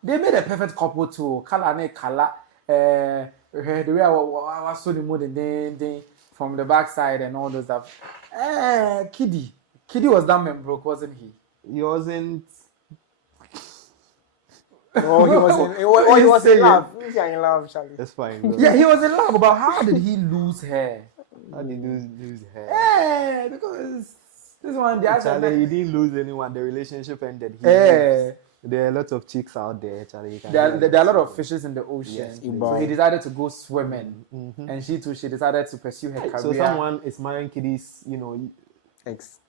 They made a perfect couple too. Kala. The way I was so the mood and from the backside and all those stuff. Kiddy was dumb and broke, wasn't he? He wasn't. Oh, he was in love. He's in love, Charlie. That's fine. Yeah, he was in love, but how did he lose her? How did he lose her? Because this one, Charlie, he didn't lose anyone. The relationship ended. There are a lot of chicks out there, Charlie. There are a lot of fishes in the ocean. Yes, so he decided to go swimming. And she decided to pursue her career. So someone is marrying Kiddy's, ex.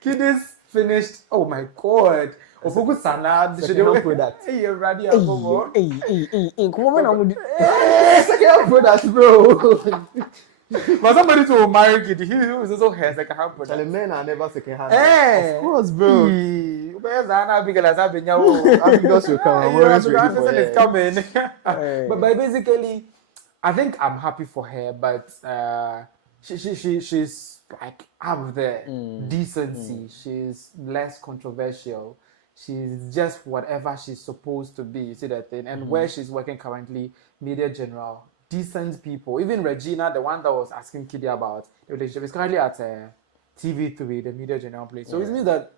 Kiddy's finished. Oh my God. Opoku sana. Second-hand product. Hey, you're ready, Opoku. Second-hand product, bro. But somebody to marry Kitty, he was also has like a hand product. The men are never second-hand. Hey, of course, bro. Where's Anna bigger as I've been? Because you come. I'm always ready for it's coming. But basically, I think I'm happy for her, but she's like out there, decency. She's less controversial. She's just whatever she's supposed to be. You see that thing? And where she's working currently, Media General, decent people. Even Regina, the one that was asking Kiddy about the relationship, is currently at TV3, the Media General place. So it means that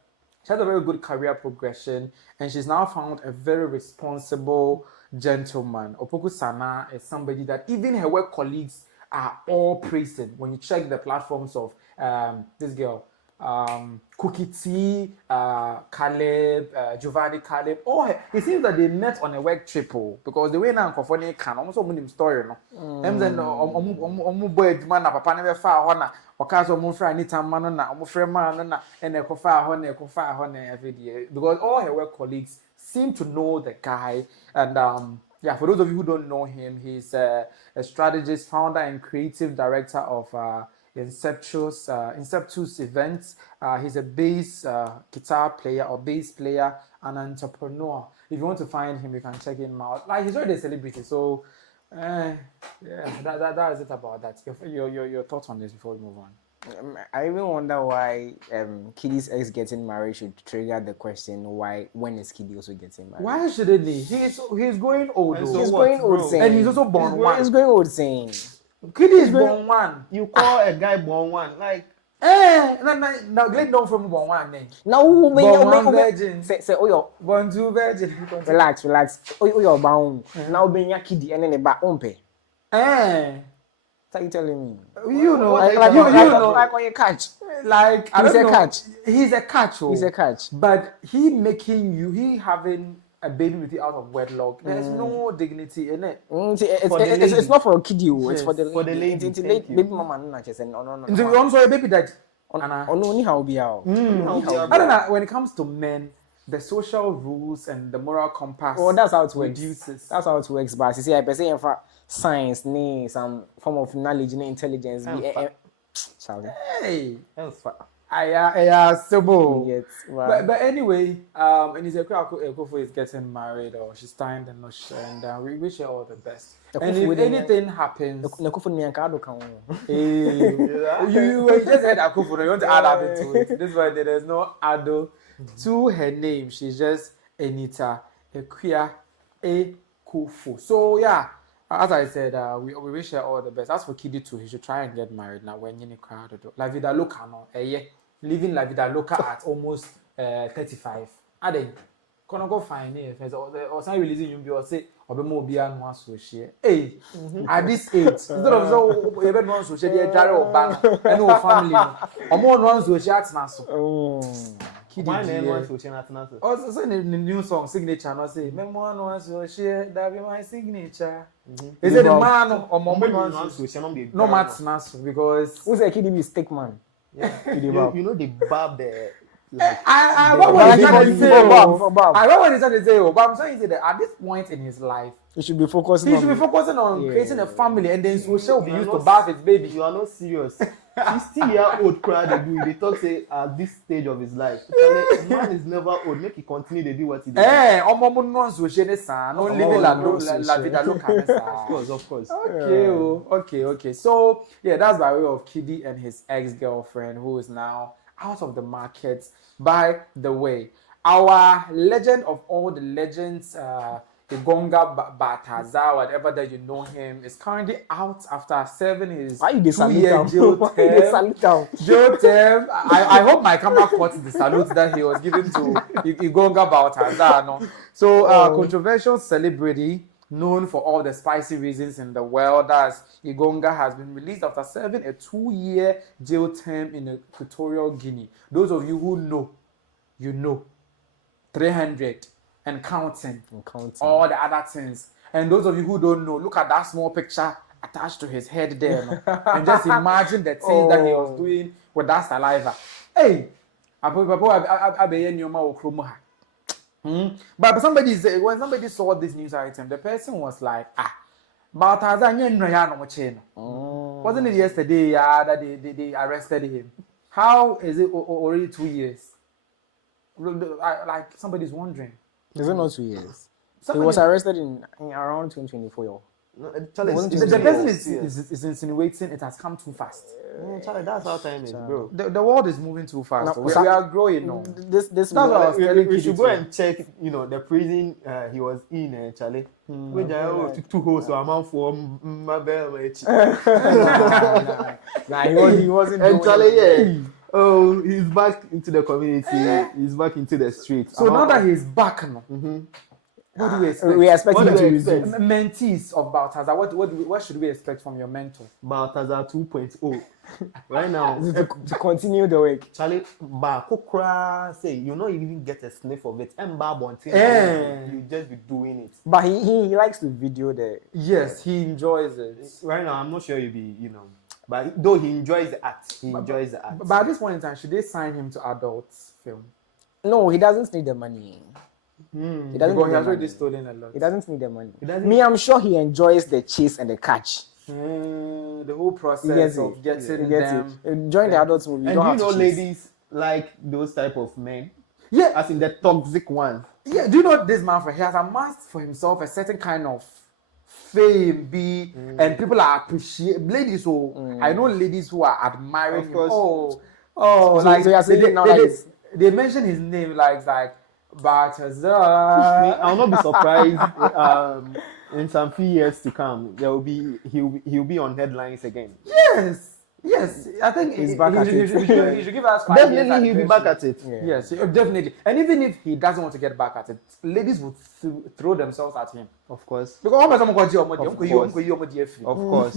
she has a very good career progression, and she's now found a very responsible gentleman. Opoku Sana is somebody that even her work colleagues are all praising. When you check the platforms of this girl, Cookie T, Caleb, Giovanni Caleb, it seems that they met on a work trip because the way now Confoni can almost open story, no. And then boy man papa never far hona okaso mo fra anytime man na mo frɛ man na and ekɔfa every day because all her work colleagues seem to know the guy. And yeah, for those of you who don't know him, he's a strategist, founder and creative director of Inceptus events. He's a bass guitar player or bass player, an entrepreneur. If you want to find him, you can check him out. Like, he's already a celebrity, so yeah, that is it about that. Your thoughts on this before we move on? I even wonder why Kiddy's ex getting married should trigger the question when is Kiddy also getting married? Why shouldn't he? He's going old. He's going old, and he's also born one. He's going old saying. Kiddy is born one. You call a guy born one like. Now get down from born one. Now born one virgin. Say yo. Born two virgin. Relax. Oh you're bound. Now being a Kiddy and then the back umpe. What are you telling me? You know, like on your catch. Like he's a catch. He's a catch. He's a catch. But he having a baby with you out of wedlock. There's no dignity in it. It's not for a kid, you. It's for the lady. Baby mama no just no. I'm sorry, baby dad. No, ni how be out. I don't know. When it comes to men, the social rules and the moral compass. Oh, that's how it works. Reduces. That's how it works. But you see, I say for science, some form of knowledge, intelligence. Hey, but anyway, and it's Ekofo is getting married or she's tying the nosh, and we wish her all the best. And if anything happens, you just said Akofo, you want to add Ado to it. This one there's no Ado to her name. She's just Anita Equia Ekofo. So yeah. As I said, we wish her all the best. As for Kiddy too, he should try and get married now when you're in a crowd. La vida loca, no? Living la vida loca at almost 35. I think, can go find it or some releasing you or say or be more beyond one social. Hey, at this age, instead of so you one social, you are or bank and no family, or more one social now. My name was Social. Also, in the new song signature, I say, "Memoir was your share, that be my signature." Is it the man or moment no match nasu because who's a kid be stick man? Yeah, you know the barb there. Like, I what was trying to say? I what was trying to say? But I'm trying to say that at this point in his life, he should be focusing on creating a family, and then social will be used to bath his baby. You are not serious. 60-year-old crowd they talk say at this stage of his life. Man is never old. Make he continue to do what he does. No living la vida loca. Of course. Okay. So yeah, that's by way of Kiddy and his ex-girlfriend who is now out of the market. By the way, our legend of all the legends, Igonga Bataza, whatever that you know him, is currently out after serving his 2-year jail term. I hope my camera caught the salute that he was giving to Igonga Bataza. No? So, controversial celebrity known for all the spicy reasons in the world, as Igonga has been released after serving a 2-year jail term in Equatorial Guinea. Those of you who know, you know, 300. And counting all the other things. And those of you who don't know, look at that small picture attached to his head there. No? And just imagine the things that he was doing with that saliva. Hey, But somebody said, when somebody saw this news item, the person was like, Baltazar, wasn't it yesterday that they arrested him? How is it already 2 years? Like somebody's wondering. Is it not 2 years? He was arrested in around 2024. No, the person is insinuating it has come too fast. Charlie, that's how time is, bro. The world is moving too fast. We are growing now. We should go and check, the prison he was in, Charlie. Two hosts, so I'm out for my bell. He wasn't. And Charlie, oh, he's back into the community. He's back into the streets. So now that he's back now. What do we expect? We expect him to resume. Mentees of Baltazar, what should we expect from your mentor? Baltazar 2.0. Right now. to continue the work. Charlie, say, you not even get a sniff of it. And you just be doing it. But he likes to video the... Yes, he enjoys it. Right now, I'm not sure you'll be, But though he enjoys the act. Enjoys the act. But at this point in time, should they sign him to adult film? No, he doesn't need the money. He doesn't. Because he has already stolen a lot. He doesn't need the money. Me, I'm sure he enjoys the chase and the catch. The whole process of getting them. Join the adults movie. And ladies like those type of men. Yeah, as in the toxic ones. Yeah, do you know this man? He has amassed for himself a certain kind of fame, and people are appreciate ladies who I know ladies who are admiring him. So like so they mention his name like Baltazar. I'll not be surprised in some few years to come. He'll be on headlines again. Yes, I think he's back at it. He should give us 5 years. Definitely, he'll be back at it. Yeah. Yes, definitely. And even if he doesn't want to get back at it, ladies would throw themselves at him. Of course. Because Of course.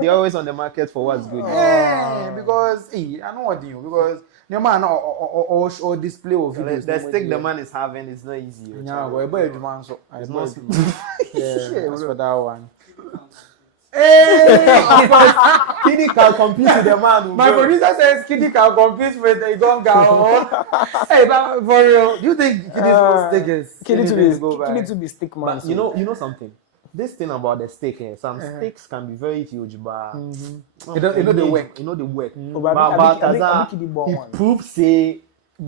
They're always on the market for what's good. Yeah, because I know what you because no man or display of videos. The stake the man is having is not easy. Yeah, but man, so I must. Yeah, for that one. Hey, Kiddy can compete with the man. My producer says Kiddy can compete with the Gonga. Hey, but for real, do you think Kiddy's stickers? Kiddy to be stick man. But you know something. This thing about the steak here, some steaks can be very huge, but you know the work. You know the work. But he proves say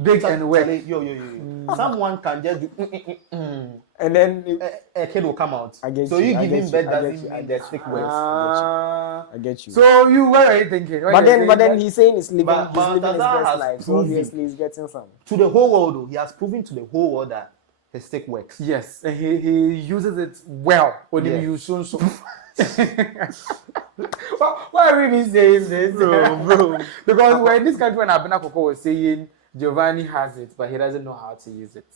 big and work. Yo. Someone can just do and then a kid will come out. I get so you give him bed doesn't mean the steak works. I get you. So what are you thinking? But then he's saying he's living his best life. So obviously he's getting some. To the whole world though, he has proven to the whole world that his stick works. Yes, and he uses it well. When you use so. Why are we saying this, bro? Because we're in this country when Abena Koko was saying Giovanni has it, but he doesn't know how to use it.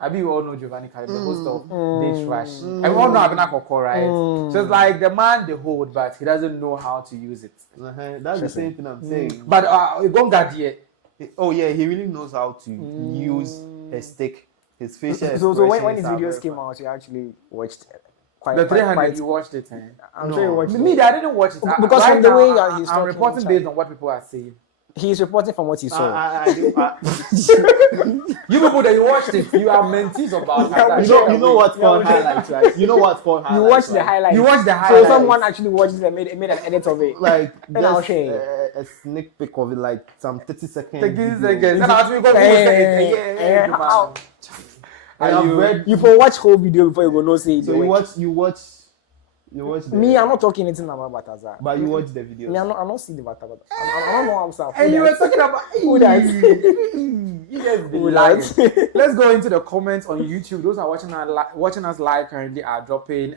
I mean, we all know Giovanni Kari, the host of Day Trash. And we all know Abena Koko, right? So it's like the man they hold, but he doesn't know how to use it. That's the same thing I'm saying. But Gonga, oh yeah, he really knows how to use his stick. His facial so when his videos came out, you actually watched quite the 300. You watched it, I'm sure you watched it. Me, I didn't watch it because from the way he's I'm reporting based on what people are saying. He's reporting from what he saw. You people that you watched it, you are mentees about that. You know what's called highlights, right? You know what's called highlights. You watched the highlights. You watched the highlights. So someone actually watched it and made an edit of it. Like just a sneak peek of it, like some 30 seconds. 30 seconds. And after we go, you for watch whole video before you go no say it. So you watch. Me, I'm not talking anything about Baltazar. But you watch the videos. Me, I'm not seeing the Baltazar. I don't know how I'm saying. And you were talking about who that? You guys be lying. Let's go into the comments on YouTube. Those who are watching us live currently are dropping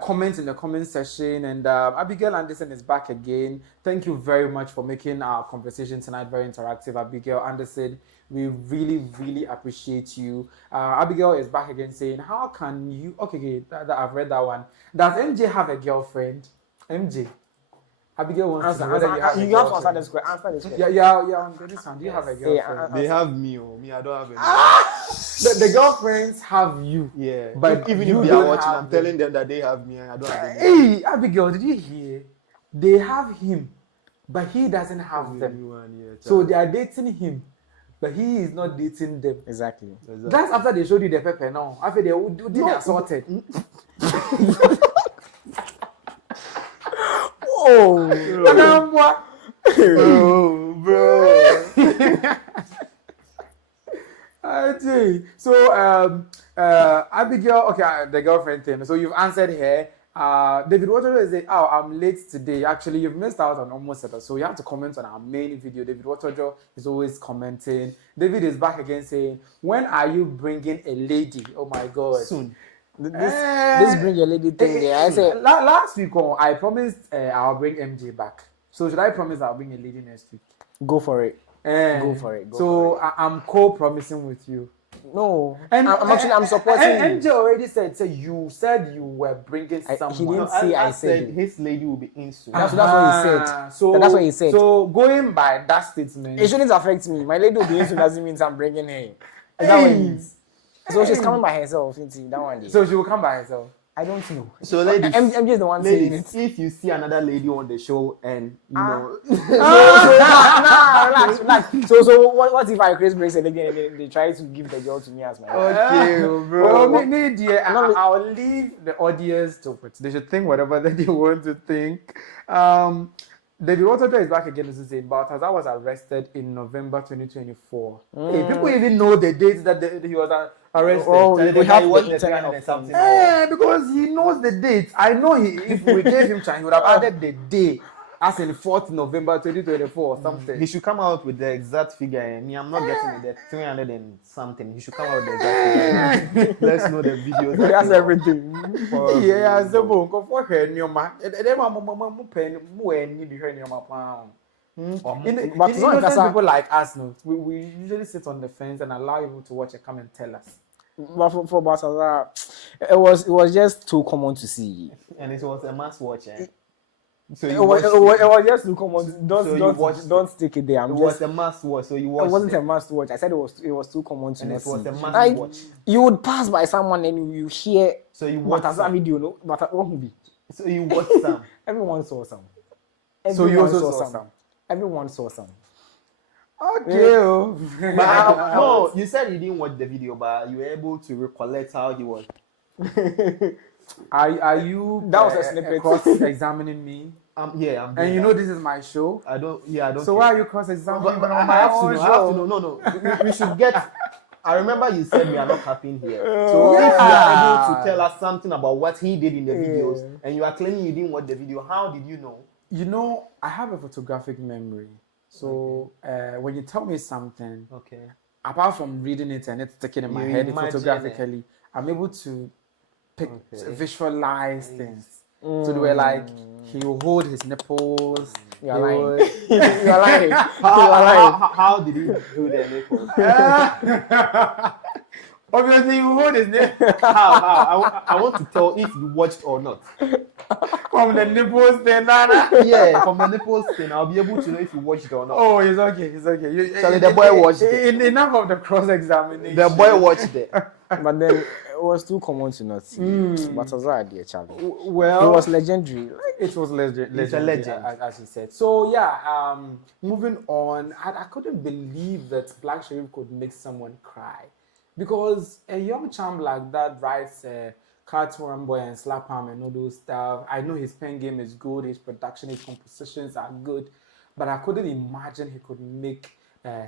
comments in the comment section. And Abigail Anderson is back again. Thank you very much for making our conversation tonight very interactive, Abigail Anderson. We really, really appreciate you. Abigail is back again saying, how can you... Okay, I've read that one. Does MJ have a girlfriend? MJ. Abigail wants to know whether you have a girlfriend. You have to answer this question. Answer this question. Yeah, this one. Do you have a girlfriend? They have me. Me, I don't have any. The girlfriends have you. Yeah. But even if they are watching, I'm telling them that they have me. I don't have any. Hey, Abigail, did you hear? They have him, but he doesn't have them. So they are dating him. but he is not dating them. Exactly. That's after they showed you the pepper now. After they did the assorted. Oh, bro. So Abigail, okay, the girlfriend thing. So you've answered her. David Waterjo is saying, "Oh, I'm late today. Actually, you've missed out on almost it. So you have to comment on our main video." David Waterjo is always commenting. David is back again saying, "When are you bringing a lady?" Oh my God! Soon. This bring a lady thing there. I said last week I promised I'll bring MJ back. So should I promise I'll bring a lady next week? Go for it. Go for it. I'm co-promising with you. No, and I'm supporting MJ already said you said you were bringing someone. He didn't say I said his lady will be in soon. That's what he said. That's what he said. So going by that statement, it shouldn't affect me. My lady will be in soon doesn't mean I'm bringing her. Is that what it means? So she's coming by herself, that one day. So she will come by herself. I don't know. So ladies, MJ is the one saying it. If you see another lady on the show and you know, relax. So what if iChris brings a lady and they try to give the girl to me as my wife? Okay, bro. Well, I'll leave the audience to it. They should think whatever that they want to think. David Waterjo is back again to say, but as I was arrested in November 2024. Hey, people even know the date that he was arrested. Oh, we have the internet something. Because he knows the date. I know if we gave him time, he would have added the day. As in 4th November 2024 or something. He should come out with the exact figure. I'm not getting it. 300 and something. He should come out with the exact figure. Let's know the videos. That's everything. Yeah, so go for her. But innocent people like us, no, we usually sit on the fence and allow people to watch and come and tell us. But for Balthazar, it was just too common to see. And it was a must watch. So it was just too common. Don't stick it there. It was a must watch. So you watched. It wasn't a must watch. I said it was too common to and not it was see. a must watch. You would pass by someone and you hear. So you watch some video, no? But what movie? So you watched some. Everyone saw some. So you also saw some. Everyone saw some. Okay. But no, you said you didn't watch the video, but you were able to recollect how he was. Are you? That was a snippet. Cross-examining me. Yeah, I'm. And you know this is my show. I don't. So why are you cross-examining me? I have to know. No. We should get. I remember you said we are not capping here. So if you are able to tell us something about what he did in the videos, and you are claiming you didn't watch the video, how did you know? You know, I have a photographic memory. So when you tell me something, apart from reading it and it's sticking in my head photographically, I'm able to visualize things. So they were like, he will hold his nipples. You're lying. You're lying. How did he do the nipples? Obviously, you hold his nipples. How? I want to tell if you watched or not. From the nipples thing, Nana. Yeah, from the nipples thing, I'll be able to know if you watched or not. Oh, it's okay. Sorry, the boy watched it. Enough of the cross-examination. The boy watched it. But then it was too common to not see. But as I did, Charlie. Well, it was legendary. It was legendary. It's a legend, as he said. So yeah, moving on. I couldn't believe that Black Sherif could make someone cry, because a young champ like that writes Cartoon Boy and Slap Him and all those stuff. I know his pen game is good, his production, his compositions are good, but I couldn't imagine he could make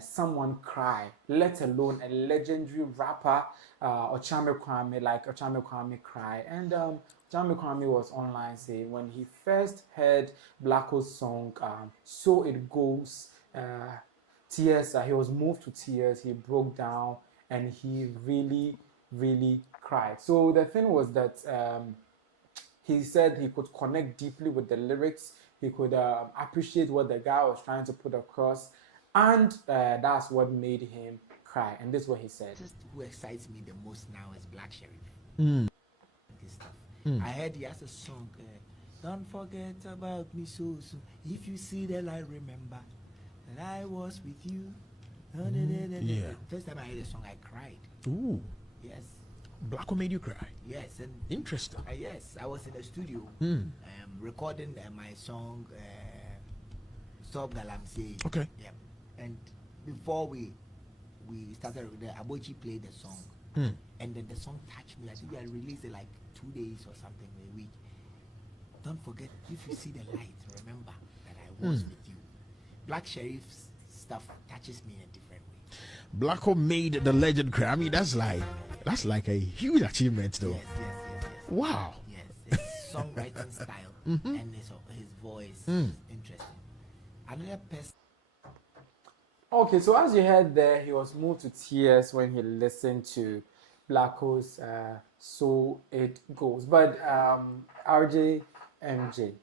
someone cry, let alone a legendary rapper, Okyeame Kwame, like Okyeame Kwame cry. And Okyeame Kwame was online saying when he first heard Blacko's song, So It Goes, tears, he was moved to tears, he broke down, and he really, really cried. So the thing was that he said he could connect deeply with the lyrics, he could appreciate what the guy was trying to put across, and that's what made him cry. And this is what he said. Who excites me the most now is Black Sherif. This stuff. I heard he has a song, Don't Forget About Me So Soon. If you see the light, remember that I was with you. Yeah. First time I heard the song, I cried. Ooh. Yes. Blacko made you cry? Yes. And interesting. Yes, I was in the studio recording my song, Stop Galamsey. Okay. Yeah. And before we we started the Abochi played the song, and then the song touched me. I think I released it like 2 days or something, a week. Don't forget, if you see the light, remember that I was with you. Black Sherif's stuff touches me in a different way. Blacko made the legend cry. I mean, that's like a huge achievement, though. Yes. Wow. Yes, his songwriting style and his voice is interesting. Another person. Okay, so as you heard there, he was moved to tears when he listened to Blacko's So It Goes. But RJ, MJ,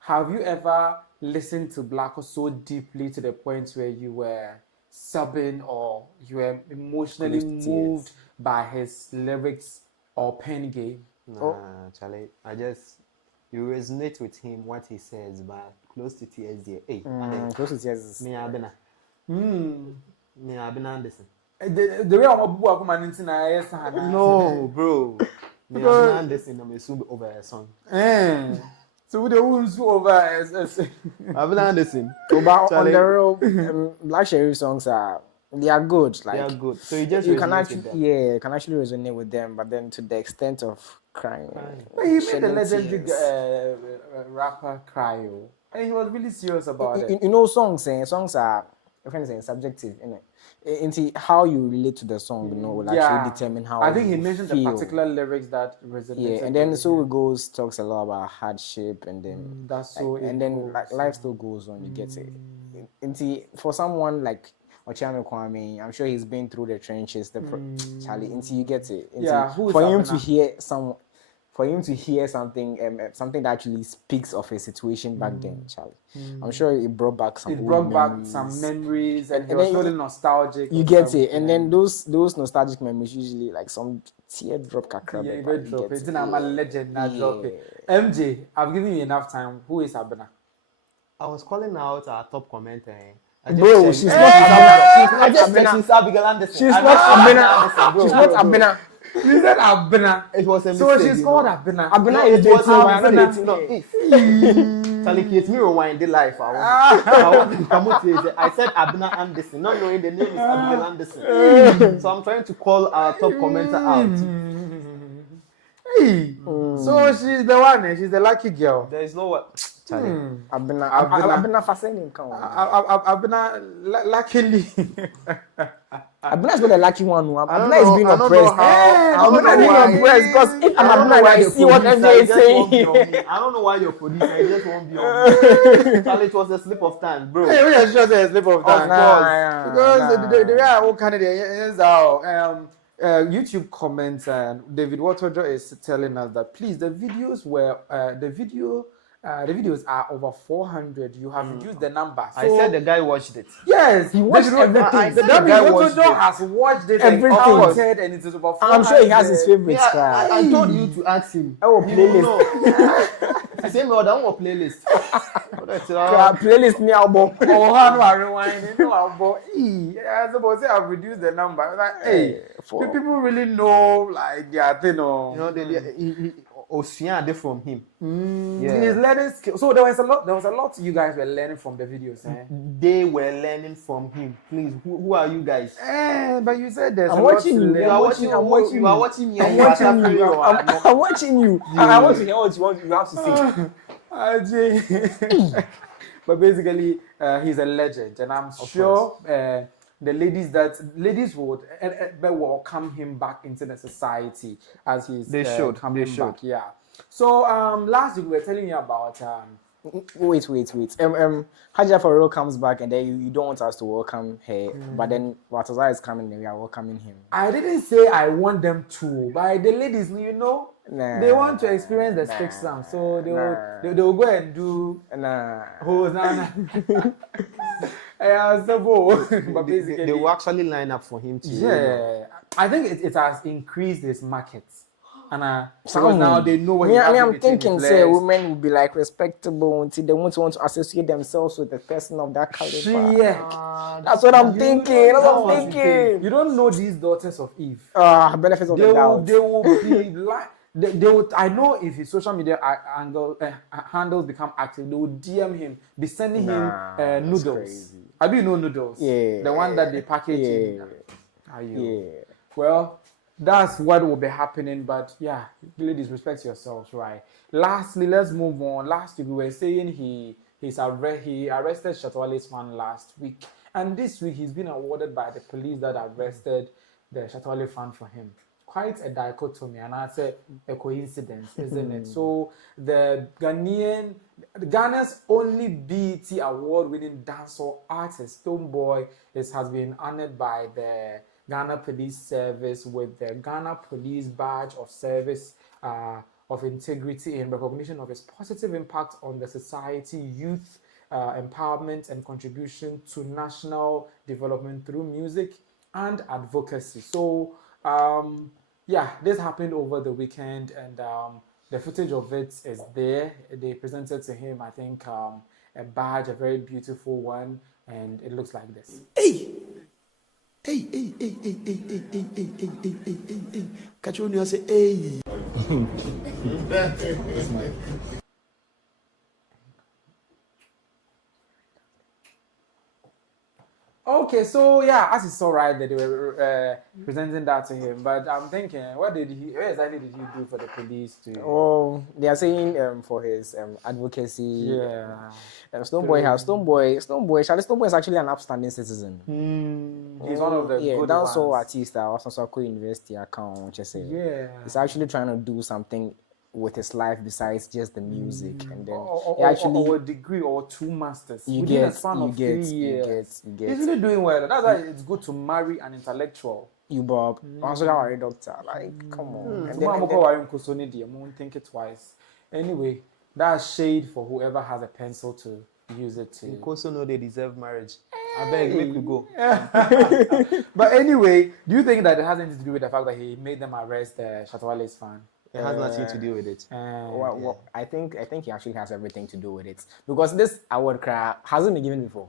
have you ever listened to Blacko so deeply to the point where you were sobbing or you were emotionally moved by his lyrics or pen game? Nah, Charlie, you resonate with him, what he says, but close to tears there. Hey, close to tears. Me Abena. Me Abena Anderson. The way I'm a no, bro. Me Abena Anderson, I'm soon over a song. So the wounds over Abena Anderson. About on the real Black Sherif songs they are good. Like they are good. So you can actually can actually resonate with them, but then to the extent of crying. But he made the legendary rapper cry, and he was really serious about it. You know, songs are subjective, innit? Into how you relate to the song, will actually determine how. I think he mentioned the particular lyrics that resonated. Yeah, and then So It Goes talks a lot about hardship, and then that's so. And then life still goes on. You get it. Into for someone like Okyeame Kwame, I'm sure he's been through the trenches, Charlie. Into you get it. For him to hear something, something that actually speaks of a situation back then, Charlie. I'm sure it brought back some. Some memories, and he was really nostalgic. You get it, and then those nostalgic memories usually like some teardrop kakra. Yeah, you drop it. I'm a legend. Drop it. MJ, I've given you enough time. Who is Abena? I was calling out our top commenter. Bro, she's not Abena. She's Abigail Anderson. She's not Abena. She's not Abena. You said Abena. It was a mistake. So she's called Abena. Abena is dating. Charlie, it's me rewinding life. I said Abena Anderson, not knowing the name is Abigail Anderson. So I'm trying to call our top commenter out. So she's the one. She's the lucky girl. There is no what. Abena fascinating. Abena luckily. Abena's got a lucky one. Abena is being oppressed. Abena is being oppressed because if I'm Abena, I see what MJ is saying. I don't know why you're producing. I just won't be on me. Charlie, it was a slip of tongue, bro. Hey, we are sure it's a slip of tongue. Because the way I walk candidates YouTube comments, and David Waterjo is telling us that please the videos the videos are over 400. You have reduced the number. So, I said the guy watched it. Yes, he watched everything. The guy has watched it. Everything. And it is over 400. I'm sure he has his favorites. I told you to ask him. Oh, playlist. The same order, one playlist. Playlist me album. Oh, how do I rewind? No album. I suppose I've reduced the number. Like, hey, people really know like their thing. You know, Ocean from him. He's learning skills. So there was a lot you guys were learning from the videos. They were learning from him. Please, who are you guys? But you said there's I'm watching you. You are watching me. I'm watching you. I'm watching you. I want to hear what you have to say. But basically, he's a legend, and I'm sure the ladies would welcome him back into the society as he's coming back. Yeah. So last week we were telling you about wait. Haja for real comes back, and then you don't want us to welcome her, but then Wataza is coming, and we are welcoming him. I didn't say I want them to, but the ladies, they want to experience the stick sound, so they will go and do but basically they will actually line up for him too. Yeah, I think it has increased his market, and because now they know what. I'm thinking, say women will be like respectable until they won't want to associate themselves with a person of that caliber. Yeah, that's what I'm thinking. You don't know these daughters of Eve. Benefits of the doubt. They will be like. They would. I know if his social media handles become active, they would DM him, be sending him noodles. I do know noodles. Yeah, the one that they package in. Yeah. Well, that's what will be happening, but yeah, ladies, respect yourselves, right? Lastly, let's move on. Last week we were saying he arrested Shatawale's fan last week, and this week he's been awarded by the police that arrested the Shatawale fan for him. Quite a dichotomy, and I'd say a coincidence, isn't it? So the Ghana's only BET award-winning dancehall artist, Stonebwoy, has been honored by the Ghana Police Service with the Ghana Police Badge of Service of Integrity in recognition of his positive impact on the society, youth empowerment, and contribution to national development through music and advocacy. So, yeah, this happened over the weekend, and the footage of it is there. They presented to him, I think, a badge, a very beautiful one, and it looks like this. Hey! Catch on, you say, hey! Okay, so yeah, as it's all right that they were presenting that to him, but I'm thinking, what exactly did he do for the police to? Oh, they are saying for his advocacy. Yeah. Stonebwoy is actually an upstanding citizen. He's one of the good ones. Also artist that was also a university account. Yeah. He's actually trying to do something with his life besides just the music, and then or a degree or 2 masters within a span of 3 years. He's really doing well. That's why it's good to marry an intellectual. You Bob, also got a doctor. Like, come on. And then won't think it twice. Anyway, that's shade for whoever has a pencil to use it to. You also know they deserve marriage. I beg, make we go. But anyway, do you think that it has anything to do with the fact that he made them arrest Shatawale's fan? It has nothing to do with it. Well, I think he actually has everything to do with it, because this award hasn't been given before.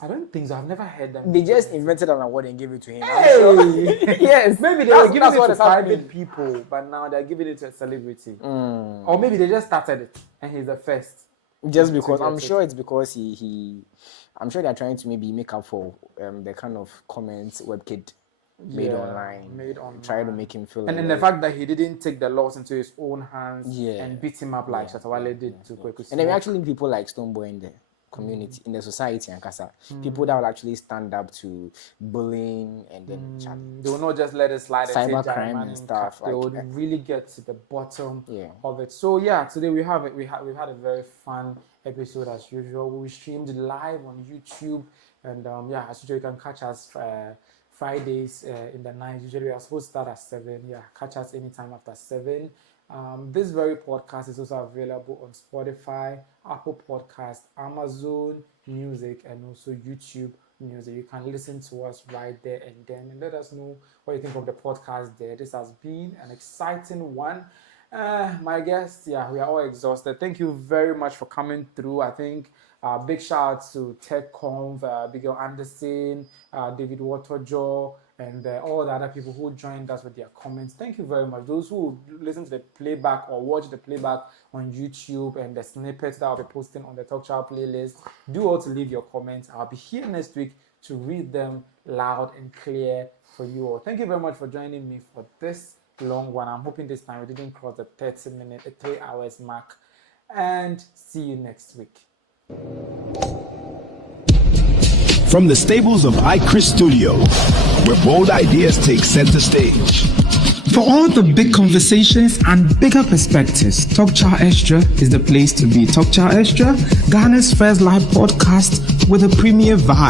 I don't think so. I've never heard them. They just invented an award and gave it to him. Hey! Yes, maybe they were giving it to private people, but now they're giving it to a celebrity. Or maybe they just started it and he's the first. Just because I'm sure it's because I'm sure they're trying to maybe make up for the kind of comments WebKid made online. Try to make him feel. And then the fact that he didn't take the laws into his own hands and beat him up like Shatawale did to Kweku. And then we actually need people like Stonebwoy in the community, in the society, and Nkasa. People that will actually stand up to bullying and then they will not just let it slide. Cybercrime and stuff. They would really get to the bottom of it. So yeah, today we've had a very fun episode as usual. We streamed live on YouTube, and as usual you can catch us Fridays in the night. Usually we are supposed to start at 7. Yeah, catch us anytime after 7. This very podcast is also available on Spotify, Apple Podcast, Amazon Music, and also YouTube Music. You can listen to us right there and then, and let us know what you think of the podcast there. This has been an exciting one. My guests, we are all exhausted. Thank you very much for coming through. I think big shout out to Tech Conv, Big Anderson, David Waterjaw, and all the other people who joined us with their comments. Thank you very much. Those who listen to the playback or watch the playback on YouTube and the snippets that I'll be posting on the Talk Chaw playlist, do also leave your comments. I'll be here next week to read them loud and clear for you all. Thank you very much for joining me for this long one. I'm hoping this time we didn't cross the 3 hours mark. And see you next week. From the stables of iChris Studio, where bold ideas take center stage. For all the big conversations and bigger perspectives, Talk Chaw Xtra is the place to be. Talk Chaw Xtra, Ghana's first live podcast with a premier vibe.